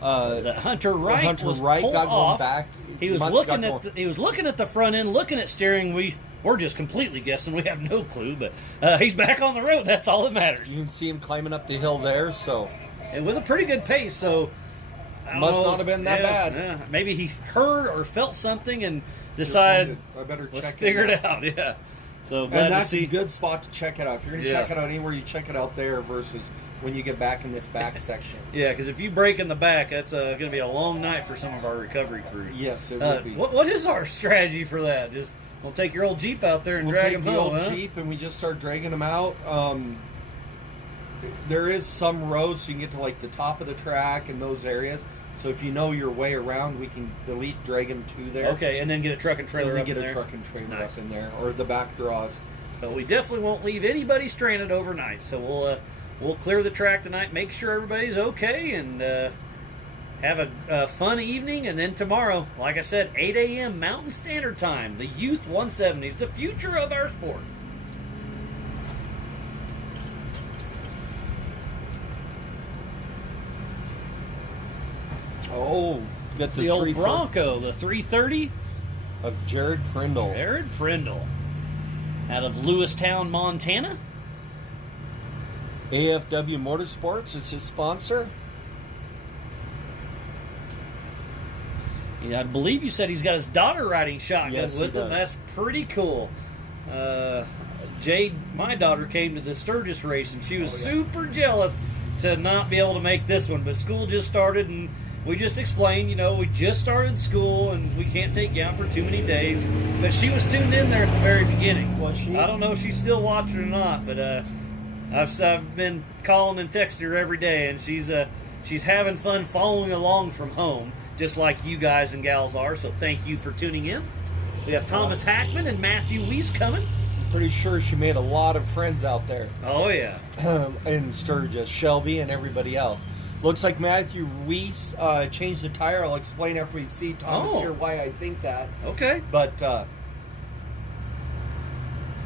Hunter Wright was got pulled going off. back. He was looking at the front end, looking at steering. We're just completely guessing. We have no clue, but he's back on the road. That's all that matters. You can see him climbing up the hill there. So, and with a pretty good pace. So must not have been that bad. Yeah, maybe he heard or felt something and decided, I better let's check figure it out. Yeah. So glad and that's to see. a good spot to check it out. If you're going to check it out anywhere, you check it out there versus when you get back in this back section. Yeah, because if you break in the back, that's going to be a long night for some of our recovery crew. Yes, it will be. What is our strategy for that? Just we'll take your old Jeep out there and drag them home. We'll take the old Jeep and we just start dragging them out. There is some roads so you can get to like the top of the track and those areas. So if you know your way around, we can at least drag them to there. Okay, and then get a truck and trailer up in there. Get a truck and trailer up in there, or the back draws. But we definitely won't leave anybody stranded overnight. So we'll clear the track tonight, make sure everybody's okay, and have a fun evening. And then tomorrow, like I said, 8 a.m. Mountain Standard Time, the Youth 170s, the future of our sport. Oh, that's the old Bronco, the 330 of Jared Prindle. Jared Prindle, out of Lewistown, Montana. AFW Motorsports is his sponsor. Yeah, I believe you said he's got his daughter riding shotgun with him. That's pretty cool. Jade, my daughter, came to the Sturgis race, and she was super jealous to not be able to make this one. But school just started, and we just explained, we just started school, and we can't take you out for too many days. But she was tuned in there at the very beginning. Was she? I don't know if she's still watching or not, but I've been calling and texting her every day, and she's she's having fun following along from home, just like you guys and gals are. So thank you for tuning in. We have Thomas Hackman and Matthew Weiss coming. I'm pretty sure she made a lot of friends out there. Oh yeah. In Sturgis, Shelby and everybody else. Looks like Matthew Weiss changed the tire. I'll explain after we see Thomas here why I think that. Okay. But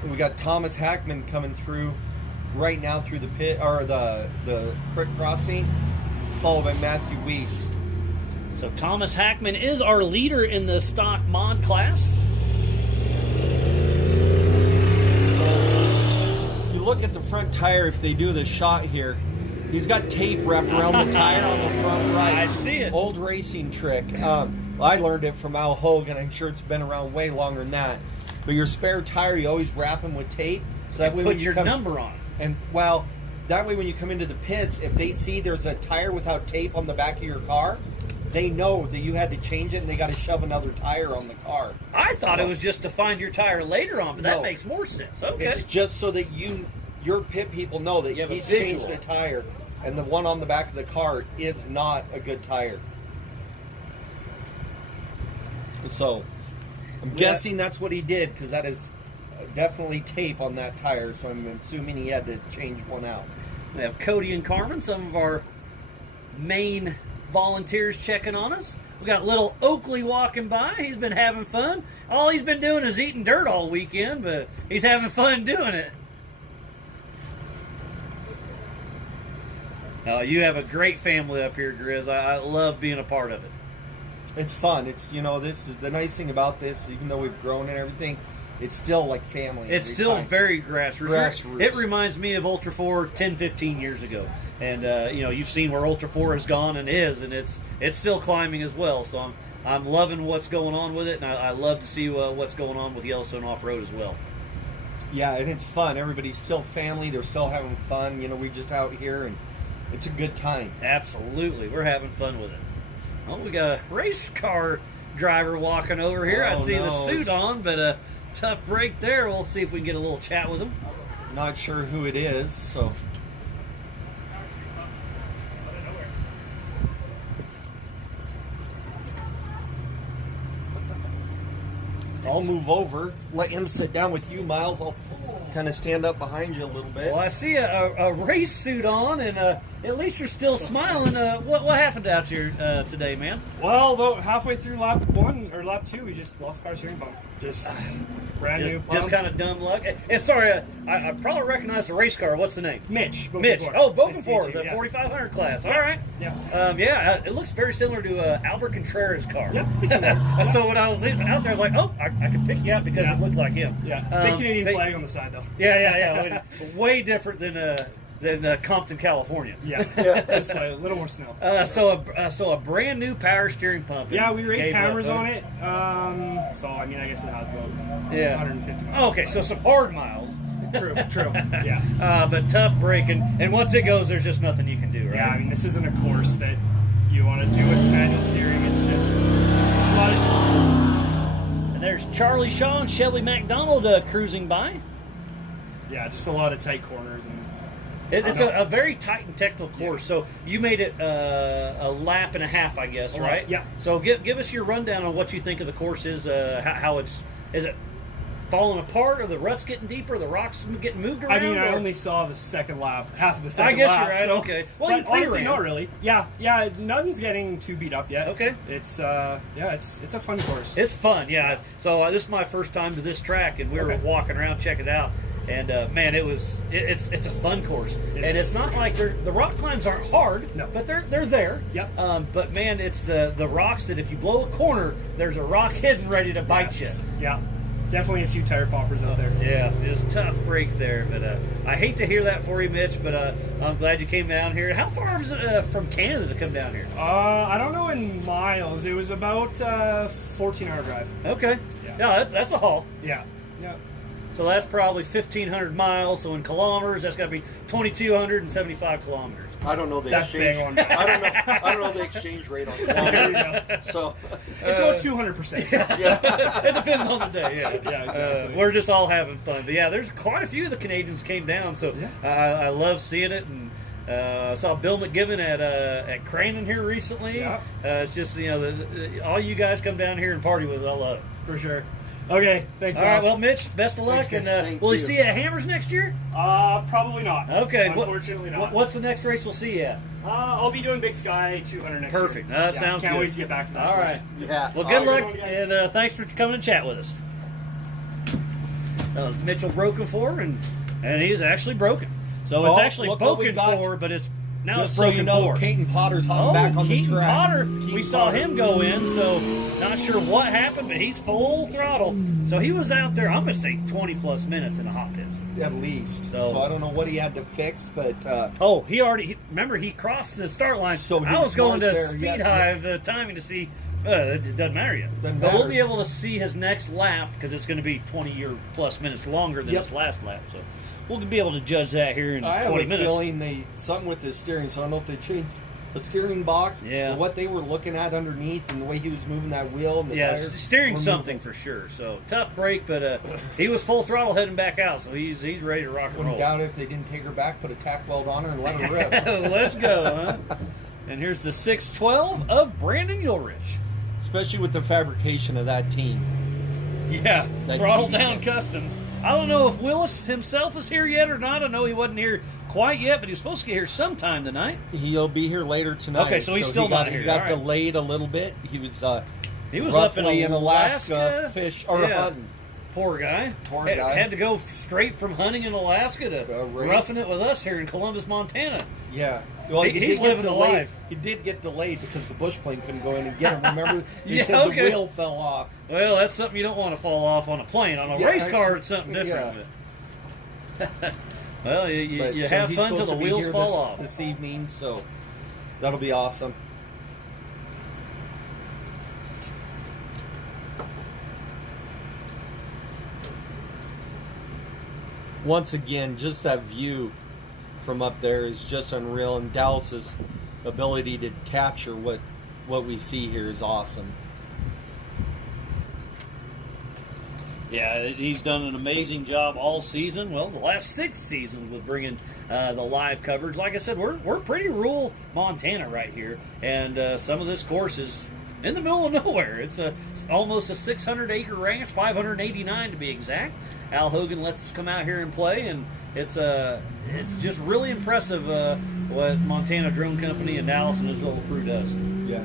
we got Thomas Hackman coming through right now through the pit or the creek crossing, followed by Matthew Weiss. So Thomas Hackman is our leader in the stock mod class. So if you look at the front tire, if they do the shot here, he's got tape wrapped around the tire on the front right. I see it. Old racing trick. I learned it from Al Hogan. I'm sure it's been around way longer than that. But your spare tire, you always wrap them with tape. So that way Put when your you come, number on. And well, that way when you come into the pits, if they see there's a tire without tape on the back of your car, they know that you had to change it and they got to shove another tire on the car. I thought it was just to find your tire later on, but that No. makes more sense. Okay. It's just so that your pit people know that You have a he visual. changed the tire, and the one on the back of the car is not a good tire. So, I'm guessing that's what he did, because that is definitely tape on that tire, so I'm assuming he had to change one out. We have Cody and Carmen, some of our main volunteers checking on us. We got little Oakley walking by. He's been having fun. All he's been doing is eating dirt all weekend, but he's having fun doing it. You have a great family up here, Grizz. I love being a part of it. It's fun. It's, this is the nice thing about this, even though we've grown and everything, it's still like family. It's every still time. very grassroots. It reminds me of Ultra 4 10, 15 years ago. And, you've seen where Ultra 4 has gone and is, and it's still climbing as well. So I'm loving what's going on with it, and I love to see what's going on with Yellowstone Off-Road as well. Yeah, and it's fun. Everybody's still family. They're still having fun. We're just out here, and it's a good time. Absolutely. We're having fun with it. Well, we got a race car driver walking over here. I see the suit on, but a tough break there. We'll see if we can get a little chat with him. Not sure who it is, so... I'll move over, let him sit down with you, Miles. I'll kind of stand up behind you a little bit. Well, I see a race suit on, and at least you're still smiling. What happened out here today, man? Well, about halfway through lap 1 or lap 2, we just lost power steering pump. Just brand new pump. Just kind of dumb luck. And sorry, I probably recognize the race car. What's the name? Mitch. Mitch. Oh, Bokenford, the yeah. 4500 class. All right. Yeah. It looks very similar to Albert Contreras' car. Yeah, pretty similar. So when I was out there, I was like, oh, I could pick you out because it looked like him. Yeah. Big Canadian flag on the side, though. Yeah. Way different than Compton, California. Yeah. Just a little more snow. So a brand new power steering pump. Yeah, we raced hammers on it. So I guess it has about 150 miles. Okay, so some hard miles. True. Yeah. But tough break, and once it goes, there's just nothing you can do, right? Yeah, this isn't a course that you want to do with manual steering. It's just a lot of... And there's Charlie Shaw and Shelby McDonald cruising by. Yeah, just a lot of tight corners and. It's a very tight and technical course. So you made it a lap and a half, I guess, right? Yeah. So give us your rundown on what you think of the course is. How is it falling apart? Are the ruts getting deeper? The rocks getting moved around? I only saw the second lap, half of the second lap. I guess you're right. So, Okay. Well, you honestly, not really. Yeah. Nothing's getting too beat up yet. Okay. It's it's a fun course. It's fun, yeah. So this is my first time to this track, and we were walking around checking it out. And man, it's a fun course, it's not like the rock climbs aren't hard, but they're there. Yep. But man, it's the rocks that if you blow a corner, there's a rock hidden ready to bite you. Yeah, definitely a few tire poppers out there. Yeah, it's a tough break there, but I hate to hear that for you, Mitch. But I'm glad you came down here. How far is it from Canada to come down here? I don't know in miles. It was about 14-hour drive. Okay. Yeah, that's a haul. Yeah. So that's probably 1,500 miles. So in kilometers, that's got to be 2,275 kilometers. I don't know the That's exchange. bang on. I don't know the exchange rate on kilometers. So it's about 200%. It depends on the day. Yeah, exactly. We're just all having fun. But yeah, there's quite a few of the Canadians came down, so I love seeing it. And I saw Bill McGiven at Crandon here recently. Yeah. It's just, you know, all you guys come down here and party with us. I love it. For sure. Okay, thanks, All right, guys. well, Mitch, best of luck. Thanks, And Thank will we you. see you at Hammers next year? Probably not. Okay. Unfortunately not. What's the next race we'll see you at? I'll be doing Big Sky 200 next Perfect. year. That sounds Can't good. wait to get back to that. All course. right. Yeah. Well, good Awesome. luck, and thanks for coming and chat with us. That was Mitchell broken for, and he's actually broken. So it's Oh, actually look what we broken got. for, but it's now Just it's so broken you know, for. Peyton Potter's hopping back on Keaton the track. Potter, Keaton we saw Potter. him go in, so not sure what happened, but he's full throttle. So he was out there, I'm going to say 20-plus minutes in the hot pits. At least. So- So I don't know what he had to fix, but Oh, remember, he crossed the start line. So he I was was going smart to there. speed Yeah. hive the timing to see. It doesn't matter yet. Doesn't But we'll matter. be able to see his next lap because it's going to be 20 or plus minutes longer than Yep. his last lap. So we'll be able to judge that here in I have 20 a minutes. feeling something with the steering, so I don't know if they changed the steering box, Yeah. or what they were looking at underneath and the way he was moving that wheel and the Yeah, tires. steering were something moving. for sure. So tough break, but he was full throttle heading back out, so he's ready to rock and Wouldn't roll. doubt it if they didn't take her back, put a tack weld on her, and let her rip. Let's go, huh? And here's the 612 of Brandon Ulrich. Especially with the fabrication of that team. Yeah, That throttle TV down thing. customs. I don't know if Willis himself is here yet or not. I know he wasn't here quite yet, but he was supposed to get here sometime tonight. He'll be here later tonight. Okay, so he's still he got, not here. He got All right. delayed a little bit. He was He was roughly up in Alaska fish or Yeah. hunting. Poor guy. Poor Had- guy. Had to go straight from hunting in Alaska to race. roughing it with us here in Columbus, Montana. Yeah. Well, He's did get living the delayed. life. He did get delayed because the bush plane couldn't go in and get him. Remember? He Yeah, said okay. the wheel fell off. Well, that's something you don't want to fall off on a plane. On a Yeah, race car, it's something different. But well, you But, so have he's fun till supposed the to be wheels here fall off. this evening, so that'll be awesome. Once again, just that view from up there is just unreal, and Dallas's ability to capture what we see here is awesome. Yeah, he's done an amazing job all season. Well, the last 6 seasons with bringing the live coverage. Like I said, we're pretty rural Montana right here, and some of this course is in the middle of nowhere. It's almost a 600-acre ranch, 589 to be exact. Al Hogan lets us come out here and play, and it's just really impressive what Montana Drone Company and Dallas and his little crew does. Yeah.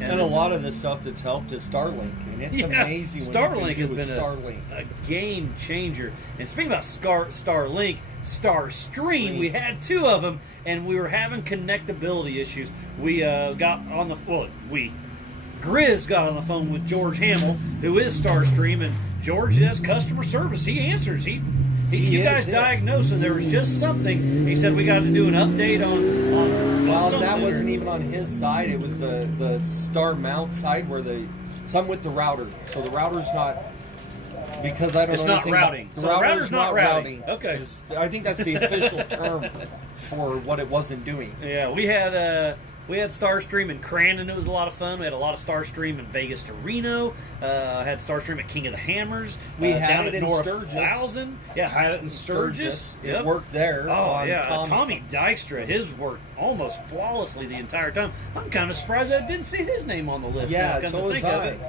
And a it's- lot of the stuff that's helped is Starlink, and it's amazing. Starlink has what you can been do with Starlink. a game changer. And speaking about Starlink, Starstream, we had 2 of them, and we were having connectability issues. We got on the Grizz got on the phone with George Hamill, who is Starstream, and George does customer service. He answers. You guys diagnosed, and there was just something. He said we got to do an update on Well, something that or- wasn't even on his side. It was the star mount side where some with the router. So the router's not, because I don't It's know not anything about- routing. the So the router's not routing. Okay. Is- I think that's the official term for what it wasn't doing. Yeah, we had Starstream in Crandon. It was a lot of fun. We had a lot of Starstream in Vegas to Reno. Had Starstream at King of the Hammers. We had down it at in North Sturgis. 1000. Yeah, had it in Sturgis. It worked there. Oh on yeah, Tom's- Tommy Dykstra. His worked almost flawlessly the entire time. I'm kind of surprised I didn't see his name on the list. now, Yeah, come so to was think of I. it.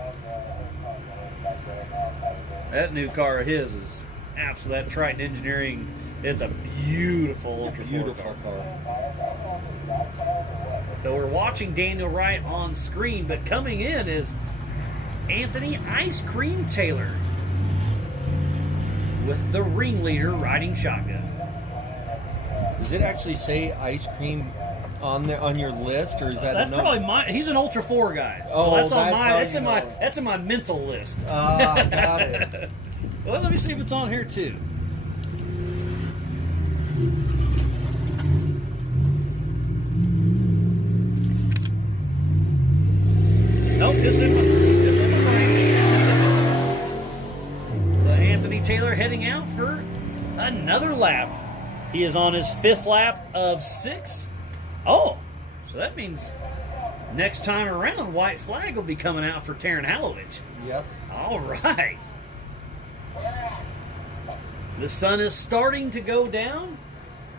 That new car of his is absolute. That Triton Engineering. It's a beautiful Ultra 4 Beautiful car. car. So we're watching Daniel Wright on screen, but coming in is Anthony Ice Cream Taylor with the ringleader riding shotgun. Does it actually say ice cream on your list, or is that That's a probably my. He's an Ultra 4 guy, so Oh, that's on that's my. how That's you in my. know. That's in my mental list. Ah, got it. Well, let me see if it's on here too. Nope, this in my brain. So Anthony Taylor heading out for another lap. He is on his 5th lap of 6. Oh, so that means next time around, White Flag will be coming out for Taryn Hallovich. Yep. All right. The sun is starting to go down.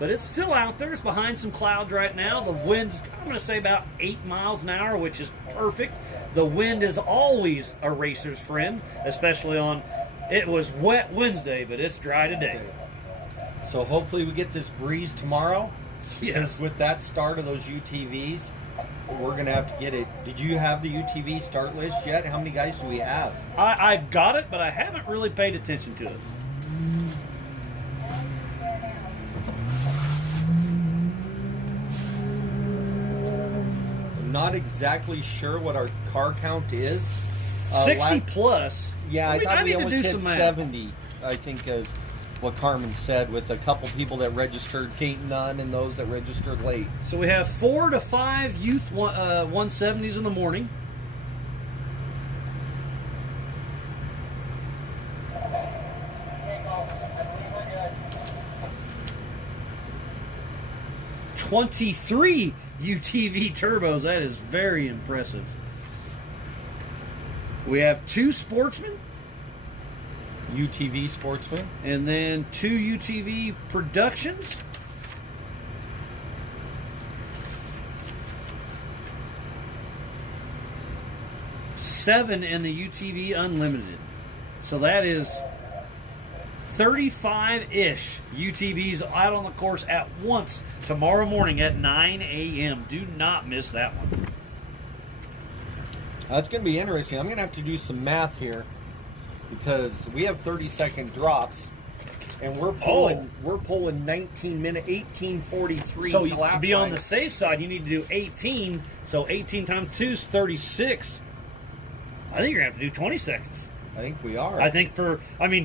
but it's still out there. It's behind some clouds right now. The wind's, I'm going to say, about 8 miles an hour, which is perfect. The wind is always a racer's friend, especially on, it was wet Wednesday, but it's dry today. So hopefully we get this breeze tomorrow. Yes. With that start of those UTVs, we're going to have to get it. Did you have the UTV start list yet? How many guys do we have? I've got it, but I haven't really paid attention to it. I'm not exactly sure what our car count is. 60 plus. Yeah, I thought we need to almost do hit some math. 70, I think is what Carmen said, with a couple people that registered, Kate and Nunn, and those that registered late. So we have 4 to 5 youth 170s in the morning. $23 UTV turbos. That is very impressive. We have 2 sportsmen. UTV sportsmen. And then 2 UTV productions. Seven in the UTV Unlimited. So that is 35-ish UTVs out on the course at once tomorrow morning at 9 a.m. Do not miss that one. That's going to be interesting. I'm going to have to do some math here because we have 30-second drops, and we're pulling 19 minute 18:43 So to lap to be on time. the safe side, you need to do 18. So 18 times 2 is 36. I think you're going to have to do 20 seconds. I think we are. I think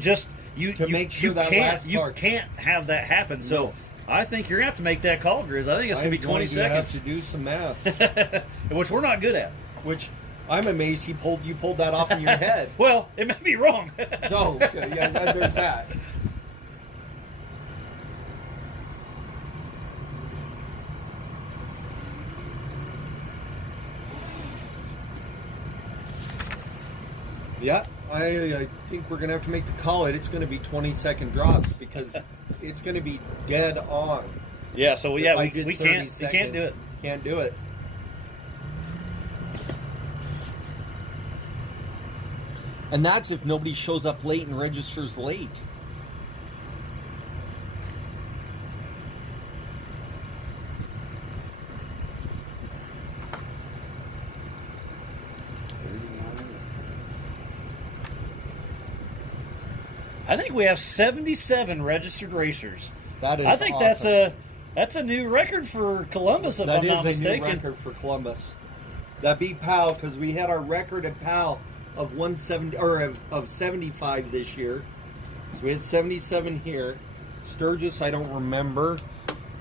just you To you, make sure you that can't last you car- can't have that happen. So I think you're going to have to make that call, Grizz. I think it's going to be 20 I'm seconds, going to have to do some math, which we're not good at. which I'm amazed you pulled that off in your head. Well, it may be wrong. No, okay, yeah, there's that. Yeah, I think we're going to have to make the call. It's going to be 20-second drops because it's going to be dead on. Yeah. So If I we did 30 can't we seconds, can't do it. Can't do it. And that's if nobody shows up late and registers late. I think we have 77 registered racers. That is I think awesome. that's a new record for Columbus, if That I'm is not a mistaken. new record for Columbus. That beat Powell because we had our record at Powell of 170 or of 75 this year. So we had 77 here. Sturgis, I don't remember.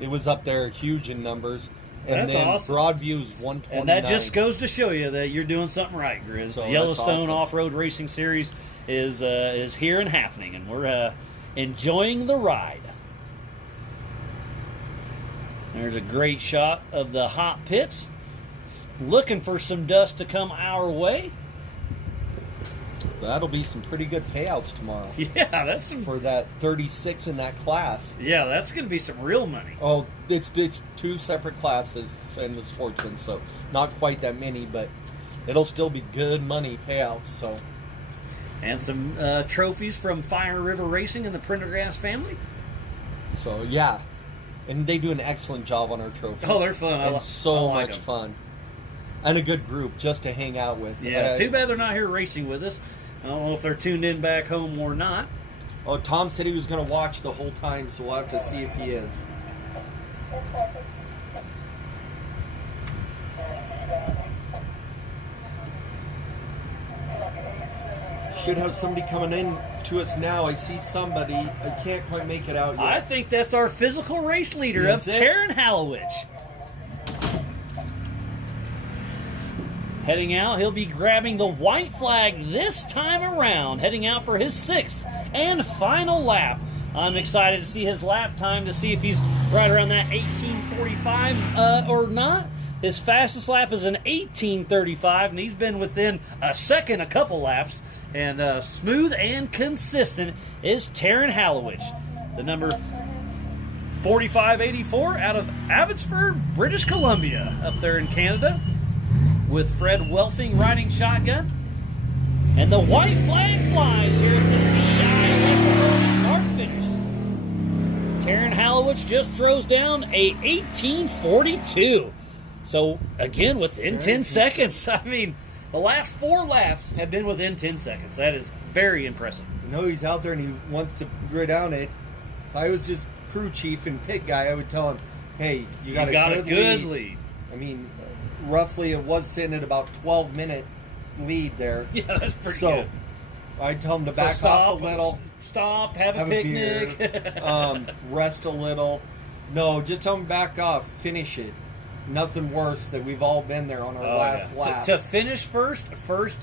It was up there huge in numbers. And That's then awesome. Broadview's 129. And that just goes to show you that you're doing something right, Grizz. So The that's Yellowstone awesome. Off-Road Racing Series is here and happening, and we're enjoying the ride. There's a great shot of the hot pits. Looking for some dust to come our way. That'll be some pretty good payouts tomorrow Yeah, that's some. for that 36 in that class. Yeah, that's going to be some real money. Oh, it's 2 separate classes in the sportsman, so not quite that many, but it'll still be good money payouts. So And some trophies from Fire River Racing and the Prendergast family. yeah, and they do an excellent job on our trophies. Oh, they're fun. And I so like much them. fun, and a good group just to hang out with. Yeah, too bad they're not here racing with us. I don't know if they're tuned in back home or not. Oh, Tom said he was going to watch the whole time, so we'll have to see if he is. Should have somebody coming in to us now. I see somebody. I can't quite make it out yet. I think that's our physical race leader Is of it? Taryn Hallowich. Heading out, he'll be grabbing the white flag this time around, heading out for his 6th and final lap. I'm excited to see his lap time, to see if he's right around that 18:45 or not. His fastest lap is an 18:35, and he's been within a second a couple laps. And smooth and consistent is Taryn Hallowich, the number 4584 out of Abbotsford, British Columbia, up there in Canada, with Fred Welfing riding shotgun. And the white flag flies here at the CEI start finish. Taryn Halowich just throws down a 1842. So, again, within 10 seconds. I mean, the last 4 laps have been within 10 seconds. That is very impressive. You know he's out there and he wants to grid down it. If I was his crew chief and pit guy, I would tell him, hey, you got a good lead. I mean, roughly it was sitting at about 12-minute lead there. Yeah, that's pretty good. I'd tell him to back off a little. Stop, have a picnic. Beer, rest a little. No, just tell him to back off, finish it. Nothing worse that we've all been there on our last lap. To finish first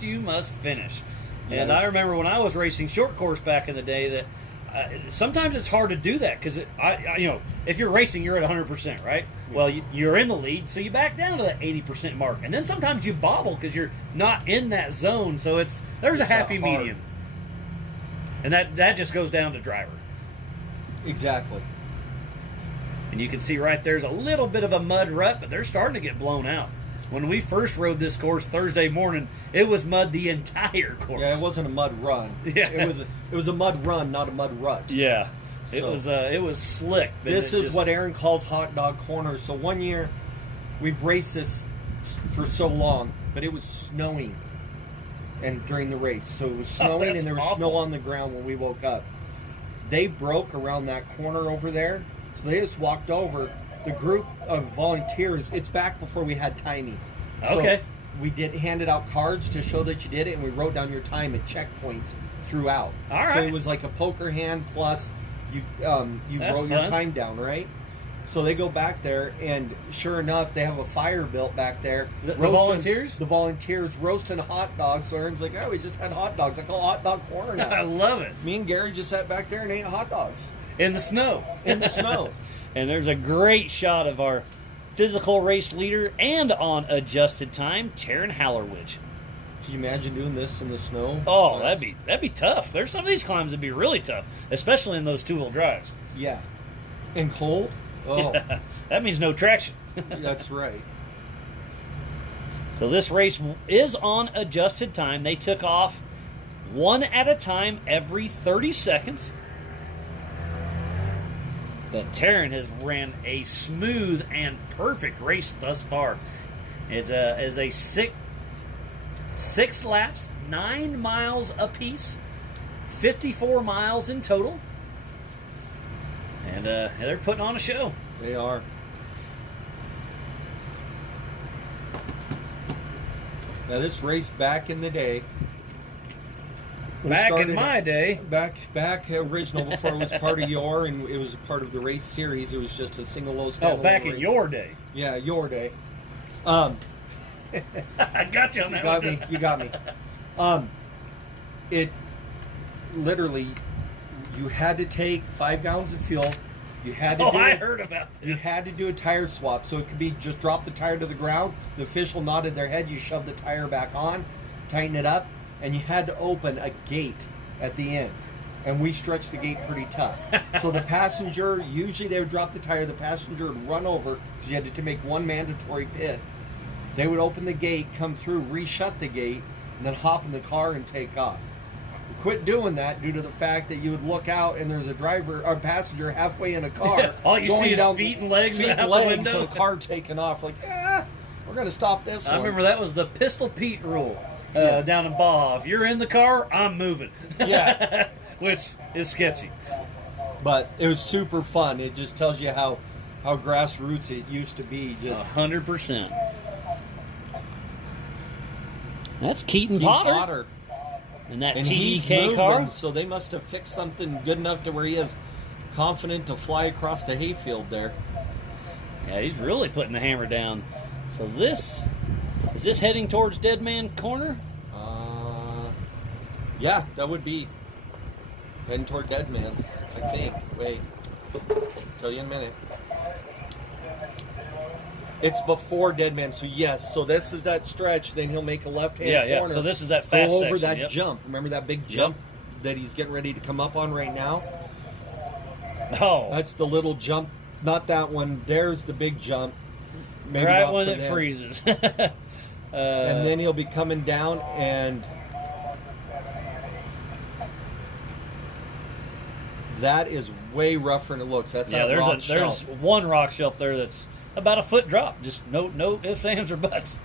you must finish. Yes. And I remember when I was racing short course back in the day that sometimes it's hard to do that because if you're racing, you're at 100%, right? Well, you're in the lead, so you back down to that 80% mark, and then sometimes you bobble because you're not in that zone. So there's a happy medium, and that just goes down to driver. Exactly. And you can see right there's a little bit of a mud rut, but they're starting to get blown out. When we first rode this course Thursday morning, it was mud the entire course. Yeah, it wasn't a mud run. Yeah, it was a mud run, not a mud rut. Yeah, So, it was slick. This is what Aaron calls hot dog corners. So one year, we've raced this for so long, but it was snowing, and during the race, so it was snowing and there was snow on the ground when we woke up. They broke around that corner over there, so they just walked over. The group of volunteers, it's back before we had timing. Okay. So we handed out cards to show that you did it, and we wrote down your time at checkpoints throughout. All right. So it was like a poker hand plus you wrote your time down, right? So they go back there, and sure enough, they have a fire built back there. The volunteers? The volunteers roasting hot dogs. So Aaron's like, oh, we just had hot dogs. I call it hot dog corner now. I love it. Me and Gary just sat back there and ate hot dogs. In the snow. In the snow. And there's a great shot of our physical race leader and on adjusted time, Taryn Halowich. Can you imagine doing this in the snow? Oh, that'd be tough. There's some of these climbs that'd be really tough, especially in those 2-wheel drives. Yeah. And cold? Oh. Yeah, that means no traction. That's right. So this race is on adjusted time. They took off one at a time every 30 seconds. But Taryn has ran a smooth and perfect race thus far. It is a six laps, 9 miles apiece, 54 miles in total. And they're putting on a show. They are. Now this race back in the day. Back in my day. Back original before it was part of Y.O.R.R. and it was part of the race series. It was just a single low standalone. Oh, back in race. your day. Yeah, your day. I got you on that. You got me. It literally, you had to take 5 gallons of fuel. You had to I heard about this. You had to do a tire swap, so it could be just drop the tire to the ground. The official nodded their head. You shove the tire back on, tighten it up, and you had to open a gate at the end. And we stretched the gate pretty tough. So the passenger, usually they would drop the tire. The passenger would run over because you had to make one mandatory pit. They would open the gate, come through, reshut the gate, and then hop in the car and take off. We quit doing that due to the fact that you would look out and there's a driver or passenger halfway in a car. All you see is feet and legs out the window. So the car taking off like, we're going to stop this one. I remember that was the Pistol Pete rule down in Baja. If you're in the car, I'm moving. Yeah. Which is sketchy. But it was super fun. It just tells you how grassroots it used to be. Just 100%. That's Keaton Potter. And that TDK car. So they must have fixed something good enough to where he is confident to fly across the hayfield there. Yeah, he's really putting the hammer down. So is this heading towards Dead Man Corner? Yeah, that would be heading toward Dead Man's, I think. Wait, tell you in a minute. It's before Dead Man, so yes. So this is that stretch. Then he'll make a left-hand corner. Yeah. So this is that fast go over section, that jump. Remember that big jump that he's getting ready to come up on right now? Oh, that's the little jump not that one. There's the big jump. Maybe right not when for it them. freezes. And then he'll be coming down, and that is way rougher than it looks. That's yeah, that rock there's shelf. one rock shelf there that's about a foot drop. Just no ifs, ands, or buts.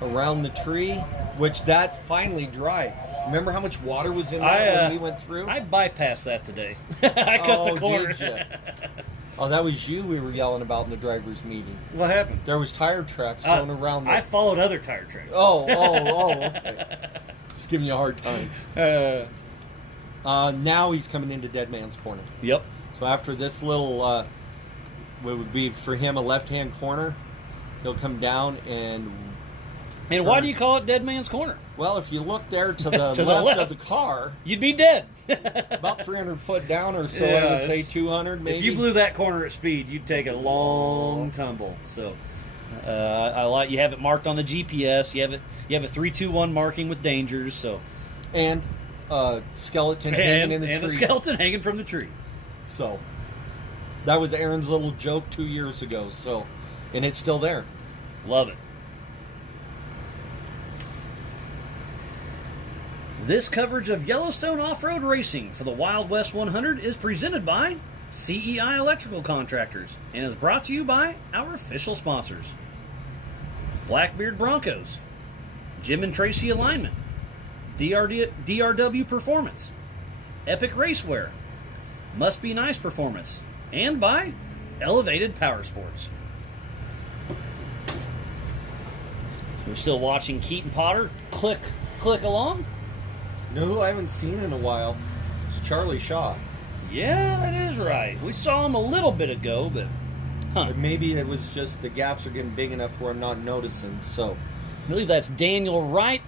Around the tree, which that's finally dry. Remember how much water was in that when we went through? I bypassed that today. I cut the corner. Did you? Oh, that was you we were yelling about in the driver's meeting. What happened? There was tire tracks going around. I followed other tire tracks. Oh, okay. Just giving you a hard time. Now he's coming into Dead Man's Corner. Yep. So after this little, it would be for him a left-hand corner. He'll come down and. And why do you call it Dead Man's Corner? Well, if you look there to the, To the left, left. of the car, You'd be dead. it's about 300 foot down or so. Yeah, I would say it's- 200 maybe. If you blew that corner at speed, you'd take a long tumble. So, I like you have it marked on the GPS. You have a 3-2-1 marking with dangers. So, And skeleton hanging in the and tree. a skeleton hanging from the tree. So that was Aaron's little joke 2 years ago. So, and it's still there. Love it. This coverage of Yellowstone off-road racing for the Wild West 100 is presented by CEI Electrical Contractors and is brought to you by our official sponsors: Blackbeard Broncos, Jim and Tracy Alignment, DRW Performance, Epic Racewear, Must Be Nice Performance, and by Elevated Power Sports. We're still watching Keaton Potter click along. You know who I haven't seen in a while? It's Charlie Shaw. Yeah, that is right. We saw him a little bit ago, but But maybe it was just the gaps are getting big enough where I'm not noticing. So, I believe that's Daniel Wright,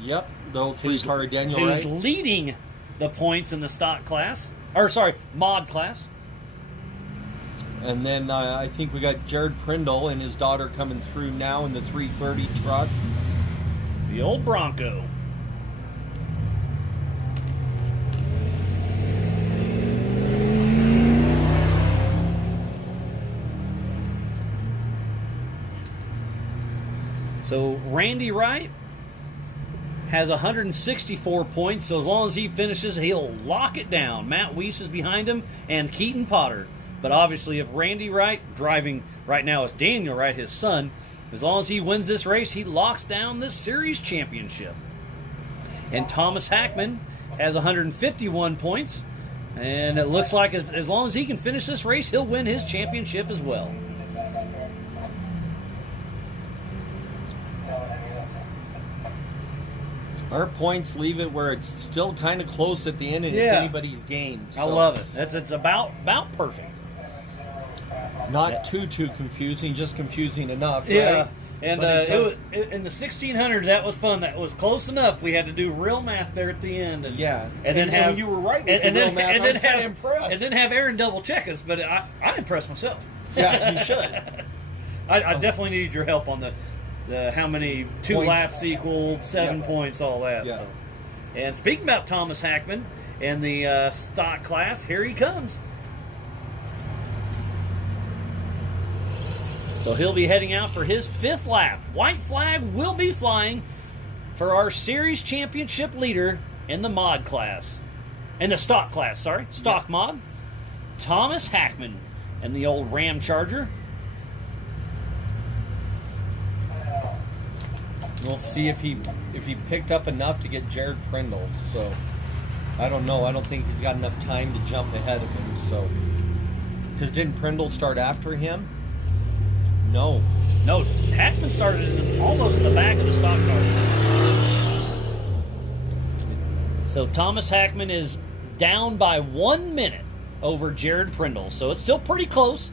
yep, the old three-car Daniel who's Wright. leading the points in the stock class, or sorry, mod class. And then I think we got Jared Prindle and his daughter coming through now in the 330 truck. The old Bronco. So Randy Wright has 164 points, so as long as he finishes, he'll lock it down. Matt Weiss is behind him, and Keaton Potter. But obviously, if Randy Wright, driving right now is Daniel Wright, his son, as long as he wins this race, he locks down this series championship. And Thomas Hackman has 151 points, and it looks like as long as he can finish this race, he'll win his championship as well. Our points leave it where it's still kind of close at the end, and it's Yeah. anybody's game. I So love it. It's about perfect. not too confusing, just confusing enough. Yeah, right? and But it was in the 1600s. That was fun. That was close enough. We had to do real math there at the end. And, Yeah. and then And have you were right with the real math. I was kinda impressed. And then have Aaron double check us. But I impressed myself. Yeah, you should. I definitely needed your help on the how many two Points. laps equaled 7 Yeah. points, all that. Yeah. So. And speaking about Thomas Hackman in the stock class, here he comes. So he'll be heading out for his 5th lap. White flag will be flying for our series championship leader in the mod class. In the stock class, sorry. Stock mod. Thomas Hackman and the old Ram Charger. We'll see if he picked up enough to get Jared Prindle. So I don't know. I don't think he's got enough time to jump ahead of him. So because didn't Prindle start after him? No. No, Hackman started almost in the back of the stock car. So Thomas Hackman is down by 1 minute over Jared Prindle. So it's still pretty close.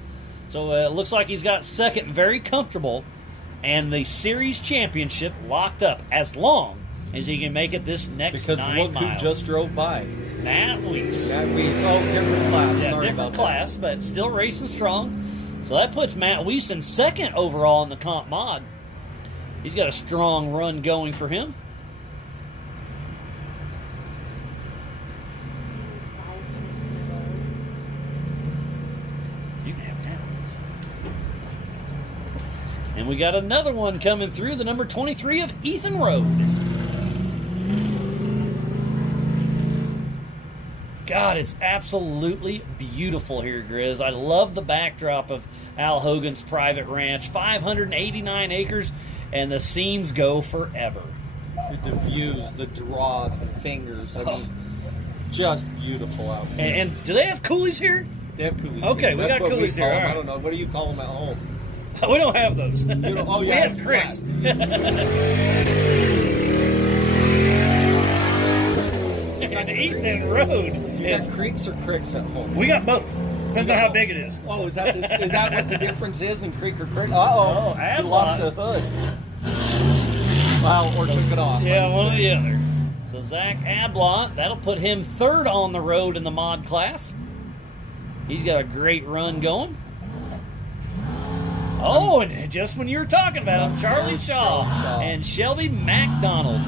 So it looks like he's got second very comfortable. And the series championship locked up as long as he can make it this next Because 9 look miles. who just drove by. Matt Weiss. That means different class. Yeah, Sorry different about class, but still racing strong. So that puts Matt Weiss in second overall in the comp mod. He's got a strong run going for him. we got another one coming through, the number 23 of Ethan Road. God, it's absolutely beautiful here, Grizz. I love the backdrop of Al Hogan's private ranch, 589 acres, and the scenes go forever. The views, the draws, the fingers. I mean, just beautiful out here. And do they have coolies here? They have coolies. Okay, here. we That's got what coolies we call here. them. All I right. don't know. What do you call them at home? We don't have those. Oh, yeah, we have it's cricks. And Ethan Road. Do you have creeks or cricks at home? We got both. Depends on how big it is. Oh, is that what the difference is in creek or crick? Oh, You lost the hood. Well, or took it off. Yeah, one or the other. So Zach Ablott, that'll put him third on the road in the mod class. He's got a great run going. Oh, and just when you were talking about him, Charlie Shaw and Shelby McDonald.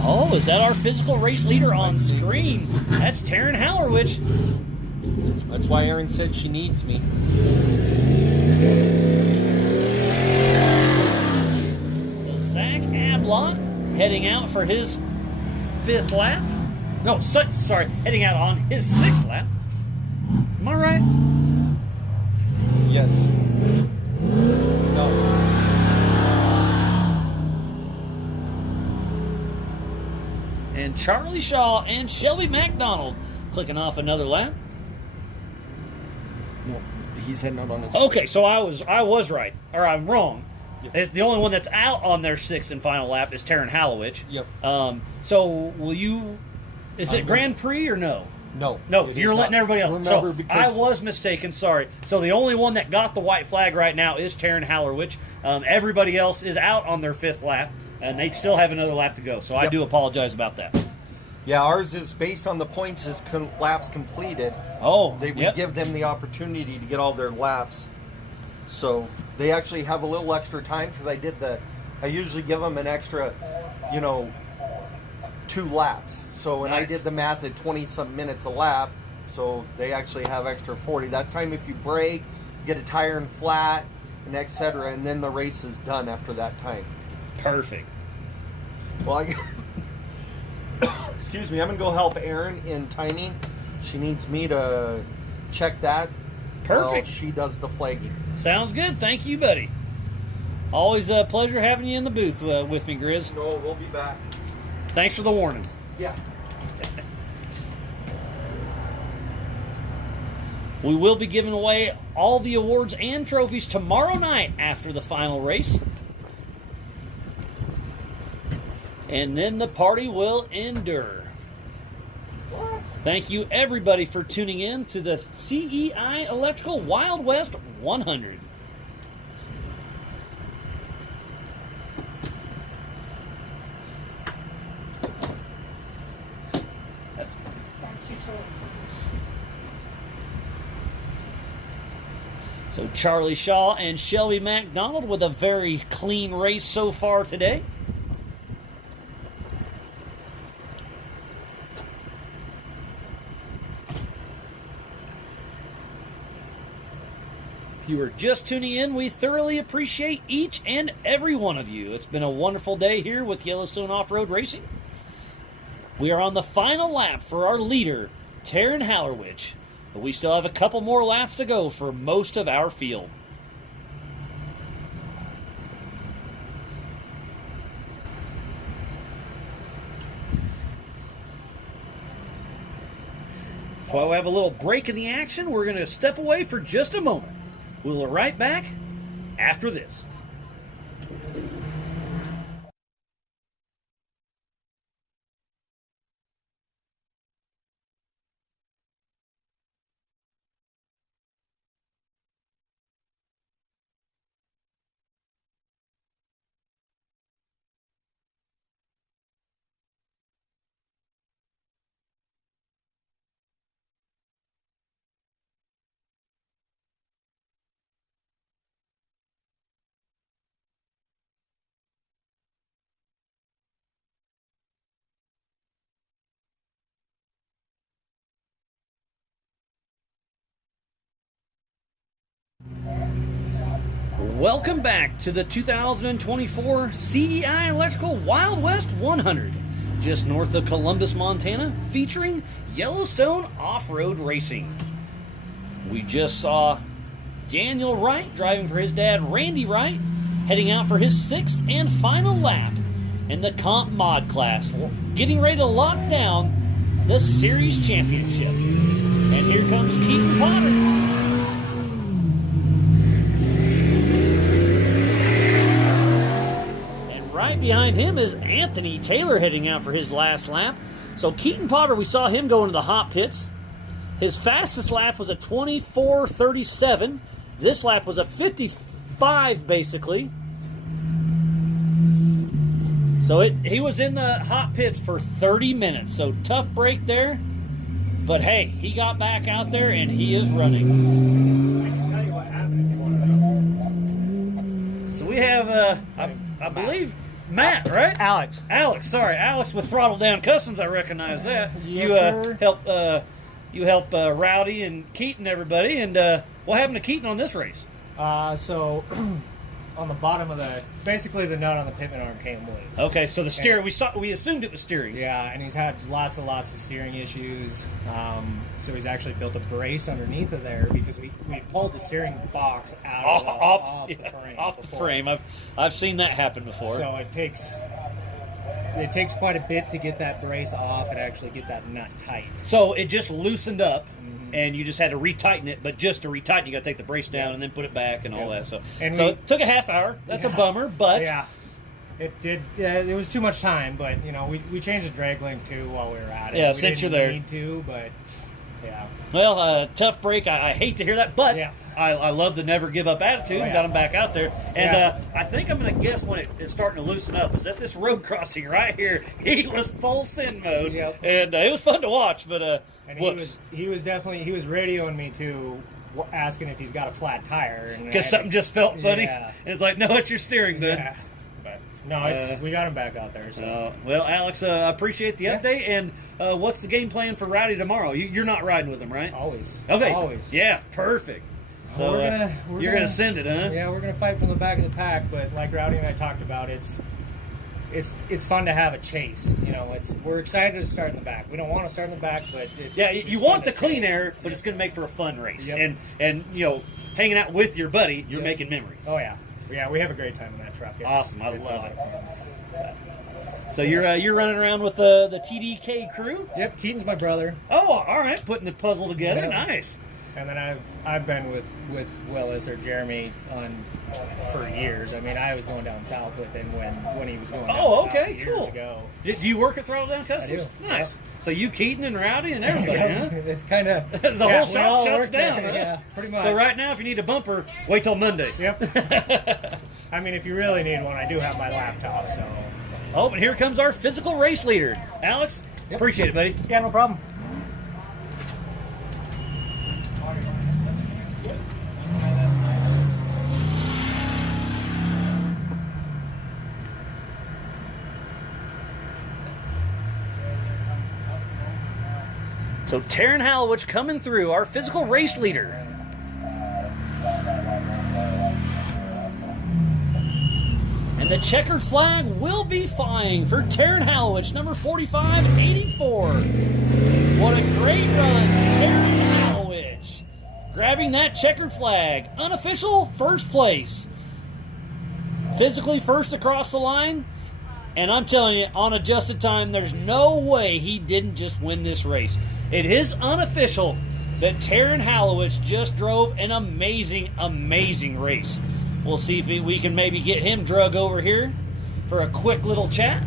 Oh, is that our physical race leader on screen? That's Taryn Hallerwich. That's why Erin said she needs me. So Zach Ablott heading out for his 5th lap. No, sorry, heading out on his 6th lap. Am I right? Yes. No. And Charlie Shaw and Shelby McDonald clicking off another lap. No. He's heading out on his. Okay, so I was right, or I'm wrong. Yeah. The only one that's out on their 6th and final lap is Taryn Halowich. Yep. So will you? Is it Grand Prix or no? No. No, you're letting everybody else. Remember, So because I was mistaken. Sorry. So the only one that got the white flag right now is Taryn Hallerwich. Everybody else is out on their 5th lap, and they still have another lap to go. So I do apologize about that. Yeah, ours is based on the points as laps completed. Oh, we give them the opportunity to get all their laps. So they actually have a little extra time because I usually give them an extra, 2 laps. So when I did the math at 20-some minutes a lap, so they actually have extra 40. That time if you brake, get a tire in flat, and etc., and then the race is done after that time. Perfect. Well, excuse me, I'm going to go help Erin in timing. She needs me to check that. Perfect. While she does the flagging. Sounds good. Thank you, buddy. Always a pleasure having you in the booth with me, Grizz. No, we'll be back. Thanks for the warning. Yeah. We will be giving away all the awards and trophies tomorrow night after the final race. And then the party will endure. Thank you, everybody, for tuning in to the CEI Electrical Wild West 100. So Charlie Shaw and Shelby McDonald with a very clean race so far today. If you are just tuning in, we thoroughly appreciate each and every one of you. It's been a wonderful day here with Yellowstone Off-Road Racing. We are on the final lap for our leader, Taryn Hallerwich. But we still have a couple more laps to go for most of our field. So while we have a little break in the action, we're going to step away for just a moment. We'll be right back after this. Welcome back to the 2024 CEI Electrical Wild West 100, just north of Columbus, Montana, featuring Yellowstone off-road racing. We just saw Daniel Wright driving for his dad, Randy Wright, heading out for his 6th and final lap in the Comp Mod class, getting ready to lock down the Series Championship. And here comes Keaton Potter. Right behind him is Anthony Taylor heading out for his last lap. So Keaton Potter, we saw him go into the hot pits. His fastest lap was a 24:37. This lap was a 55, basically. So he was in the hot pits for 30 minutes. So tough break there. But hey, he got back out there and he is running. I can tell you what happened if you want to know. So we have, I believe, Matt, right? Alex. Sorry, Alex with Throttle Down Customs. I recognize that. Yes, sir. You help Rowdy and Keaton, everybody. And what happened to Keaton on this race? So on the bottom of basically the nut on the pitman arm came loose. Okay, so the steering, we assumed it was steering. Yeah, and he's had lots of steering issues. So he's actually built a brace underneath of there because we pulled the steering box out off the frame. I've seen that happen before. So it takes quite a bit to get that brace off and actually get that nut tight. So it just loosened up. And you just had to retighten it, but just to retighten, you got to take the brace down and then put it back and all that. So it took a half hour. That's a bummer, but it did. It was too much time, but we changed the drag link too while we were at it. Yeah, we since didn't you're there. Need to, but yeah. Well, tough break. I hate to hear that, but I love the never give up attitude. Got him back out there, and I think I'm going to guess when it's starting to loosen up is at this road crossing right here. He was full send mode, and it was fun to watch, but. And he was radioing me too, asking if he's got a flat tire. Because something just felt funny. Yeah. And it's like, no, it's your steering, bud. Yeah. But no, we got him back out there. So well, Alex, I appreciate the update. And what's the game plan for Rowdy tomorrow? You're not riding with him, right? Always. Okay. Always. Yeah, perfect. So you're gonna send it, huh? Yeah, we're gonna fight from the back of the pack. But like Rowdy and I talked about, it's fun to have a chase. We're excited to start in the back. We don't want to start in the back, but you want the clean air, but it's going to make for a fun race. And hanging out with your buddy, you're making memories. Oh yeah, we have a great time in that truck. Awesome, I love it. So you're running around with the TDK crew? Yep, Keaton's my brother. Oh, all right, putting the puzzle together. Yeah. Nice. And then I've been with Willis or Jeremy for years. I mean, I was going down south with him when he was going down south years ago. Do you work at Throttle Down Customs? I do. Nice. Yeah. So you, Keaton, and Rowdy, and everybody, huh? It's kind of the whole shop shuts down. Huh? Yeah, pretty much. So right now, if you need a bumper, wait till Monday. Yep. I mean, if you really need one, I do have my laptop. So. Oh, and here comes our physical race leader, Alex. Appreciate it, buddy. Yeah, no problem. So Taryn Halowich coming through, our physical race leader. And the checkered flag will be flying for Taryn Halowich, number 4584. What a great run, Taryn Halowich. Grabbing that checkered flag. Unofficial first place. Physically first across the line. And I'm telling you, on adjusted time, there's no way he didn't just win this race. It is unofficial that Taryn Halowich just drove an amazing, amazing race. We'll see if we can maybe get him drug over here for a quick little chat.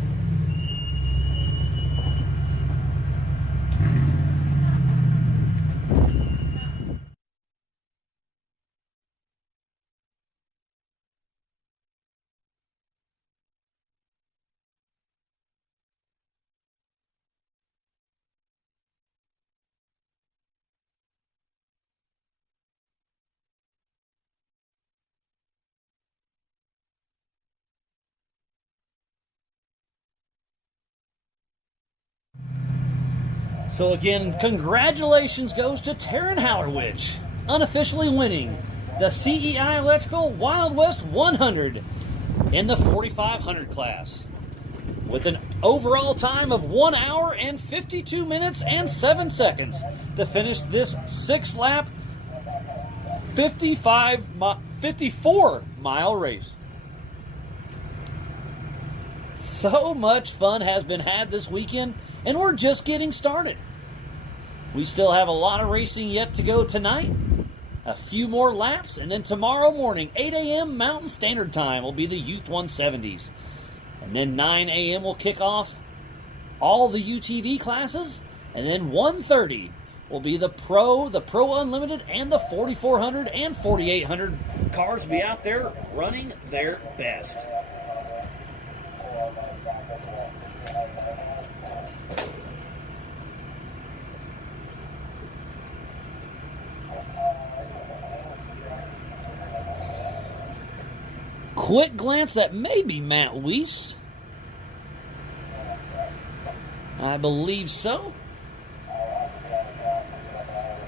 So again, congratulations goes to Taryn Halowich, unofficially winning the CEI Electrical Wild West 100 in the 4500 class with an overall time of 1 hour and 52 minutes and 7 seconds to finish this 6-lap, 54-mile race. So much fun has been had this weekend, and we're just getting started. We still have a lot of racing yet to go tonight. A few more laps, and then tomorrow morning, 8 a.m. Mountain Standard Time will be the Youth 170s. And then 9 a.m. will kick off all the UTV classes, and then 1:30 will be the Pro Unlimited, and the 4400 and 4800 cars will be out there running their best. Quick glance at maybe Matt Weiss. I believe so.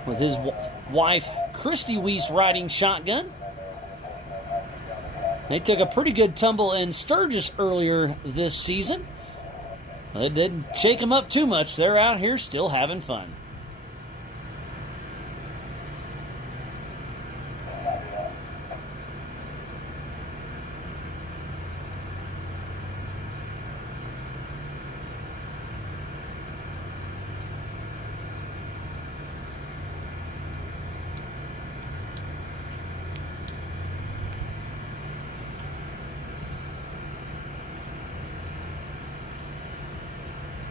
With his wife, Christy Weiss, riding shotgun. They took a pretty good tumble in Sturgis earlier this season. It didn't shake them up too much. They're out here still having fun.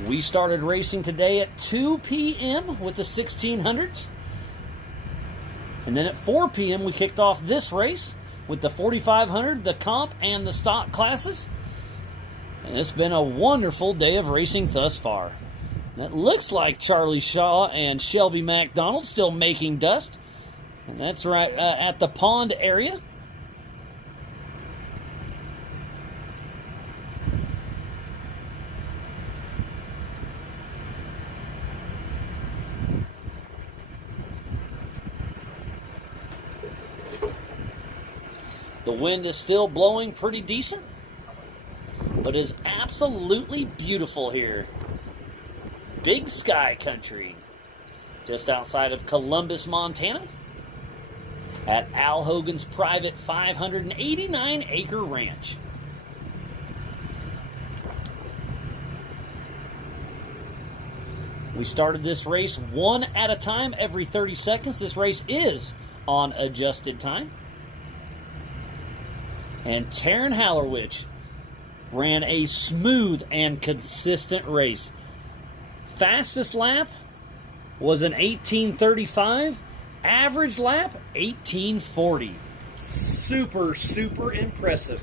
We started racing today at 2 p.m. with the 1600s. And then at 4 p.m. we kicked off this race with the 4500, the comp, and the stock classes. And it's been a wonderful day of racing thus far. And it looks like Charlie Shaw and Shelby MacDonald still making dust. And that's right at the pond area. The wind is still blowing pretty decent, but is absolutely beautiful here. Big Sky Country, just outside of Columbus, Montana, at Al Hogan's private 589-acre ranch. We started this race one at a time every 30 seconds. This race is on adjusted time. And Taryn Hallerwich ran a smooth and consistent race. Fastest lap was an 18:35. Average lap, 18:40. Super, super impressive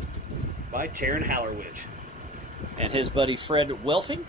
by Taryn Hallerwich. And his buddy Fred Welfing.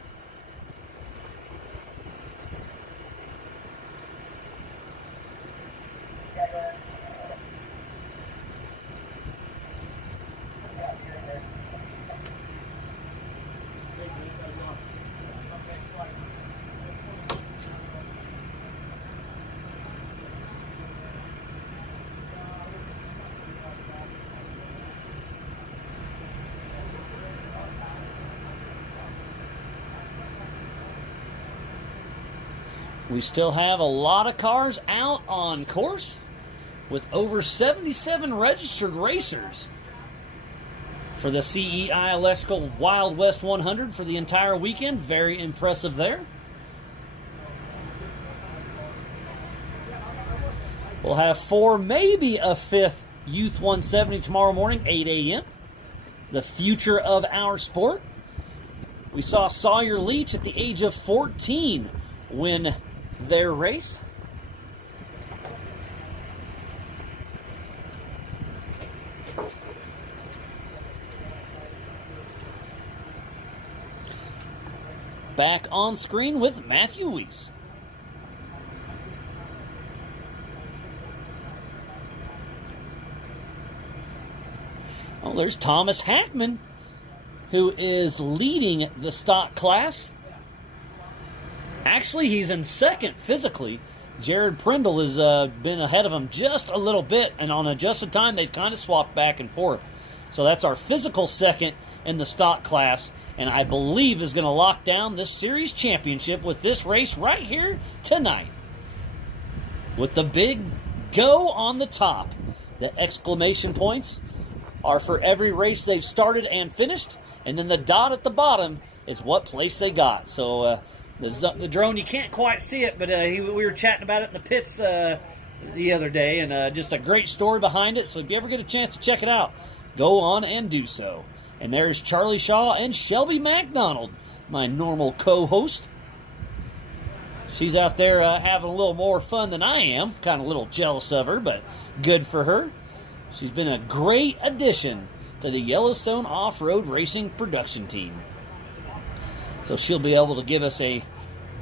We still have a lot of cars out on course with over 77 registered racers for the CEI Electrical Wild West 100 for the entire weekend. Very impressive there. We'll have 4, maybe a 5th Youth 170 tomorrow morning, 8 a.m. The future of our sport. We saw Sawyer Leach at the age of 14 win their race. Back on screen with Matthew Weiss. Oh, there's Thomas Hackman, who is leading the stock class. Actually, he's in second physically. Jared Prindle has been ahead of him just a little bit, and on adjusted time, they've kind of swapped back and forth. So that's our physical second in the stock class, and I believe is going to lock down this series championship with this race right here tonight. With the big go on the top. The exclamation points are for every race they've started and finished, and then the dot at the bottom is what place they got. So the drone, you can't quite see it, but we were chatting about it in the pits the other day, and just a great story behind it. So if you ever get a chance to check it out, go on and do so. And there's Charlie Shaw and Shelby MacDonald, my normal co-host. She's out there having a little more fun than I am. Kind of a little jealous of her, but good for her. She's been a great addition to the Yellowstone Off-Road Racing production team. So she'll be able to give us a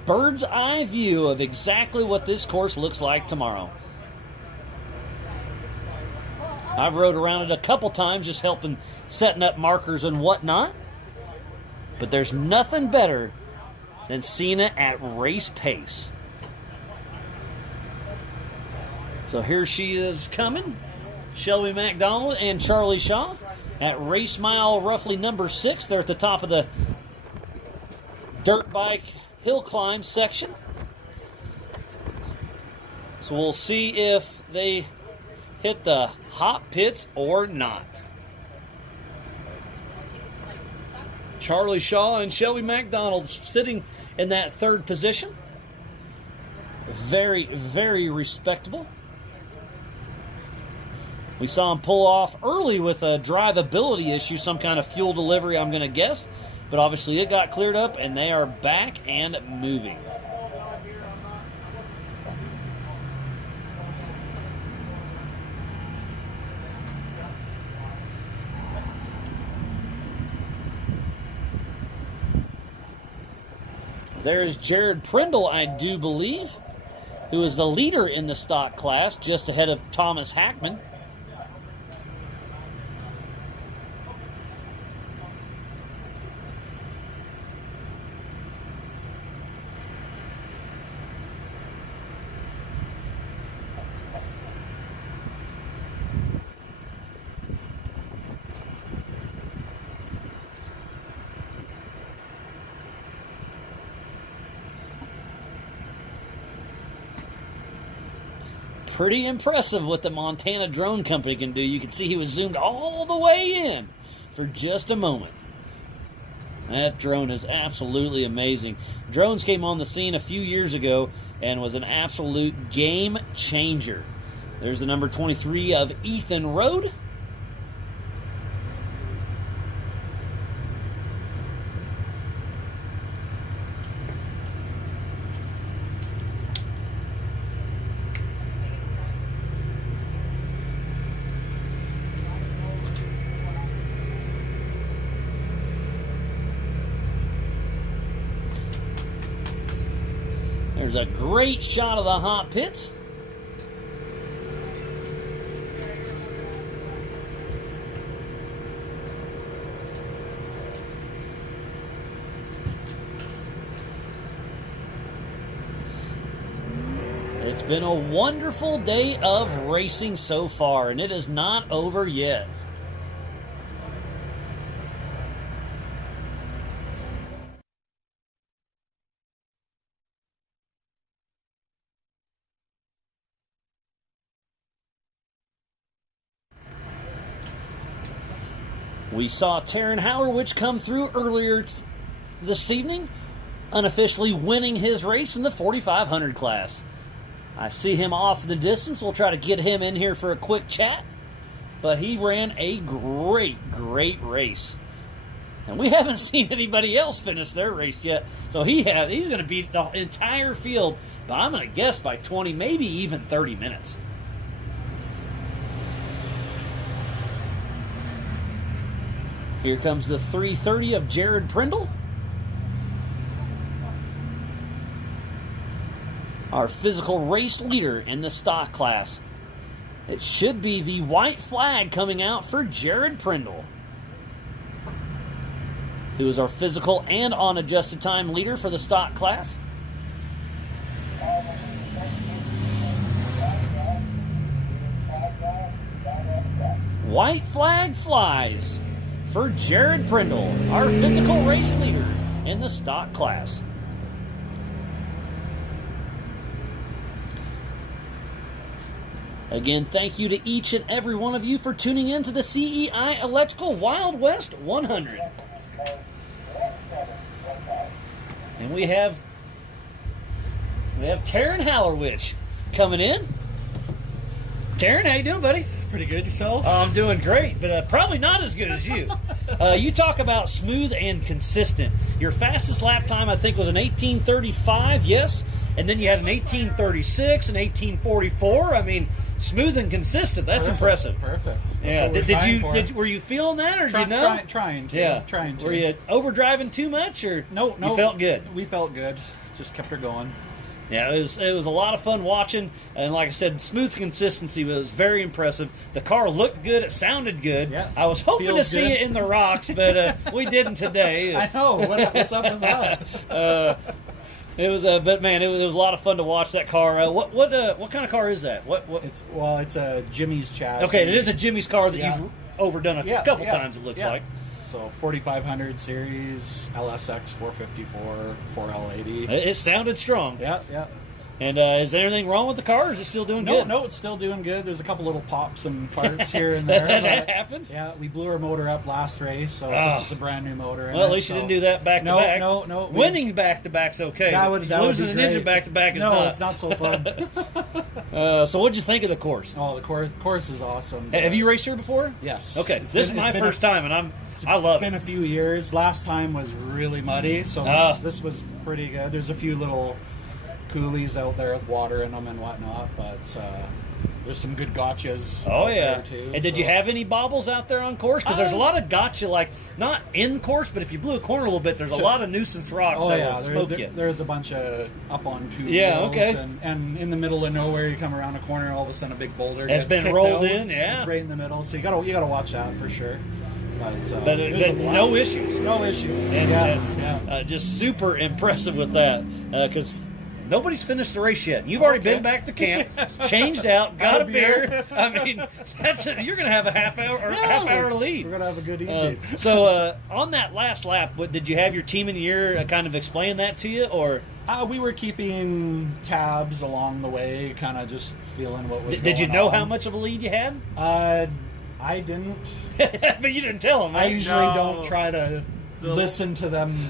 bird's eye view of exactly what this course looks like tomorrow. I've rode around it a couple times just helping setting up markers and whatnot. But there's nothing better than seeing it at race pace. So here she is coming. Shelby MacDonald and Charlie Shaw at race mile roughly number 6. They're at the top of the dirt bike hill climb section. So we'll see if they hit the hot pits or not. Charlie Shaw and Shelby MacDonald sitting in that third position. Very, very respectable. We saw him pull off early with a drivability issue, some kind of fuel delivery, I'm going to guess. But obviously it got cleared up, and they are back and moving. There's Jared Prindle, I do believe, who is the leader in the stock class, just ahead of Thomas Hackman. Pretty impressive what the Montana Drone Company can do. You can see he was zoomed all the way in for just a moment. That drone is absolutely amazing. Drones came on the scene a few years ago and was an absolute game changer. There's the number 23 of Ethan Road. There's a great shot of the hot pits. It's been a wonderful day of racing so far, and it is not over yet. We saw Taryn Howlerwich come through earlier this evening, unofficially winning his race in the 4,500 class. I see him off in the distance. We'll try to get him in here for a quick chat. But he ran a great, great race. And we haven't seen anybody else finish their race yet. So he's going to beat the entire field, but I'm going to guess by 20, maybe even 30 minutes. Here comes the 330 of Jared Prindle. Our physical race leader in the stock class. It should be the white flag coming out for Jared Prindle, who is our physical and on adjusted time leader for the stock class. White flag flies for Jared Prindle, our physical race leader in the stock class. Again, thank you to each and every one of you for tuning in to the CEI Electrical Wild West 100. And we have Taryn Hallerwich coming in. Taryn, how you doing, buddy? Pretty good, yourself? I'm doing great, but probably not as good as you. You talk about smooth and consistent. Your fastest lap time, I think, was an 18:35, yes? And then you had an 18:36, an 18:44. I mean, smooth and consistent. That's impressive. Perfect. Yeah. Were you feeling that, or did you know? Trying to. Yeah. Trying to. Were you overdriving too much, or no? You felt good? We felt good. Just kept her going. Yeah, it was a lot of fun watching, and like I said, smooth consistency was very impressive. The car looked good, it sounded good. Yeah, I was hoping to see it in the rocks, but we didn't today. I know. What's up with that? It was, but man, it was a lot of fun to watch that car. What kind of car is that? What? It's a Jimmy's chassis. Okay, it is a Jimmy's car that you've overdone a couple times. It looks like. So 4500 series, LSX 454, 4L80. It sounded strong. Yeah. And is there anything wrong with the car, or is it still doing good? No, it's still doing good. There's a couple little pops and farts here and there. that happens? Yeah, we blew our motor up last race, so it's a brand new motor. Well, at least you didn't do that back-to-back. No. Winning back-to-back's okay. Losing an engine back-to-back is not. No, it's not so fun. So what'd you think of the course? Oh, the course is awesome. Have you raced here before? Yes. Okay, this is my first time, and I love it. It's been a few years. Last time was really muddy, so this was pretty good. There's a few little coulees out there with water in them and whatnot, but there's some good gotchas there too. And did you have any bobbles out there on course? Because there's a lot of gotcha, like not in course, but if you blew a corner a little bit, there's a lot of nuisance rocks that will smoke you. There's a bunch of up on two wheels, and in the middle of nowhere, you come around a corner, all of a sudden a big boulder has gets been rolled out. in. Yeah, it's right in the middle, so you gotta watch that for sure. But no issues. No issues. And just super impressive with that because nobody's finished the race yet. You've already been back to camp, changed out, got a beer. I mean, you're going to have a half hour lead. We're going to have a good evening. So on that last lap, did you have your team in the year kind of explain that to you, or? We were keeping tabs along the way, kind of just feeling what was going on. Did you know how much of a lead you had? I didn't. But you didn't tell them. I usually don't try to listen to them.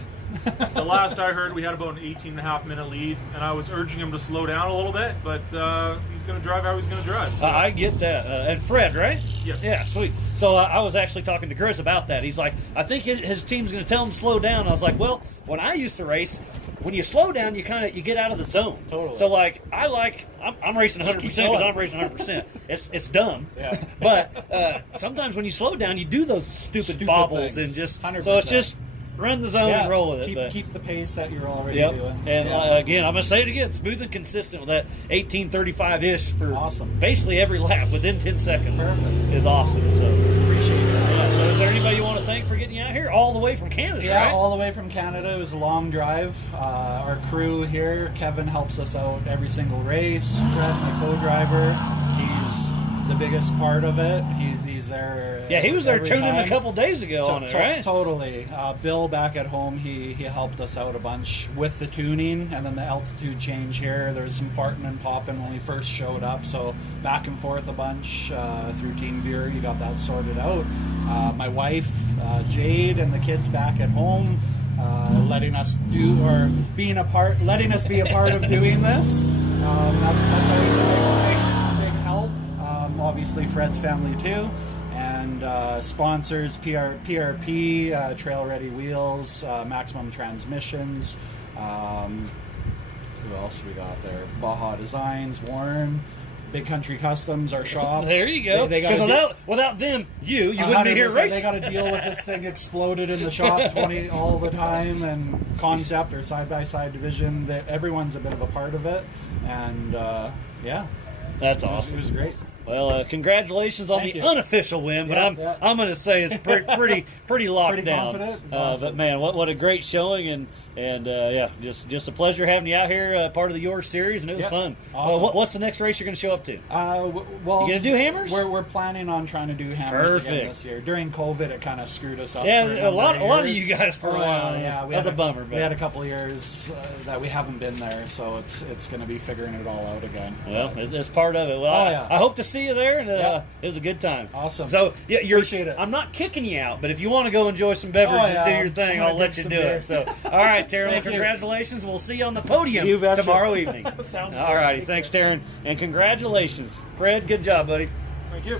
The last I heard, we had about an 18.5-minute lead, and I was urging him to slow down a little bit, but he's going to drive how he's going to drive. So. I get that. And Fred, right? Yes. Yeah, sweet. So I was actually talking to Chris about that. He's like, I think his team's going to tell him to slow down. I was like, well, when I used to race, when you slow down, you get out of the zone. Totally. So I'm racing 100% because I'm racing 100%. It's dumb. Yeah. But sometimes when you slow down, you do those stupid bobbles things. and just 100%. so it's just run the zone and roll with it. Keep the pace that you're already doing. And again, I'm going to say it again, smooth and consistent with that 18:35-ish for basically every lap within 10 seconds. Perfect. Is awesome. So appreciate that. Yeah, so is there anybody you want to thank for getting you out here all the way from Canada? Yeah, right? all the way from Canada. It was a long drive. Our crew here, Kevin helps us out every single race. Fred, my co-driver, he's the biggest part of it. He's there. Yeah, he was there tuning a couple days ago on it, right? Totally. Bill back at home, he helped us out a bunch with the tuning and then the altitude change here. There was some farting and popping when we first showed up, so back and forth a bunch through TeamViewer. You got that sorted out. My wife, Jade, and the kids back at home, letting us be a part of doing this. That's always a big help. Obviously, Fred's family too. And sponsors, PRP, Trail Ready Wheels, Maximum Transmissions. Who else we got there? Baja Designs, Y.O.R.R, Big Country Customs, our shop. There you go. Because without them, you wouldn't be here racing. They got to deal with this thing exploded in the shop all the time, and Concept or side-by-side division. Everyone's a bit of a part of it, and that's awesome. It was great. Well, congratulations on the unofficial win, but I'm going to say it's pretty locked down. Confident. Awesome. But man, what a great showing, and And yeah, just a pleasure having you out here, part of the Y.O.R.R series, and it was fun. Awesome. What's the next race you're going to show up to? Well, you going to do hammers? We're planning on trying to do hammers again this year. During COVID, it kind of screwed us up. Yeah, for a lot of you guys for a while. Yeah, that's a bummer. We had a couple of years that we haven't been there, so it's going to be figuring it all out again. Well, it's part of it. Well, I hope to see you there, and it was a good time. Awesome. So appreciate it. I'm not kicking you out, but if you want to go enjoy some beverages and do your thing, I'll let you do it. So, all right, Taryn, congratulations. We'll see you on the podium tomorrow evening. Sounds all righty. Thanks, Taryn, and congratulations. Fred, good job, buddy. Thank you.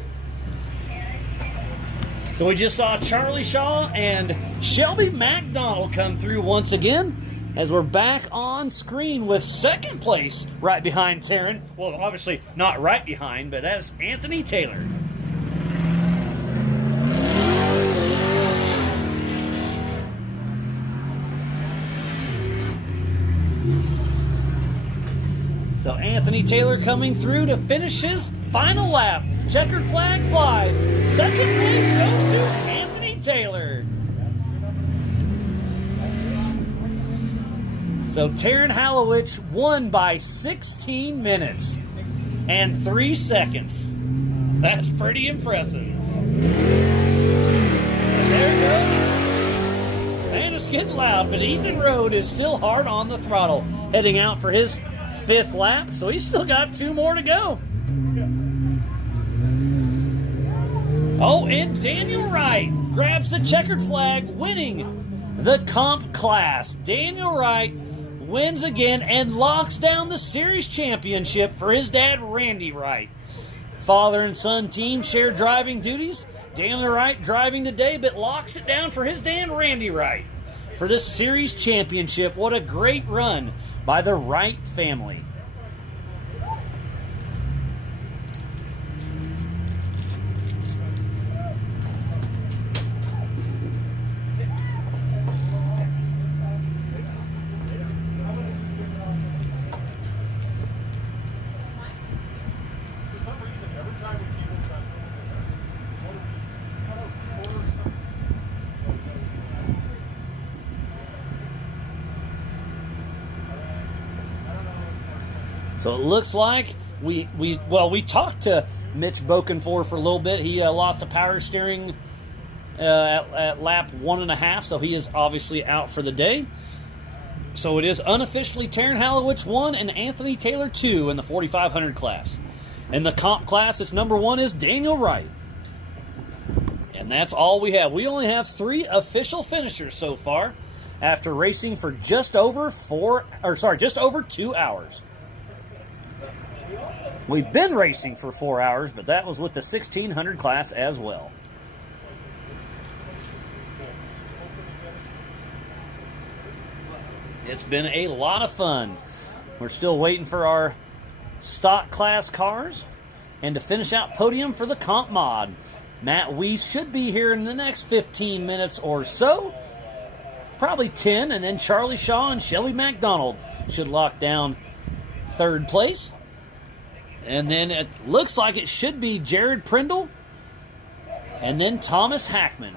So we just saw Charlie Shaw and Shelby McDonald come through once again as we're back on screen with second place right behind Taryn. Well, obviously not right behind, but that's Anthony Taylor. So Anthony Taylor coming through to finish his final lap. Checkered flag flies. Second place goes to Anthony Taylor. So Taryn Halowich won by 16 minutes and 3 seconds. That's pretty impressive. And there it goes. Man, it's getting loud, but Ethan Rode is still hard on the throttle, heading out for his 5th lap, so he's still got 2 more to go. Oh, and Daniel Wright grabs the checkered flag, winning the comp class. Daniel Wright wins again and locks down the series championship for his dad, Randy Wright. Father and son team share driving duties. Daniel Wright driving today, but locks it down for his dad, Randy Wright, for this series championship. What a great run by the Wright family. So it looks like we talked to Mitch Bokenfor for a little bit. He lost a power steering at lap 1.5, so he is obviously out for the day. So it is unofficially Taryn Halowich 1 and Anthony Taylor 2 in the 4,500 class. In the comp class, its number 1 is Daniel Wright. And that's all we have. We only have 3 official finishers so far after racing for just over 2 hours. We've been racing for 4 hours, but that was with the 1,600 class as well. It's been a lot of fun. We're still waiting for our stock class cars and to finish out podium for the comp mod. Matt, we should be here in the next 15 minutes or so, probably 10, and then Charlie Shaw and Shelby McDonald should lock down 3rd place. And then it looks like it should be Jared Prindle and then Thomas Hackman.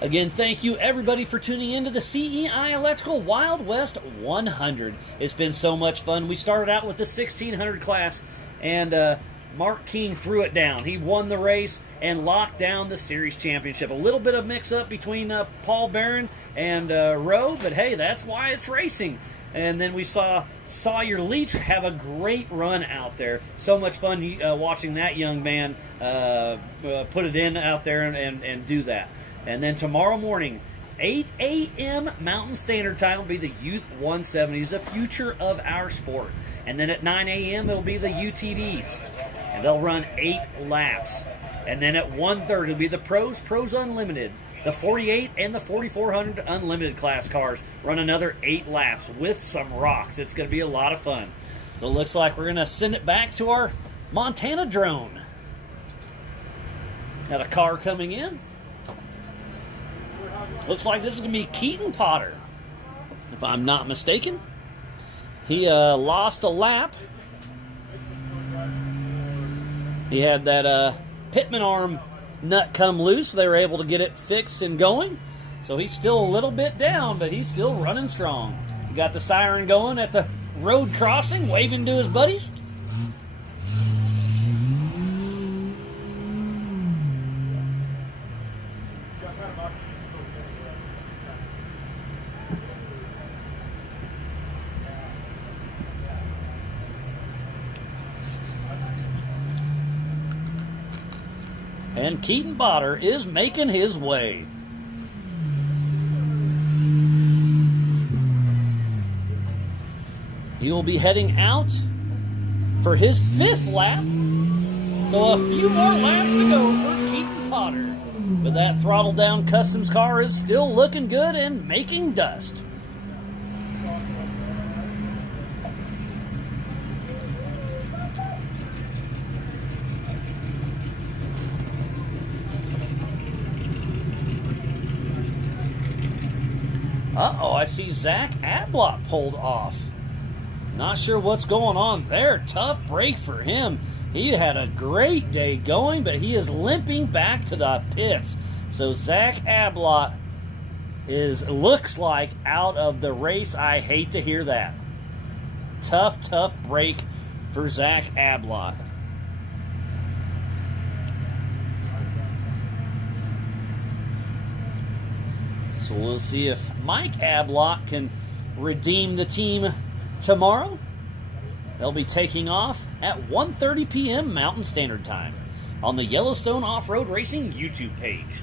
Again, thank you everybody for tuning in to the CEI Electrical Wild West 100. It's been so much fun. We started out with the 1,600 class, and Mark King threw it down. He won the race and locked down the series championship. A little bit of mix-up between Paul Barron and Rowe, but hey, that's why it's racing. And then we saw Sawyer Leach have a great run out there. So much fun watching that young man put it in out there and do that. And then tomorrow morning, 8 a.m. Mountain Standard Time will be the Youth 170s, the future of our sport. And then at 9 a.m. it'll be the UTVs, and they'll run 8 laps. And then at 1:30 it'll be the Pros Unlimited, the 48 and the 4,400 Unlimited class cars run another 8 laps with some rocks. It's going to be a lot of fun. So it looks like we're going to send it back to our Montana drone. Got a car coming in. Looks like this is going to be Keaton Potter, if I'm not mistaken. He lost a lap. He had that Pitman arm nut come loose. They were able to get it fixed and going. So he's still a little bit down, but he's still running strong. He got the siren going at the road crossing, waving to his buddies. And Keaton Botter is making his way. He will be heading out for his 5th lap. So a few more laps to go for Keaton Potter. But that throttle down Customs car is still looking good and making dust. Uh-oh, I see Zach Adblot pulled off. Not sure what's going on there. Tough break for him. He had a great day going, but he is limping back to the pits. So Zach Adblot looks like out of the race. I hate to hear that. Tough break for Zach Adblot. So we'll see if Mike Adblot can redeem the team tomorrow. They'll be taking off at 1:30 p.m. Mountain Standard Time on the Yellowstone Off-Road Racing YouTube page.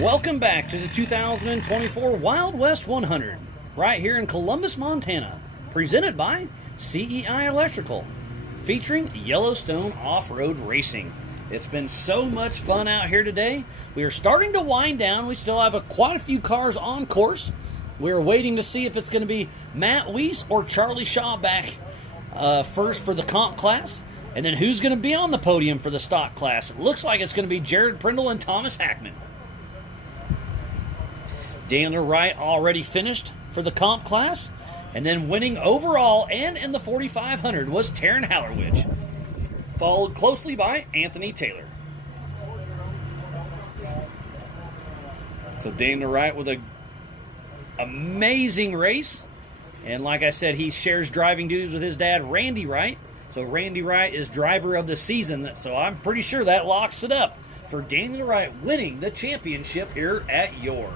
Welcome back to the 2024 Wild West 100, right here in Columbus, Montana, presented by CEI Electrical, featuring Yellowstone Off-Road Racing. It's been so much fun out here today. We are starting to wind down. We still have quite a few cars on course, We're waiting to see if it's going to be Matt Weiss or Charlie Shaw back first for the comp class. And then who's going to be on the podium for the stock class? It looks like it's going to be Jared Prindle and Thomas Hackman. Daniel Wright already finished for the comp class. And then winning overall and in the 4,500 was Taryn Hallerwich, followed closely by Anthony Taylor. So Daniel Wright with an amazing race. And like I said, he shares driving duties with his dad, Randy Wright. So Randy Wright is driver of the season. So I'm pretty sure that locks it up for Daniel Wright winning the championship here at Y.O.R.R.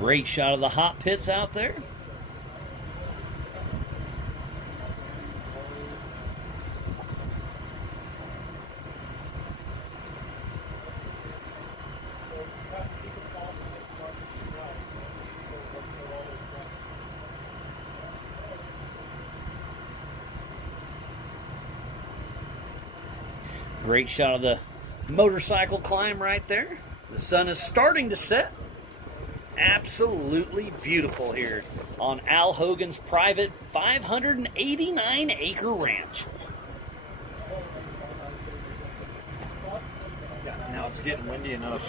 Great shot of the hot pits out there. Great shot of the motorcycle climb right there. The sun is starting to set. Absolutely beautiful here on Al Hogan's private 589-acre ranch. Yeah, now it's getting windy enough.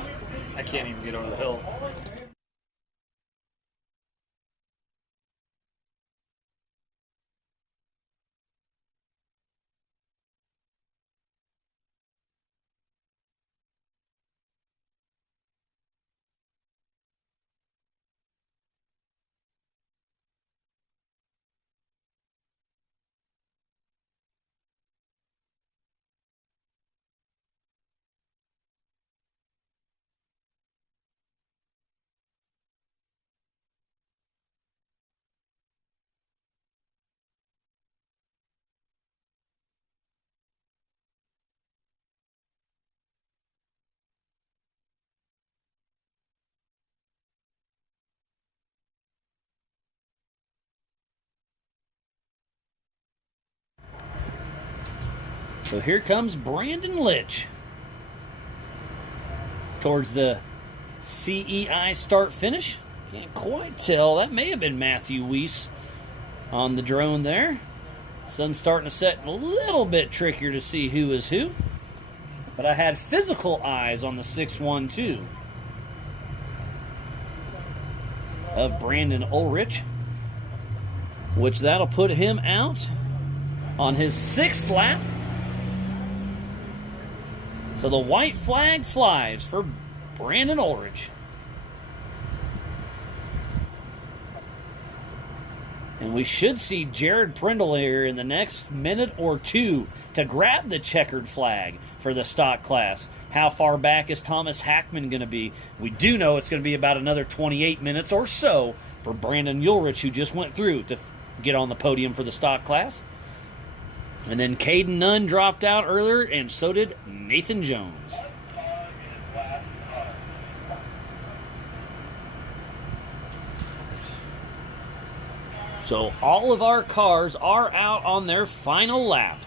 I can't even get over the hill. So here comes Brandon Litch towards the CEI start finish. Can't quite tell. That may have been Matthew Weiss on the drone there. Sun's starting to set, a little bit trickier to see who is who. But I had physical eyes on the 612 of Brandon Ulrich, which that'll put him out on his 6th lap. So the white flag flies for Brandon Ulrich. And we should see Jared Prindle here in the next minute or two to grab the checkered flag for the stock class. How far back is Thomas Hackman going to be? We do know it's going to be about another 28 minutes or so for Brandon Ulrich, who just went through to get on the podium for the stock class. And then Caden Nunn dropped out earlier, and so did Nathan Jones. So all of our cars are out on their final lap.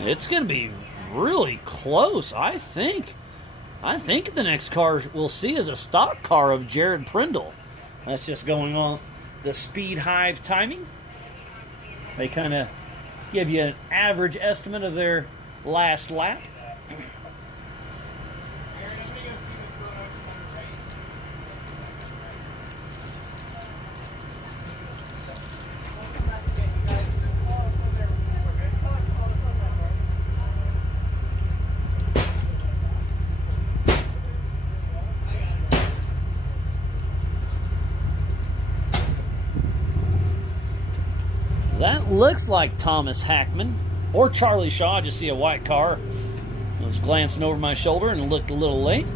It's going to be really close, I think. I think the next car we'll see is a stock car of Jared Prindle. That's just going off the Speed Hive timing. They kind of give you an average estimate of their last lap. That looks like Thomas Hackman or Charlie Shaw. I just see a white car. I was glancing over my shoulder and looked a little late.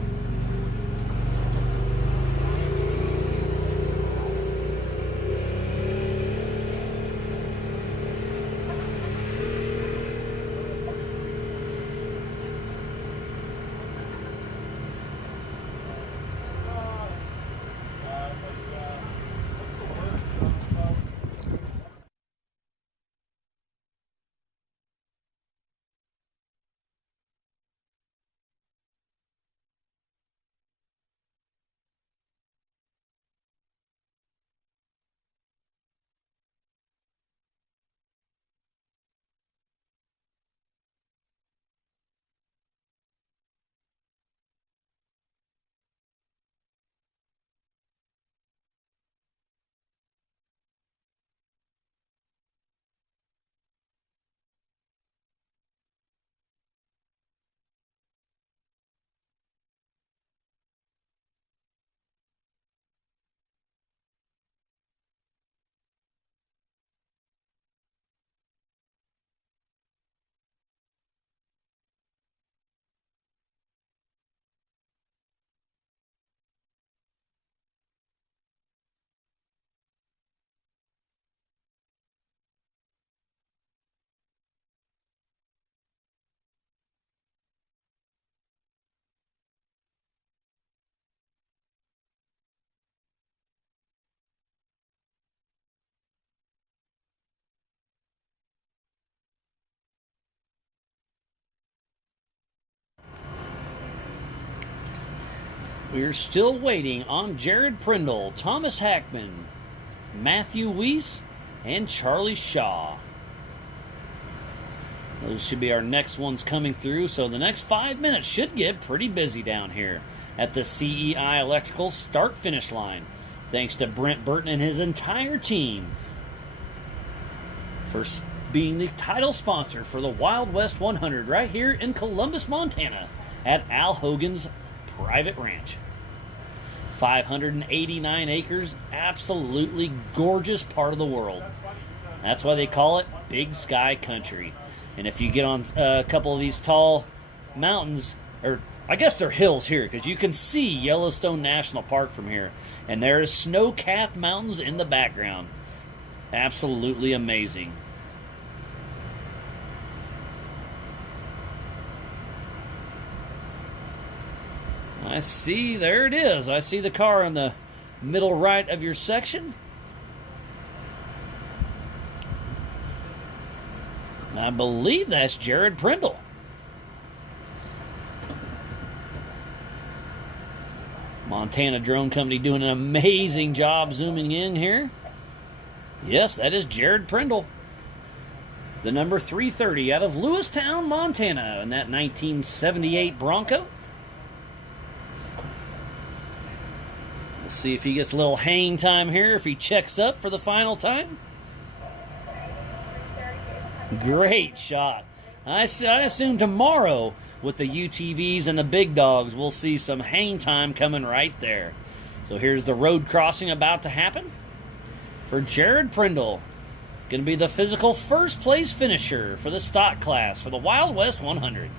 We're still waiting on Jared Prindle, Thomas Hackman, Matthew Weiss, and Charlie Shaw. Those should be our next ones coming through, so the next 5 minutes should get pretty busy down here at the CEI Electrical start-finish line. Thanks to Brent Burton and his entire team for being the title sponsor for the Wild West 100 right here in Columbus, Montana at Al Hogan's private ranch. 589 acres, absolutely gorgeous part of the world. That's why they call it Big Sky Country. And if you get on a couple of these tall mountains, or I guess they're hills here, because you can see Yellowstone National Park from here. And there is snow-capped mountains in the background. Absolutely amazing. I see, there it is. I see the car in the middle right of your section. I believe that's Jared Prindle. Montana Drone Company doing an amazing job zooming in here. Yes, that is Jared Prindle. The number 330 out of Lewistown, Montana, in that 1978 Bronco. We'll see if he gets a little hang time here, if he checks up for the final time. Great shot. I assume tomorrow with the UTVs and the big dogs, we'll see some hang time coming right there. So here's the road crossing about to happen for Jared Prindle. Going to be the physical first place finisher for the stock class for the Wild West 100.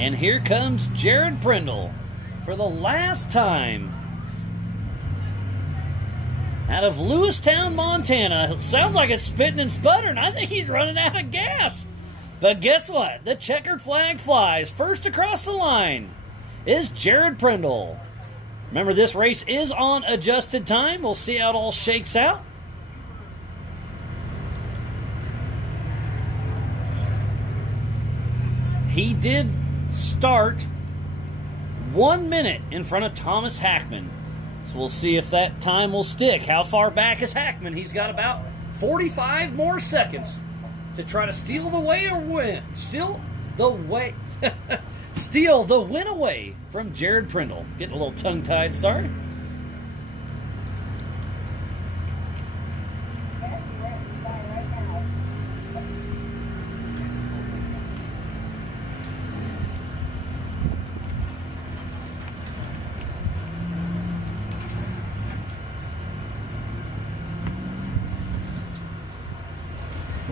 And here comes Jared Prindle for the last time out of Lewistown, Montana. It sounds like it's spitting and sputtering. I think he's running out of gas. But guess what? The checkered flag flies. First across the line is Jared Prindle. Remember, this race is on adjusted time. We'll see how it all shakes out. He did start 1 minute in front of Thomas Hackman. So we'll see if that time will stick. How far back is Hackman? He's got about 45 more seconds to try to steal the way or win. Steal the win away from Jared Prindle. Getting a little tongue-tied, sorry.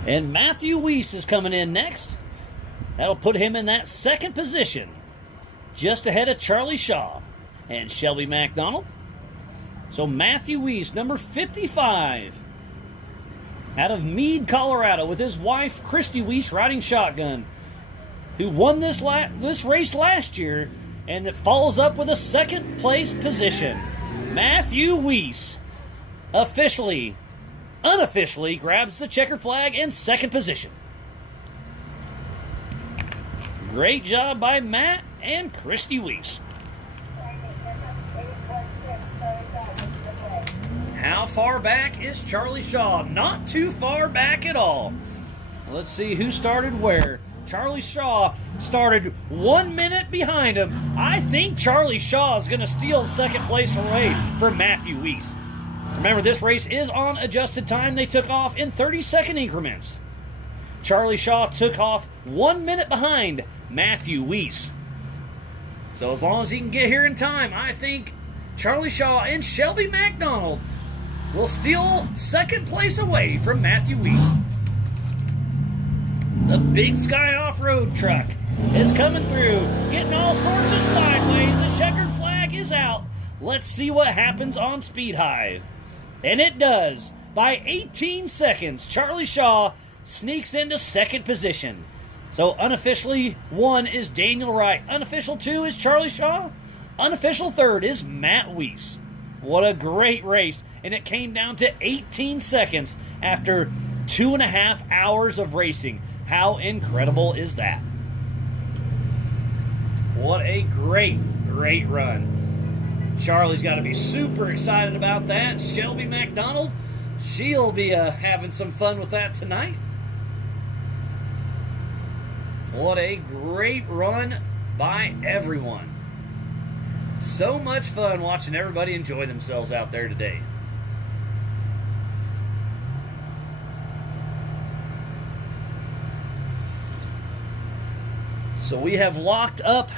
And Matthew Weiss is coming in next. That'll put him in that second position, just ahead of Charlie Shaw and Shelby McDonald. So Matthew Weiss, number 55, out of Meade, Colorado, with his wife, Christy Weiss, riding shotgun, who won this race last year, and it follows up with a second place position. Matthew Weiss unofficially grabs the checkered flag in second position. Great job by Matt and Christy Weiss. How far back is Charlie Shaw? Not too far back at all. Let's see who started where. Charlie Shaw started 1 minute behind him. I think Charlie Shaw is going to steal second place away from Matthew Weiss. Remember, this race is on adjusted time. They took off in 30-second increments. Charlie Shaw took off 1 minute behind Matthew Weiss. So as long as he can get here in time, I think Charlie Shaw and Shelby McDonald will steal second place away from Matthew Weiss. The Big Sky Off-Road truck is coming through, getting all sorts of slideways. The checkered flag is out. Let's see what happens on Speed Hive. And it does. by 18 seconds. Charlie Shaw sneaks into second position. So unofficially 1 is Daniel Wright. Unofficial 2 is Charlie Shaw. Unofficial 3rd is Matt Weiss. What a great race. And it came down to 18 seconds after 2.5 hours of racing. How incredible is that? What a great run. Charlie's got to be super excited about that. Shelby McDonald, she'll be having some fun with that tonight. What a great run by everyone. So much fun watching everybody enjoy themselves out there today. So we have locked up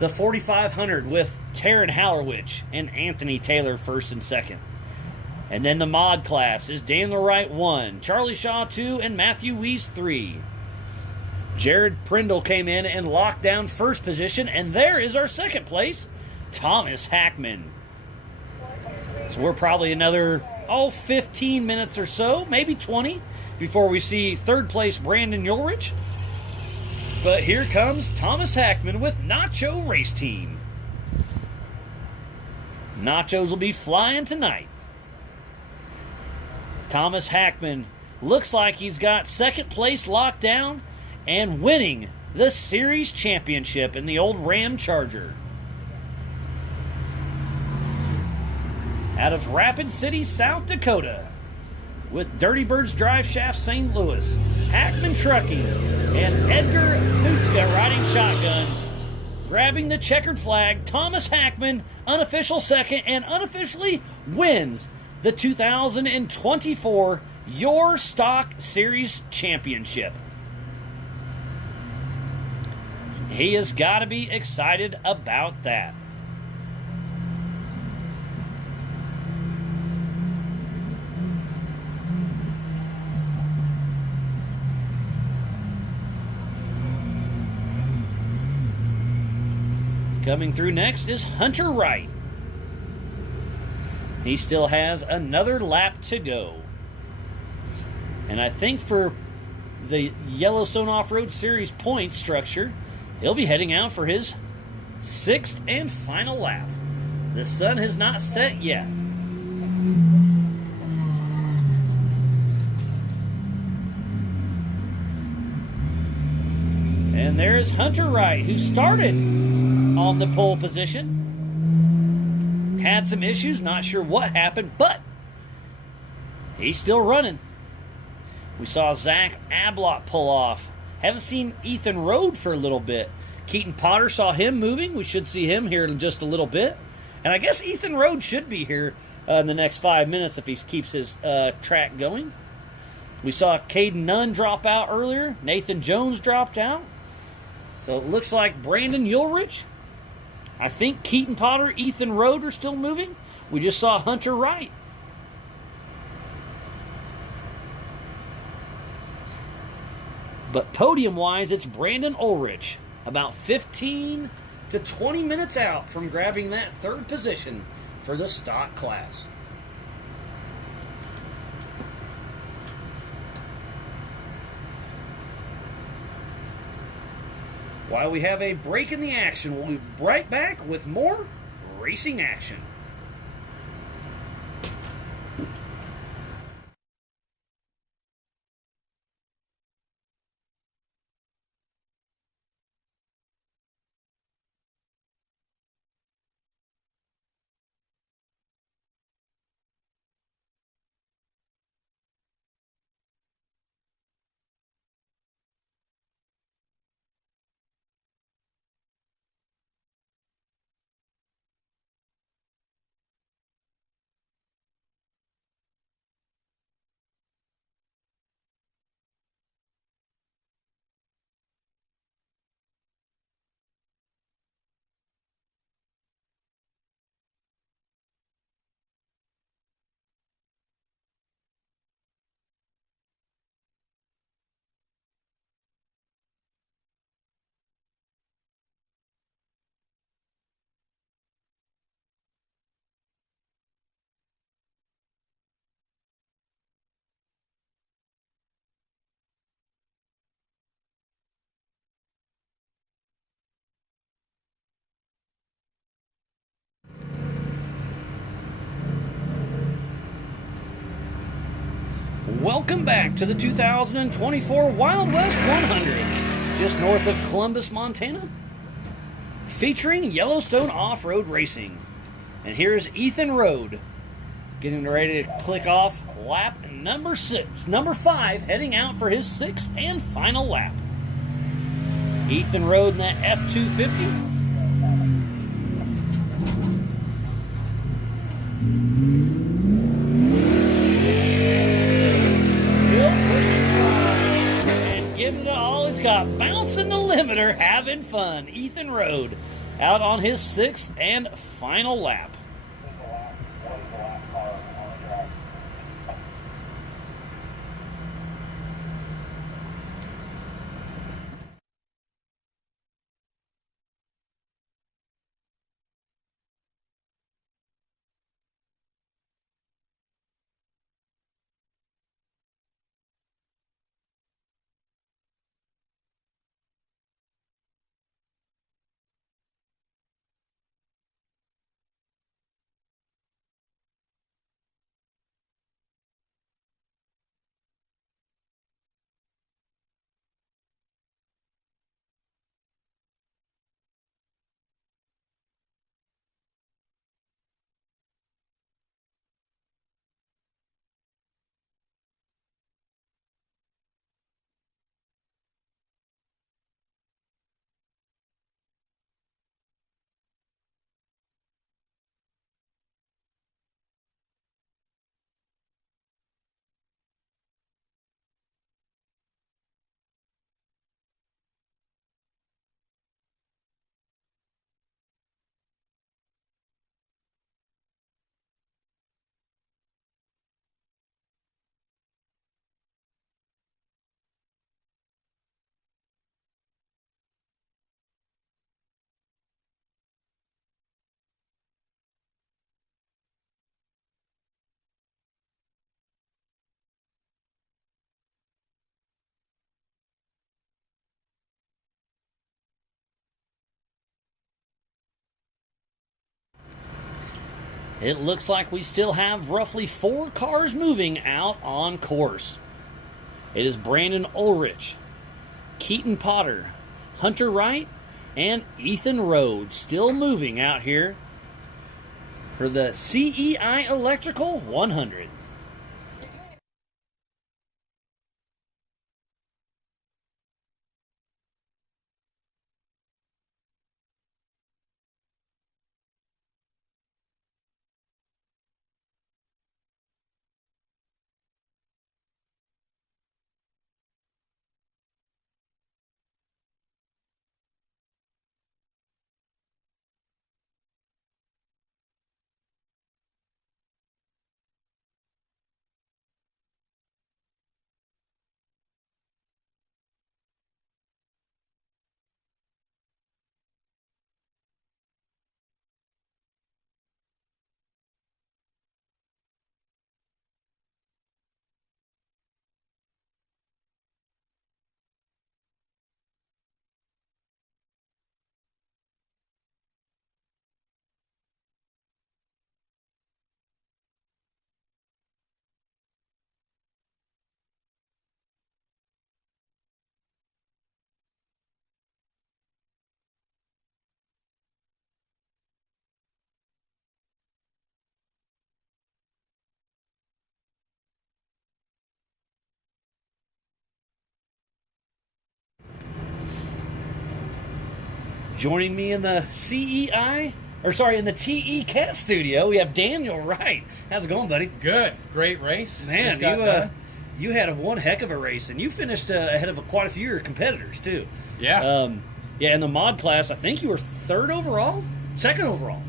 the 4,500 with Taryn Hallerwich and Anthony Taylor first and second. And then the mod class is Daniel Wright 1, Charlie Shaw 2, and Matthew Weiss 3. Jared Prindle came in and locked down first position, and there is our second place, Thomas Hackman. So we're probably another, 15 minutes or so, maybe 20, before we see third place Brandon Ulrich. But here comes Thomas Hackman with Nacho Race Team. Nachos will be flying tonight. Thomas Hackman looks like he's got second place locked down and winning the series championship in the old Ram Charger. Out of Rapid City, South Dakota, with Dirty Birds Drive Shaft St. Louis, Hackman Trucking, and Edgar Hutska riding shotgun. Grabbing the checkered flag, Thomas Hackman, unofficial second, and unofficially wins the 2024 Y.O.R.R Stock Series Championship. He has got to be excited about that. Coming through next is Hunter Wright. He still has another lap to go. And I think for the Yellowstone Off-Road Series point structure, he'll be heading out for his 6th and final lap. The sun has not set yet. And there's Hunter Wright, who started on the pole position. Had some issues, not sure what happened, but he's still running. We saw Zach Ablott pull off. Haven't seen Ethan Rode for a little bit. Keaton Potter saw him moving. We should see him here in just a little bit. And I guess Ethan Rode should be here in the next 5 minutes if he keeps his track going. We saw Caden Nunn drop out earlier. Nathan Jones dropped out. So it looks like Brandon Ulrich, I think Keaton Potter, Ethan Rode are still moving. We just saw Hunter Wright. But podium-wise, it's Brandon Ulrich, about 15 to 20 minutes out from grabbing that third position for the stock class. While we have a break in the action, we'll be right back with more racing action. welcome back to the 2024 Wild West 100, just north of Columbus, Montana, featuring Yellowstone Off-Road Racing. And here's Ethan Road getting ready to click off lap number 5, heading out for his 6th and final lap. Ethan Road in that F250. Giving it all he's got, bouncing the limiter, having fun. Ethan Road out on his 6th and final lap. It looks like we still have roughly 4 cars moving out on course. It is Brandon Ulrich, Keaton Potter, Hunter Wright, and Ethan Road still moving out here for the CEI Electrical 100. Joining me in the in the TE Cat studio, we have Daniel Wright. How's it going, buddy? Good. Great race. Man, you had one heck of a race, and you finished ahead of quite a few of your competitors, too. Yeah. In the mod class, I think you were 3rd overall? 2nd overall.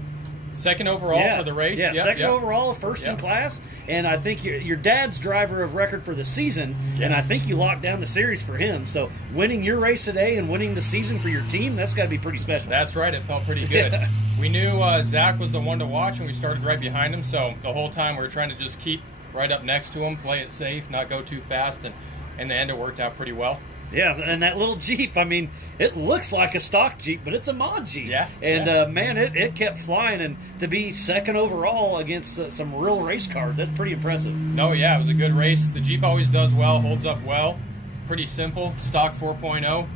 Second overall for the race. Yeah, second overall, first in class. And I think your dad's driver of record for the season, and I think you locked down the series for him. So winning your race today and winning the season for your team, that's got to be pretty special. That's right. It felt pretty good. We knew Zach was the one to watch, and we started right behind him. So the whole time we were trying to just keep right up next to him, play it safe, not go too fast. And in the end, it worked out pretty well. Yeah, and that little Jeep, I mean, it looks like a stock Jeep, but it's a mod Jeep. Yeah. And, man, it kept flying. And to be second overall against some real race cars, that's pretty impressive. No, yeah, it was a good race. The Jeep always does well, holds up well. Pretty simple, stock 4.0,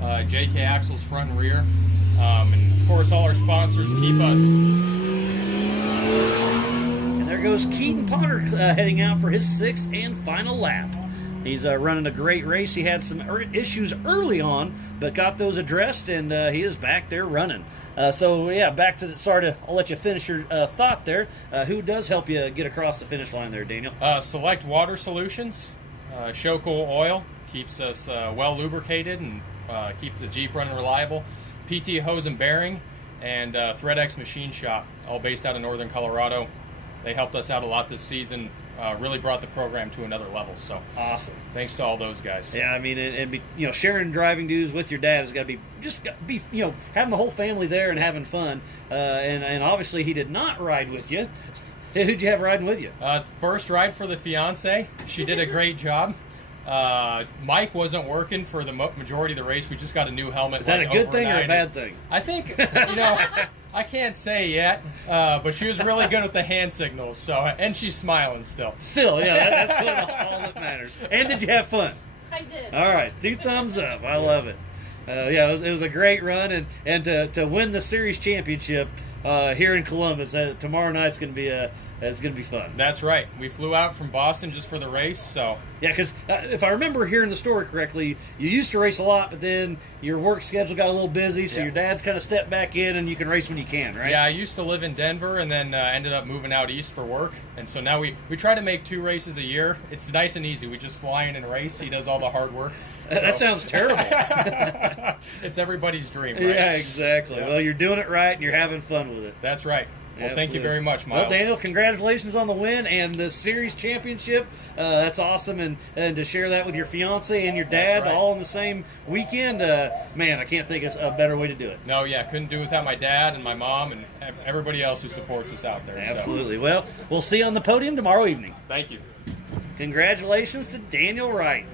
JK axles front and rear. And, of course, all our sponsors keep us. And there goes Keaton Potter heading out for his 6th and final lap. He's running a great race. He had some issues early on, but got those addressed, and he is back there running. So, yeah, back to the I'll let you finish your thought there. Who does help you get across the finish line there, Daniel? Select Water Solutions. Shoko Oil keeps us well lubricated and keeps the Jeep running reliable. PT Hose and Bearing and ThreadX Machine Shop, all based out of Northern Colorado. They helped us out a lot this season. Really brought the program to another level. So awesome! Thanks to all those guys. Yeah, I mean, and sharing driving dues with your dad has got to be having the whole family there and having fun. And obviously he did not ride with you. Who'd you have riding with you? First ride for the fiance. She did a great job. Mike wasn't working for the majority of the race. We just got a new helmet. Is that a good thing or a bad thing? I think, I can't say yet, but she was really good with the hand signals. So, and she's smiling still. Still, yeah, that's all that matters. And did you have fun? I did. All right, 2 thumbs up. I love it. Yeah, it was a great run, and to win the series championship here in Columbus tomorrow night's going to be it's going to be fun. That's right. We flew out from Boston just for the race, so yeah. Because if I remember hearing the story correctly, you used to race a lot, but then your work schedule got a little busy, so your dad's kind of stepped back in, and you can race when you can, right? Yeah, I used to live in Denver, and then ended up moving out east for work, and so now we try to make 2 races a year. It's nice and easy. We just fly in and race. He does all the hard work. That sounds terrible. It's everybody's dream, right? Yeah, exactly. Yeah. Well, you're doing it right, and you're having fun with it. That's right. Well, Absolutely. Thank you very much, Miles. Well, Daniel, congratulations on the win and the series championship. That's awesome, and to share that with your fiance and your dad all in the same weekend, man, I can't think of a better way to do it. No, yeah, couldn't do it without my dad and my mom and everybody else who supports us out there. Absolutely. So. Well, we'll see you on the podium tomorrow evening. Thank you. Congratulations to Daniel Wright.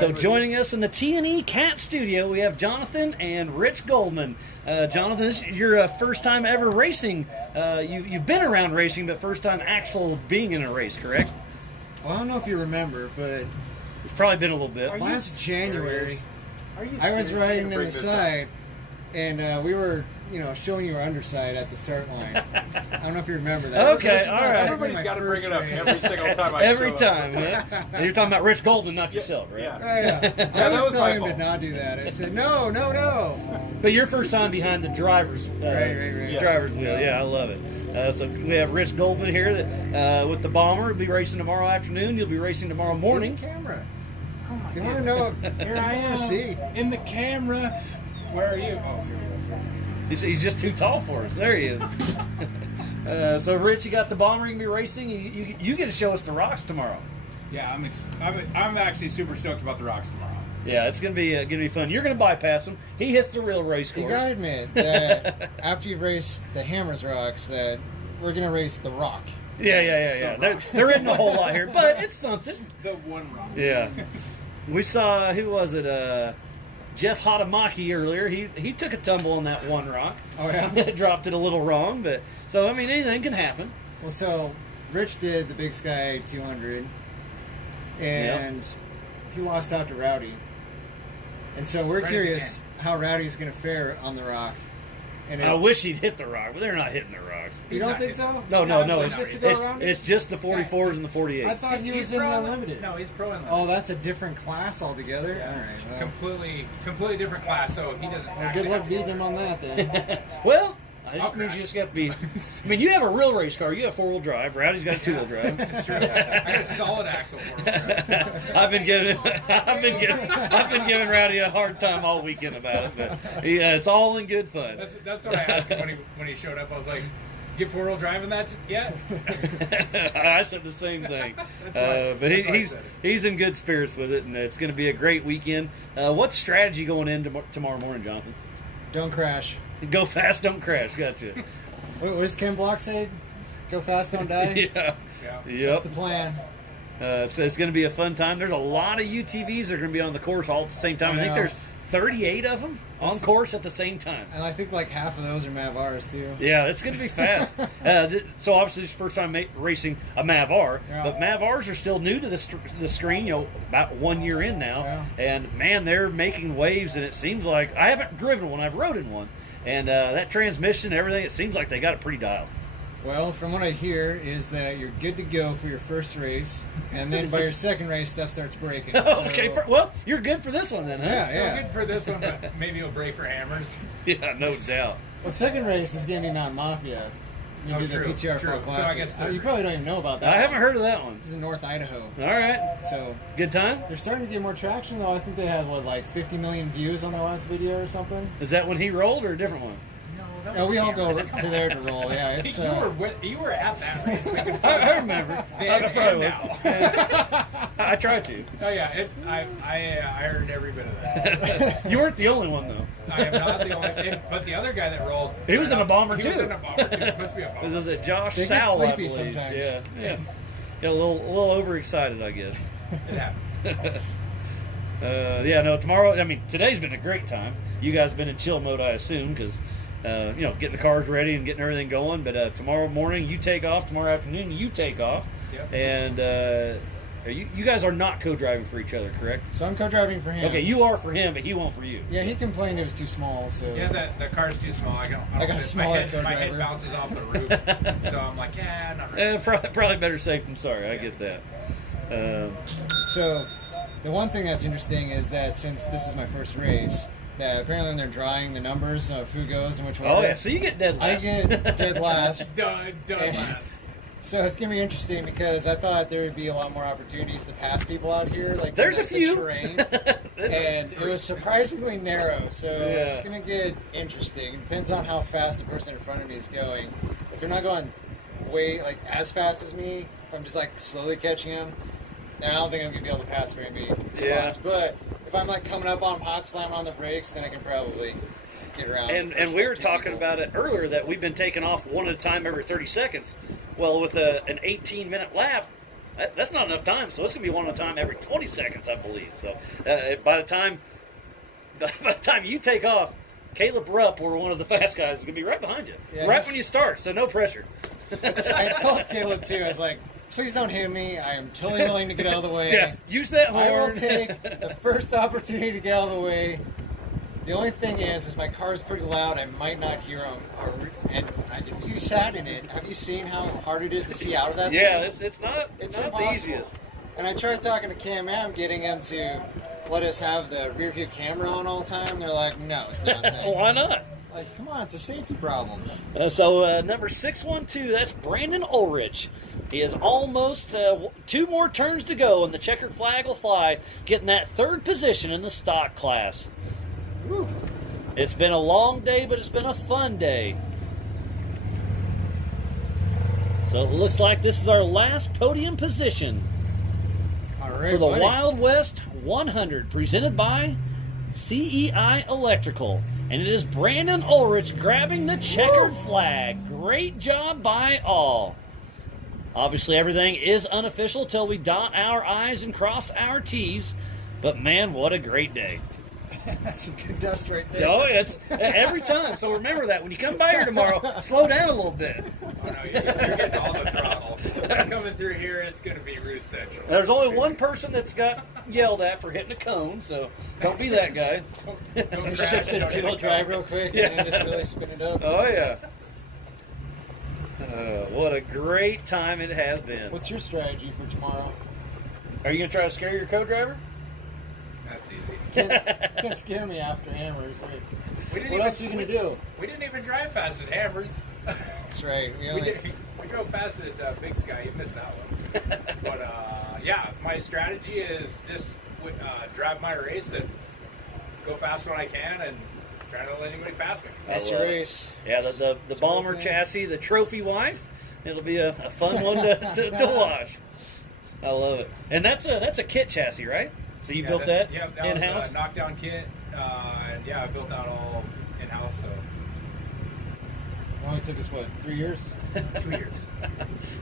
So joining us in the T&E Cat Studio, we have Jonathan and Rich Goldman. Jonathan, this is your first time ever racing. You've been around racing, but first time actual being in a race, correct? Well, I don't know if you remember, but it's probably been a little bit. Last January, I was riding in the side, and we were, showing you our underside at the start line. I don't know if you remember that. Okay, all right. Everybody's got to bring it up every single time I Every show time, up. yeah. You're talking about Rich Goldman, not yourself, right? Yeah. I was telling him to not do that. I said, no. But your first time behind the driver's driver's wheel. Yeah, I love it. So we have Rich Goldman here that with the Bomber. He'll be racing tomorrow afternoon. You'll be racing tomorrow morning. Get the camera. Oh my You God. want to know? Here I am. See. In the camera. Where are you? Oh, here we go. He's just too tall for us. There he is. So, Rich, you got the Bomber. You can be racing. You get to show us the rocks tomorrow. Yeah, I'm actually super stoked about the rocks tomorrow. Yeah, it's gonna be fun. You're gonna bypass him. He hits the real race course. You gotta admit that after you race the Hammers rocks, that we're gonna race the rock. Yeah. There isn't a whole lot here, but it's something. The one rock. Yeah. We saw, who was it? Jeff Hatamaki earlier. He took a tumble on that one rock. Oh yeah. Dropped it a little wrong, but so I mean anything can happen. Well, so Rich did the Big Sky 200, and he lost out to Rowdy. And so we're curious how Rowdy's going to fare on the rock. And I wish he'd hit the rock, but they're not hitting the rocks. You don't think so? No. It's It's just the 44s and the 48s. I thought he was in the Unlimited. No, he's pro Unlimited. Oh, that's a different class altogether? Yeah. All right. Well. Completely different class, so he doesn't Good luck beating him on that, then. Well, I just means you just got to be. I mean, you have a real race car. You have 4-wheel drive. Rowdy's got a 2-wheel drive. It's true. I got a solid axle for him. I've been giving Rowdy a hard time all weekend about it, but it's all in good fun. That's what I asked him when he showed up. I was like, "Get 4-wheel drive in that yet?" I said the same thing. But he's in good spirits with it, and it's going to be a great weekend. What's strategy going in tomorrow morning, Jonathan? Don't crash. Go fast, don't crash. Gotcha. What does Ken Block say? Go fast, don't die? Yeah. Yep. That's the plan. It's going to be a fun time. There's a lot of UTVs that are going to be on the course all at the same time. I think there's 38 of them on course at the same time. And I think like half of those are Mav-Rs too. Yeah, it's going to be fast. So obviously this is the first time racing a Mav-R, but Mav-Rs are still new to the screen, about 1 year in now. Yeah. And man, they're making waves, and it seems like, I haven't driven one, I've rode in one. And that transmission, everything, it seems like they got it pretty dialed. Well, from what I hear is that you're good to go for your first race, and then by your second race, stuff starts breaking. Okay, well, you're good for this one then, huh? Yeah. So good for this one, but maybe it'll break for Hammers. Yeah, no doubt. Well, second race is going to be Mountain Mafia. You do the PTR Fall Classic. So I guess you probably don't even know about that. I haven't heard of that one. This is in North Idaho. All right. So good time? They're starting to get more traction, though. I think they had, like 50 million views on their last video or something. Is that when he rolled or a different one? No, we all go to there to roll. Yeah, it's. You were at that race. I remember. I was. I tried to. Oh yeah, I heard every bit of that. You weren't the only one though. I am not the only. But the other guy that rolled, he was in a bomber too. He was in a bomber too. It must be a bomber. Was it Josh they Sal? Get sleepy sometimes. Yeah. Got a little overexcited, I guess. It happens. No. Tomorrow. I mean, today's been a great time. You guys have been in chill mode, I assume, because. Getting the cars ready and getting everything going. But tomorrow morning you take off. Tomorrow afternoon you take off. Yep. And you guys are not co-driving for each other, correct? So I'm co-driving for him. Okay, you are for him, but he won't for you. Yeah, he complained it was too small. So yeah, the car's too small. I got a smaller co-driver. My head bounces off the roof, so I'm like, not really. Probably better safe than sorry. I get that. So the one thing that's interesting is that since this is my first race. That apparently when they're drawing the numbers of who goes and which one. Oh yeah, so you get dead last. I get dead last. Dead last. So it's gonna be interesting because I thought there would be a lot more opportunities to pass people out here. Like there's a few. The terrain, and it was surprisingly narrow. So it's gonna get interesting. It depends on how fast the person in front of me is going. If they're not going way as fast as me, if I'm just slowly catching them, then I don't think I'm gonna be able to pass very many spots. Yeah. But if I'm coming up on hot slam on the brakes, then I can probably get around. And we were talking about it earlier that we've been taking off one at a time every 30 seconds. Well, with an 18-minute lap, that's not enough time. So it's going to be one at a time every 20 seconds, I believe. So by the time you take off, Caleb Rupp, or one of the fast guys, is going to be right behind you, right when you start. So no pressure. I told Caleb too. I was like, please don't hit me. I am totally willing to get out of the way. Yeah, use that horn. I will take the first opportunity to get out of the way. The only thing is my car is pretty loud. I might not hear them. And if you sat in it, have you seen how hard it is to see out of that thing? It's not the easiest. And I tried talking to Cam, getting him to let us have the rear view camera on all the time. They're like, no, it's not a thing. Why not? Like, come on, it's a safety problem. So number 612, that's Brandon Ulrich. He has almost 2 more turns to go, and the checkered flag will fly, getting that 3rd position in the stock class. Whew. It's been a long day, but it's been a fun day. So it looks like this is our last podium position. All right, for the buddy. Wild West 100, presented by CEI Electrical. And it is Brandon Ulrich grabbing the checkered flag. Great job by all. Obviously, everything is unofficial till we dot our I's and cross our T's. But, man, what a great day. That's some good dust right there. Oh, it's every time. So remember that. When you come by here tomorrow, slow down a little bit. Oh, no, you're getting all the throttle. Coming through here, it's going to be Roost Central. There's only one person that's got yelled at for hitting a cone, so don't be that guy. Don't crash. Shift it Don't to hit the the drive car. real quick Yeah. and then just really spin it up. Oh, yeah. What a great time it has been. What's your strategy for tomorrow? Are you going to try to scare your co-driver? That's easy. Can't scare me after hammers. Like, We didn't what even, else are you going to do? We didn't even drive fast at Hammers. That's right. We drove fast at Big Sky. You missed that one. But yeah, my strategy is just drive my race and go fast when I can and try not to let anybody pass me. That's I your love it. race. Yeah, the bomber thing. chassis, the trophy wife. It'll be a fun one to watch. I love it. And that's a kit chassis, right? So you built that Yeah, that in-house? was a knockdown kit. And yeah, I built that all in-house. So It only took us, what, 3 years? 2 years.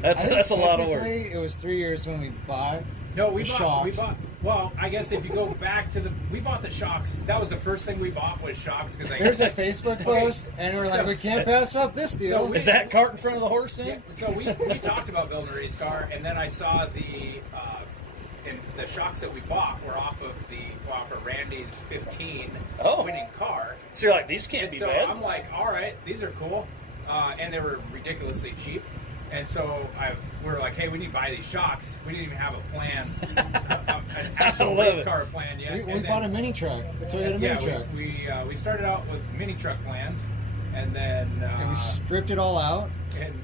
That's a lot of work. Technically, it was 3 years when we bought. No, we The bought. shocks. Well, I guess if you go back to we bought the shocks. That was the first thing we bought was shocks because There's a Facebook post, and we're like, we can't pass up this deal. So Is that cart in front of the horse thing? Yeah, so we talked about building a race car, and then I saw and the shocks that we bought were off of Randy's 15 winning car. So you're like, these can't And be so bad. I'm like, all right, these are cool, and they were ridiculously cheap. And so we were like, hey, we need to buy these shocks. We didn't even have a plan, an actual love race it. car plan yet. we And bought a then- mini truck. That's why we had a mini truck. we started out with mini truck plans, and then And we stripped it all out, and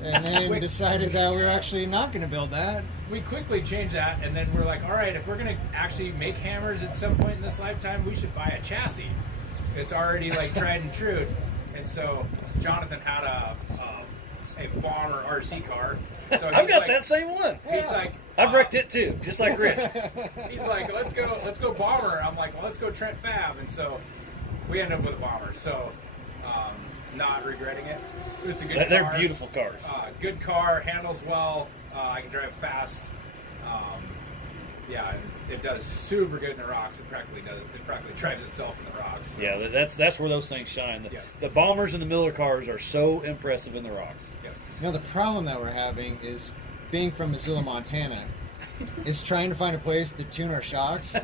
then quick- decided that we were actually not going to build that. we quickly changed that, and then we're like, all right, if we're going to actually make hammers at some point in this lifetime, we should buy a chassis. It's already like tried and true. And so Jonathan had a bomber RC car. So I've he's got like, that same one. He's like, I've wrecked it too, just like Rich. he's like, let's go bomber. I'm like, well, let's go Trent Fab. And so we ended up with a bomber. So not regretting it. It's a good car. They're beautiful cars. Good car, handles well. I can drive fast. Yeah, and it does super good in the rocks. It practically drives itself in the rocks. So. Yeah, that's where those things shine. Yeah. The Bombers and the Miller cars are so impressive in the rocks. Yeah. You know, the problem that we're having is being from Missoula, Montana, is trying to find a place to tune our shocks.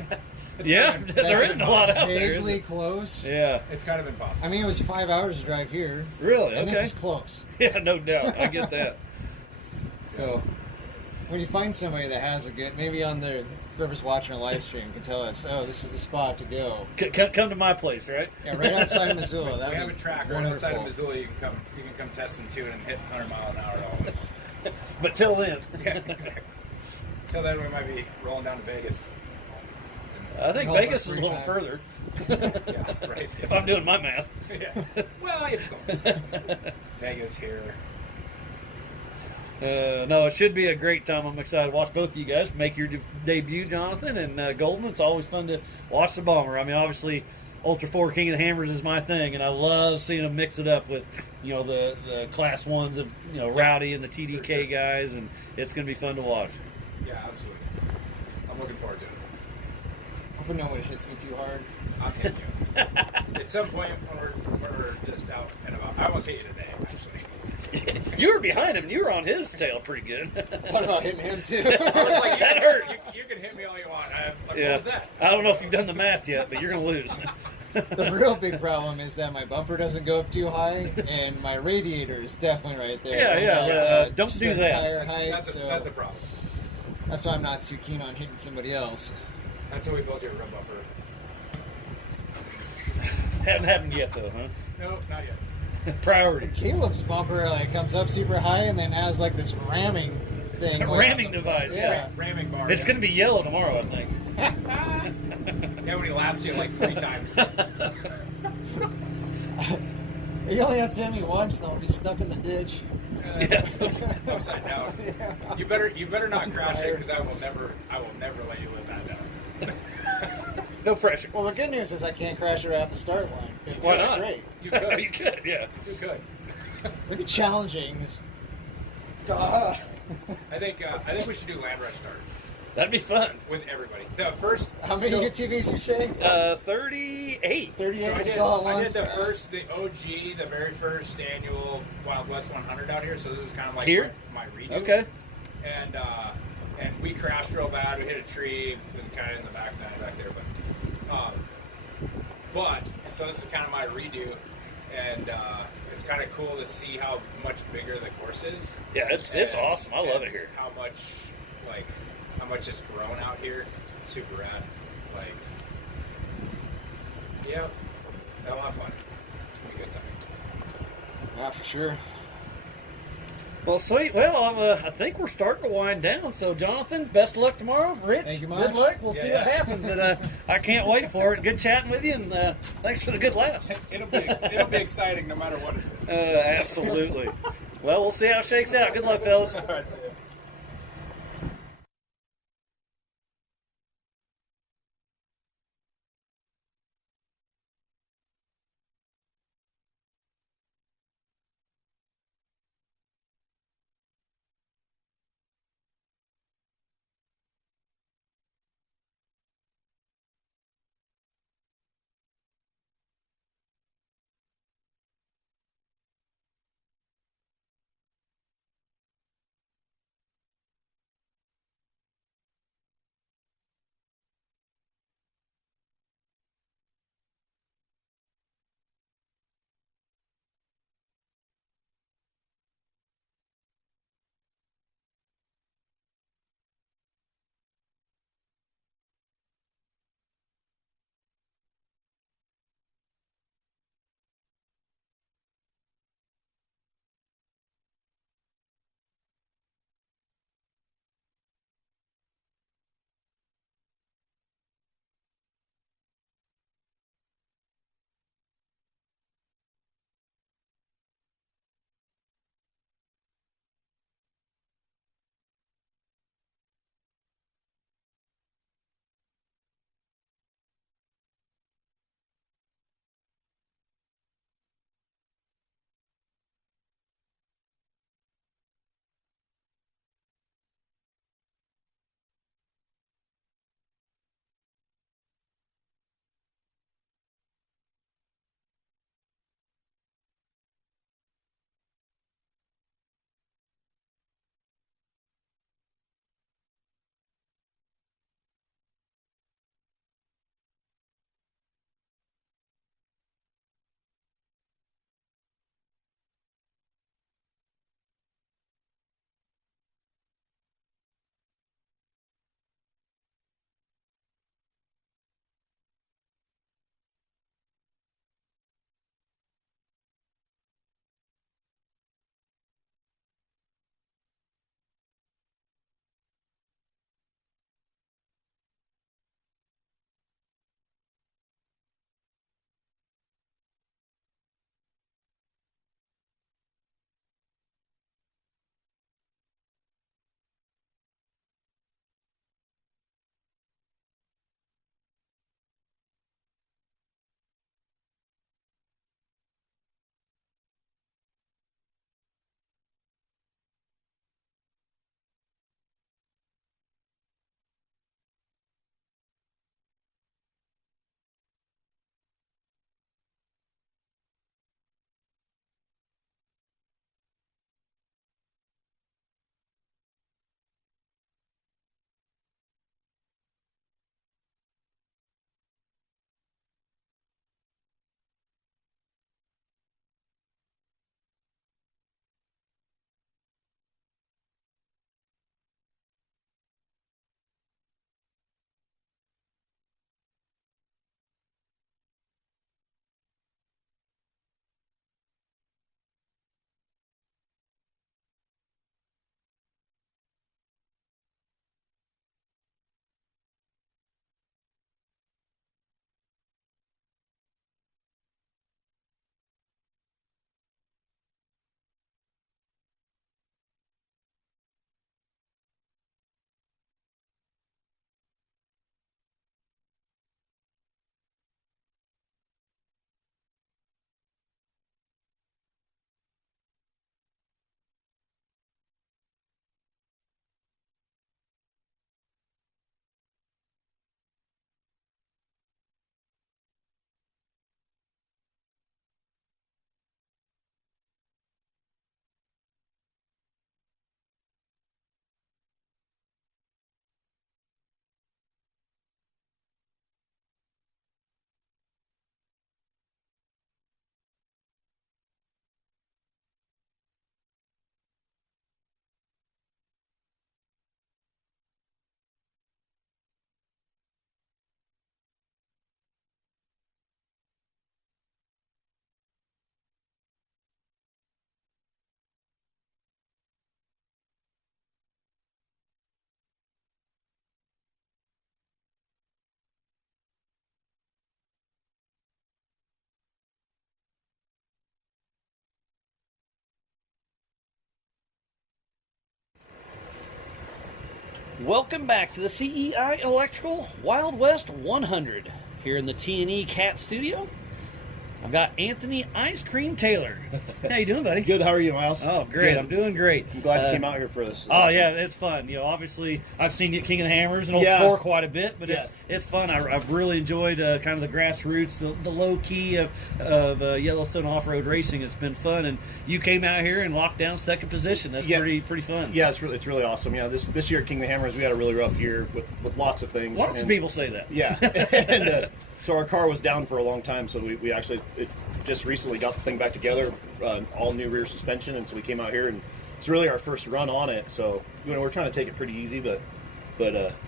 Yeah, there isn't a lot out there. Is Vaguely it? close. Yeah. It's kind of impossible. I mean, it was 5 hours to drive here. Really? And Okay. this is close. Yeah, no doubt. I get that. So, when you find somebody that has a good, maybe on their, whoever's watching a live stream can tell us, oh, this is the spot to go. Come to my place, right? Yeah, right outside of Missoula. We That'd have be a track wonderful. right outside of Missoula. You can come test and tune and hit 100 mile an hour all. But till then, Yeah, exactly. Till then, we might be rolling down to Vegas. I think Well, Vegas is a free little time. further. Yeah, right. If I'm doing my math. Yeah. Well, it's close. Vegas here. No, it should be a great time. I'm excited to watch both of you guys make your debut, Jonathan and Goldman. It's always fun to watch the bomber. I mean, obviously, Ultra 4 King of the Hammers is my thing, and I love seeing them mix it up with, the Class 1s of, Rowdy and the TDK guys, and it's going to be fun to watch. Yeah, absolutely. I'm looking forward to it. Hoping no one hits me too hard. I'm hitting you. At some point when we're just out and about. I almost hit you today, actually. You were behind him, and you were on his tail pretty good. What about hitting him too? I was like, That hurt. You can hit me all you want. What Yeah. was that? I don't know if you've done the math yet, but you're going to lose. The real big problem is that my bumper doesn't go up too high, and my radiator is definitely right there. Yeah. Don't Just do the that. tire height, That's a problem. That's why I'm not too keen on hitting somebody else. Until we build your rim bumper. Hadn't happened yet, though, huh? No, not yet. Priorities. Caleb's bumper comes up super high and then has this ramming thing. A going ramming on the device, front. yeah. Ramming bar. It's going to be yellow tomorrow, I think. Yeah, when he laps you like 3 times. He only has to hit me once, though. He's stuck in the ditch. upside down. You better not crash it because I will never let you live that down. No pressure. Well, the good news is I can't crash her at the start line. Why It's not? Great. You could. You could, yeah. You could. Look at challenging. I think we should do land rush start That'd be fun. with everybody. The first. How many UTVs you say? 38. 38 So just all at I once? did the OG, the very first annual Wild West 100 out here. So this is kind of like Here? my redo. Okay. And we crashed real bad. We hit a tree, and kind of in the back there. But so this is kind of my redo, and it's kind of cool to see how much bigger the course is. Yeah, it's awesome. I love it here. How much it's grown out here. Super rad. Like, yeah, a lot of fun. It's gonna be a good time. Yeah, for sure. Well, sweet. Well, I think we're starting to wind down. So, Jonathan, best of luck tomorrow. Rich, Thank you good much. luck. We'll see what Yeah. happens. But I can't wait for it. Good chatting with you, and thanks for the good laughs. It'll be exciting no matter what it is. Absolutely. Well, we'll see how it shakes out. Good luck, fellas. All right, see ya. Welcome back to the CEI Electrical Wild West 100 here in the T&E Cat Studio. I've got Anthony Ice Cream Taylor. How you doing, buddy? Good. How are you, Miles? Oh, great. Good. I'm doing great. I'm glad you came out here for this. Oh, awesome. Yeah, it's fun. You know, obviously, I've seen you at King of the Hammers and Old Four quite a bit, but it's fun. I've really enjoyed kind of the grassroots, the low key of Yellowstone off-road racing. It's been fun, and you came out here and locked down second position. That's pretty fun. Yeah, it's really awesome. Yeah, this year at King of the Hammers, we had a really rough year with lots of things. Lots of people say that. Yeah, and so our car was down for a long time. So we actually just recently got the thing back together, all new rear suspension, and so we came out here, and it's really our first run on it. So we're trying to take it pretty easy, but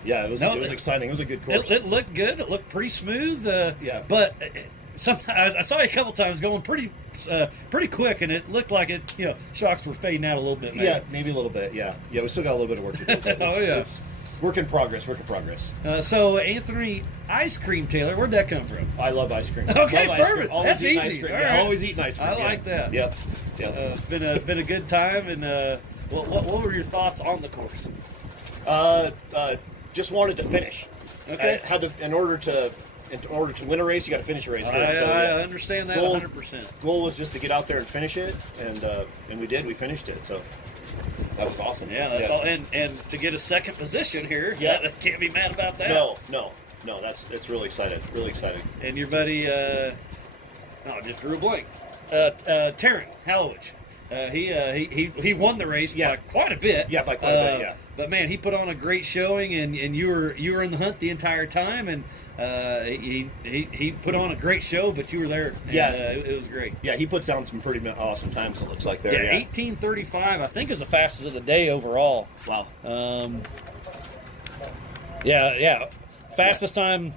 yeah, it was exciting. It was a good course. It looked good. It looked pretty smooth. But I saw you a couple times going pretty quick, and it looked like shocks were fading out a little bit. Maybe. Yeah, maybe a little bit. Yeah, we still got a little bit of work to do. It's work in progress. So Anthony Ice Cream Taylor, where'd that come from? I love ice cream. Okay, perfect. That's easy. Ice cream. All Yeah, right. always eating ice cream. I like that. Yep. Been a good time. And what were your thoughts on the course? Just wanted to finish. Okay. In order to win a race, you got to finish a race. I understand that 100%. Goal was just to get out there and finish it, and we did. We finished it. So. That was awesome. Yeah, that's all. And to get a second position here, can't be mad about that. No. It's really exciting. Really exciting. And your buddy, I just drew a blank. Taryn Hallowich. He won the race by quite a bit. Yeah, by quite a bit. Yeah. But man, he put on a great showing, and you were in the hunt the entire time, and he put on a great show, but you were there. And, it was great. Yeah, he puts down some pretty awesome times. It looks like there. Yeah, 18:35. I think is the fastest of the day overall. Wow. Fastest time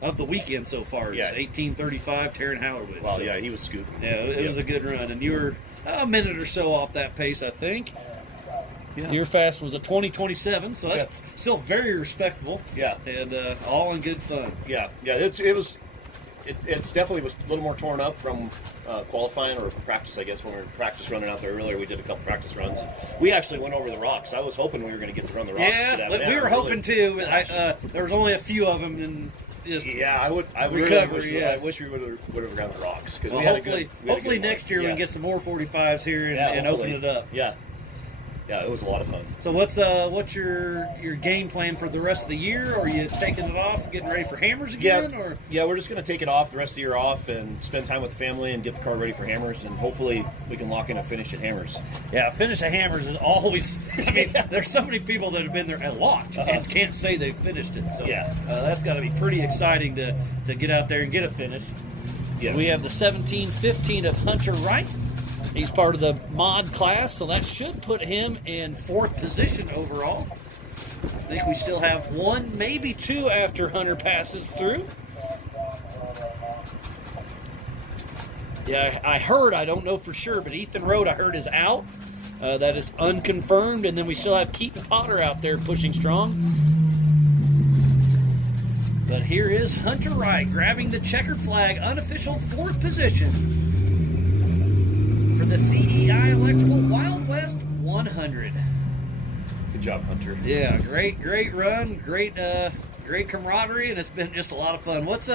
of the weekend so far is 18:35. Taryn Hallowich. Wow. Yeah, he was scooping. Yeah, it was a good run, and you were a minute or so off that pace, I think. Yeah. Your fast was a 20:27, so that's still very respectable. Yeah, and all in good fun. Yeah. It's definitely was a little more torn up from qualifying or practice, I guess. When we were practice running out there earlier, we did a couple practice runs. And we actually went over the rocks. I was hoping we were going to get to run the rocks. Yeah, we were hoping too. There was only a few of them, and I wish we would have run the rocks because hopefully next year we can get some more 45s here and open it up. Yeah, it was a lot of fun. So what's your game plan for the rest of the year? Are you taking it off, getting ready for Hammers again? Yeah, we're just going to take it off the rest of the year off and spend time with the family and get the car ready for Hammers, and hopefully we can lock in a finish at Hammers. Yeah, finish at Hammers is always. I mean, there's so many people that have been there a lot and can't say they've finished it. So that's got to be pretty exciting to get out there and get a finish. Yes. So we have the 17-15 of Hunter Wright. He's part of the mod class, so that should put him in 4th position overall. I think we still have 1, maybe 2 after Hunter passes through. Yeah, I heard, I don't know for sure, but Ethan Road I heard is out. That is unconfirmed, and then we still have Keaton Potter out there pushing strong. But here is Hunter Wright grabbing the checkered flag, unofficial 4th position for the CEI Electrical Wild West 100. Good job, Hunter. Yeah, great run, great camaraderie, and it's been just a lot of fun. What's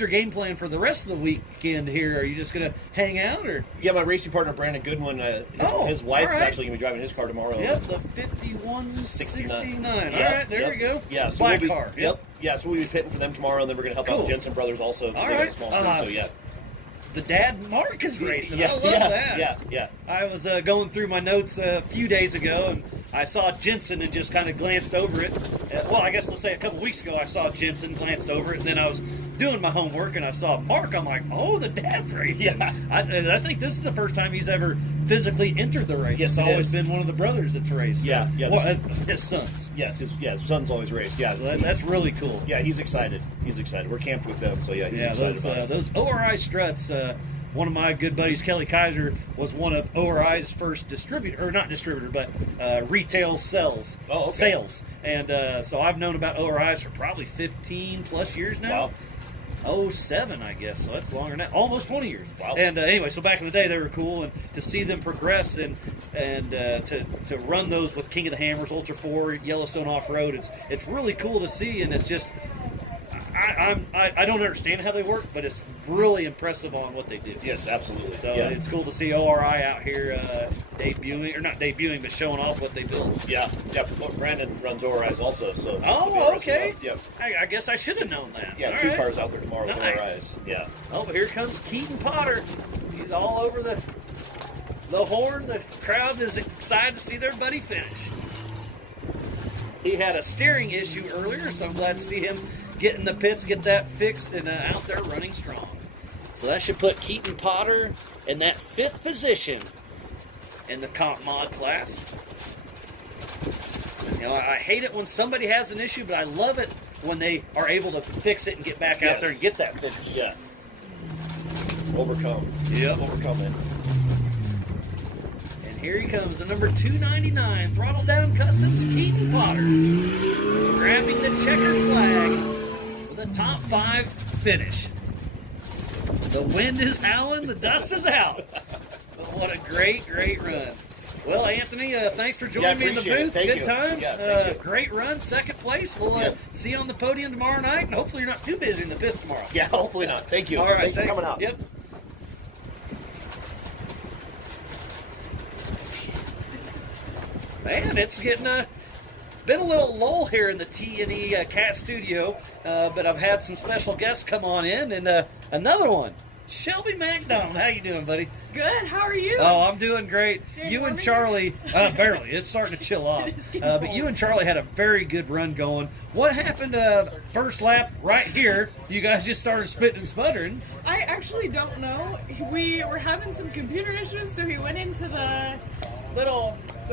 your game plan for the rest of the weekend here? Are you just gonna hang out, or? Yeah, my racing partner Brandon Goodwin, his wife's actually gonna be driving his car tomorrow. Yep, the 5169. All right, there we go. Yeah, so we'll be, car. Yep. Yeah, so we'll be pitting for them tomorrow, and then we're gonna help out the Jensen brothers also. All right. Small team, so yeah. The dad Mark is racing. I love that. Yeah. I was going through my notes a few days ago, and I saw Jensen and just kind of glanced over it. Well, I guess let's say a couple weeks ago I saw Jensen, glanced over it, and then I was doing my homework and I saw Mark. I'm like, oh, the dad's racing. Yeah. I think this is the first time he's ever physically entered the race. Yes, it's always been one of the brothers that's raced. Yeah. His sons. Yes, his son's always raced. Yeah. So that's really cool. Yeah, he's excited. We're camped with them, so he's excited about it. Those O.R.R. struts. One of my good buddies, Kelly Kaiser, was one of O.R.R.'s first retail sales. Oh, okay. Sales. And so I've known about O.R.R.'s for probably 15 plus years now. Wow. 07, I guess. So that's longer than that. Almost 20 years. Wow. And anyway, so back in the day, they were cool. And to see them progress, and and to run those with King of the Hammers, Ultra 4, Yellowstone Off-Road, it's really cool to see, and it's just I don't understand how they work, but it's really impressive on what they do. Yes, absolutely. So it's cool to see ORI out here debuting, or not debuting, but showing off what they built. Yeah. Well, Brandon runs ORIs also, so. Oh, okay. Yep. I guess I should have known that. Yeah, all 2 right. cars out there tomorrow with Nice. ORIs. Yeah. Oh, but here comes Keaton Potter. He's all over the horn. The crowd is excited to see their buddy finish. He had a steering issue earlier, so I'm glad to see him get in the pits, get that fixed, and out there running strong. So that should put Keaton Potter in that 5th position in the comp mod class. You know, I hate it when somebody has an issue, but I love it when they are able to fix it and get back out there and get that finish. Yeah. Overcome. Yep. Overcome it. And here he comes, the number 299 Throttle Down Customs, Keaton Potter, grabbing the checkered flag with a top 5 finish. The wind is howling, the dust is out. But what a great run. Well, Anthony, thanks for joining me in the booth. Good times. Great run, 2nd place. We'll see you on the podium tomorrow night, and hopefully you're not too busy in the pits tomorrow. Yeah, hopefully not. Thank you. All right, thanks for coming out. Yep. Man, it's getting it's been a little lull here in the T&E Cat Studio, but I've had some special guests come on in, and another one, Shelby McDonald. How you doing, buddy? Good. How are you? Oh, I'm doing great. Staying You warm and in Charlie, barely. It's starting to chill off. But you and Charlie had a very good run going. What happened first lap right here? You guys just started spitting and sputtering. I actually don't know. We were having some computer issues, so he went into the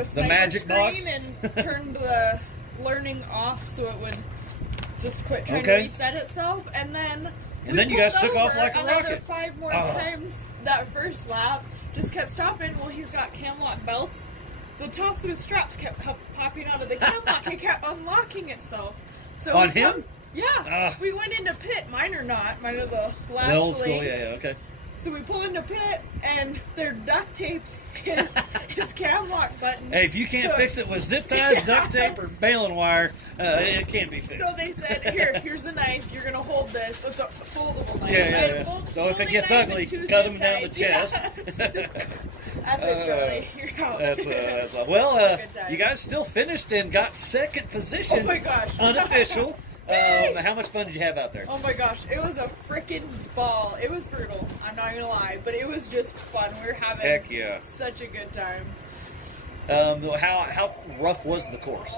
sniper magic screen box? and turned the learning off so it would just quit trying to reset itself, and then you guys took off like a another rocket. 5 more times that first lap. Just kept stopping. Well, he's got cam lock belts. The tops of his straps kept popping out of the cam lock. It kept unlocking itself. So On him? Yeah. We went into pit. Mine are not. Mine are the latch The old school, link. yeah, okay. So we pull into pit, and they're duct taped in his cam lock buttons. Hey, if you can't fix it with zip ties, duct tape, or baling wire, it can't be fixed. So they said, here's a knife. You're going to hold this. It's a foldable knife. Yeah. So if it gets ugly, cut them down the chest. That's it, Charlie. You're out. That's well, you guys still finished and got 2nd position. Oh, my gosh. Unofficial. How much fun did you have out there? Oh my gosh, it was a freaking ball. It was brutal, I'm not gonna lie, but it was just fun. We were having such a good time. How rough was the course?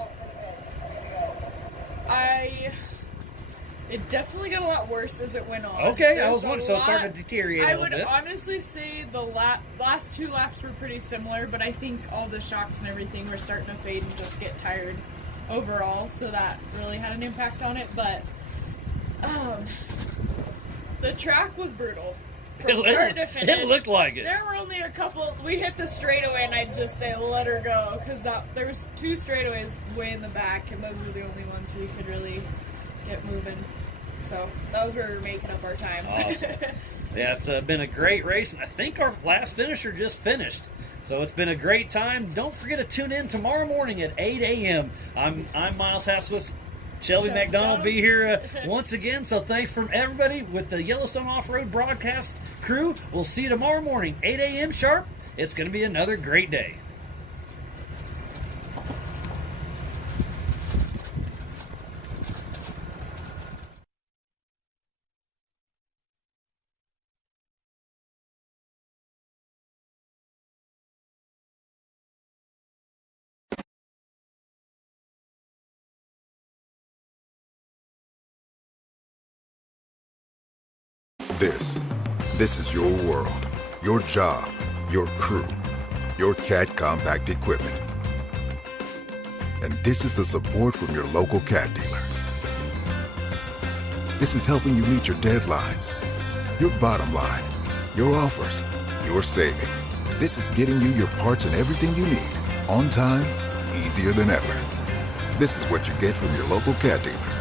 It definitely got a lot worse as it went on. Okay, I was wondering, so it started to deteriorate a little bit. I would honestly say the last 2 laps were pretty similar, but I think all the shocks and everything were starting to fade and just get tired overall, so that really had an impact on it. But the track was brutal from start to finish. It looked like it. There were only a couple. We hit the straightaway, and I'd just say let her go, because there was 2 straightaways way in the back, and those were the only ones we could really get moving. So that was where we were making up our time. Awesome. Yeah, it's been a great race, and I think our last finisher just finished. So it's been a great time. Don't forget to tune in tomorrow morning at 8 a.m. I'm Miles Haswitz. Shelby McDonald will be here once again. So thanks from everybody with the Yellowstone Off-Road broadcast crew. We'll see you tomorrow morning, 8 a.m. sharp. It's going to be another great day. This is your world, your job, your crew, your CAT compact equipment. And this is the support from your local CAT dealer. This is helping you meet your deadlines, your bottom line, your offers, your savings. This is getting you your parts and everything you need, on time, easier than ever. This is what you get from your local CAT dealer.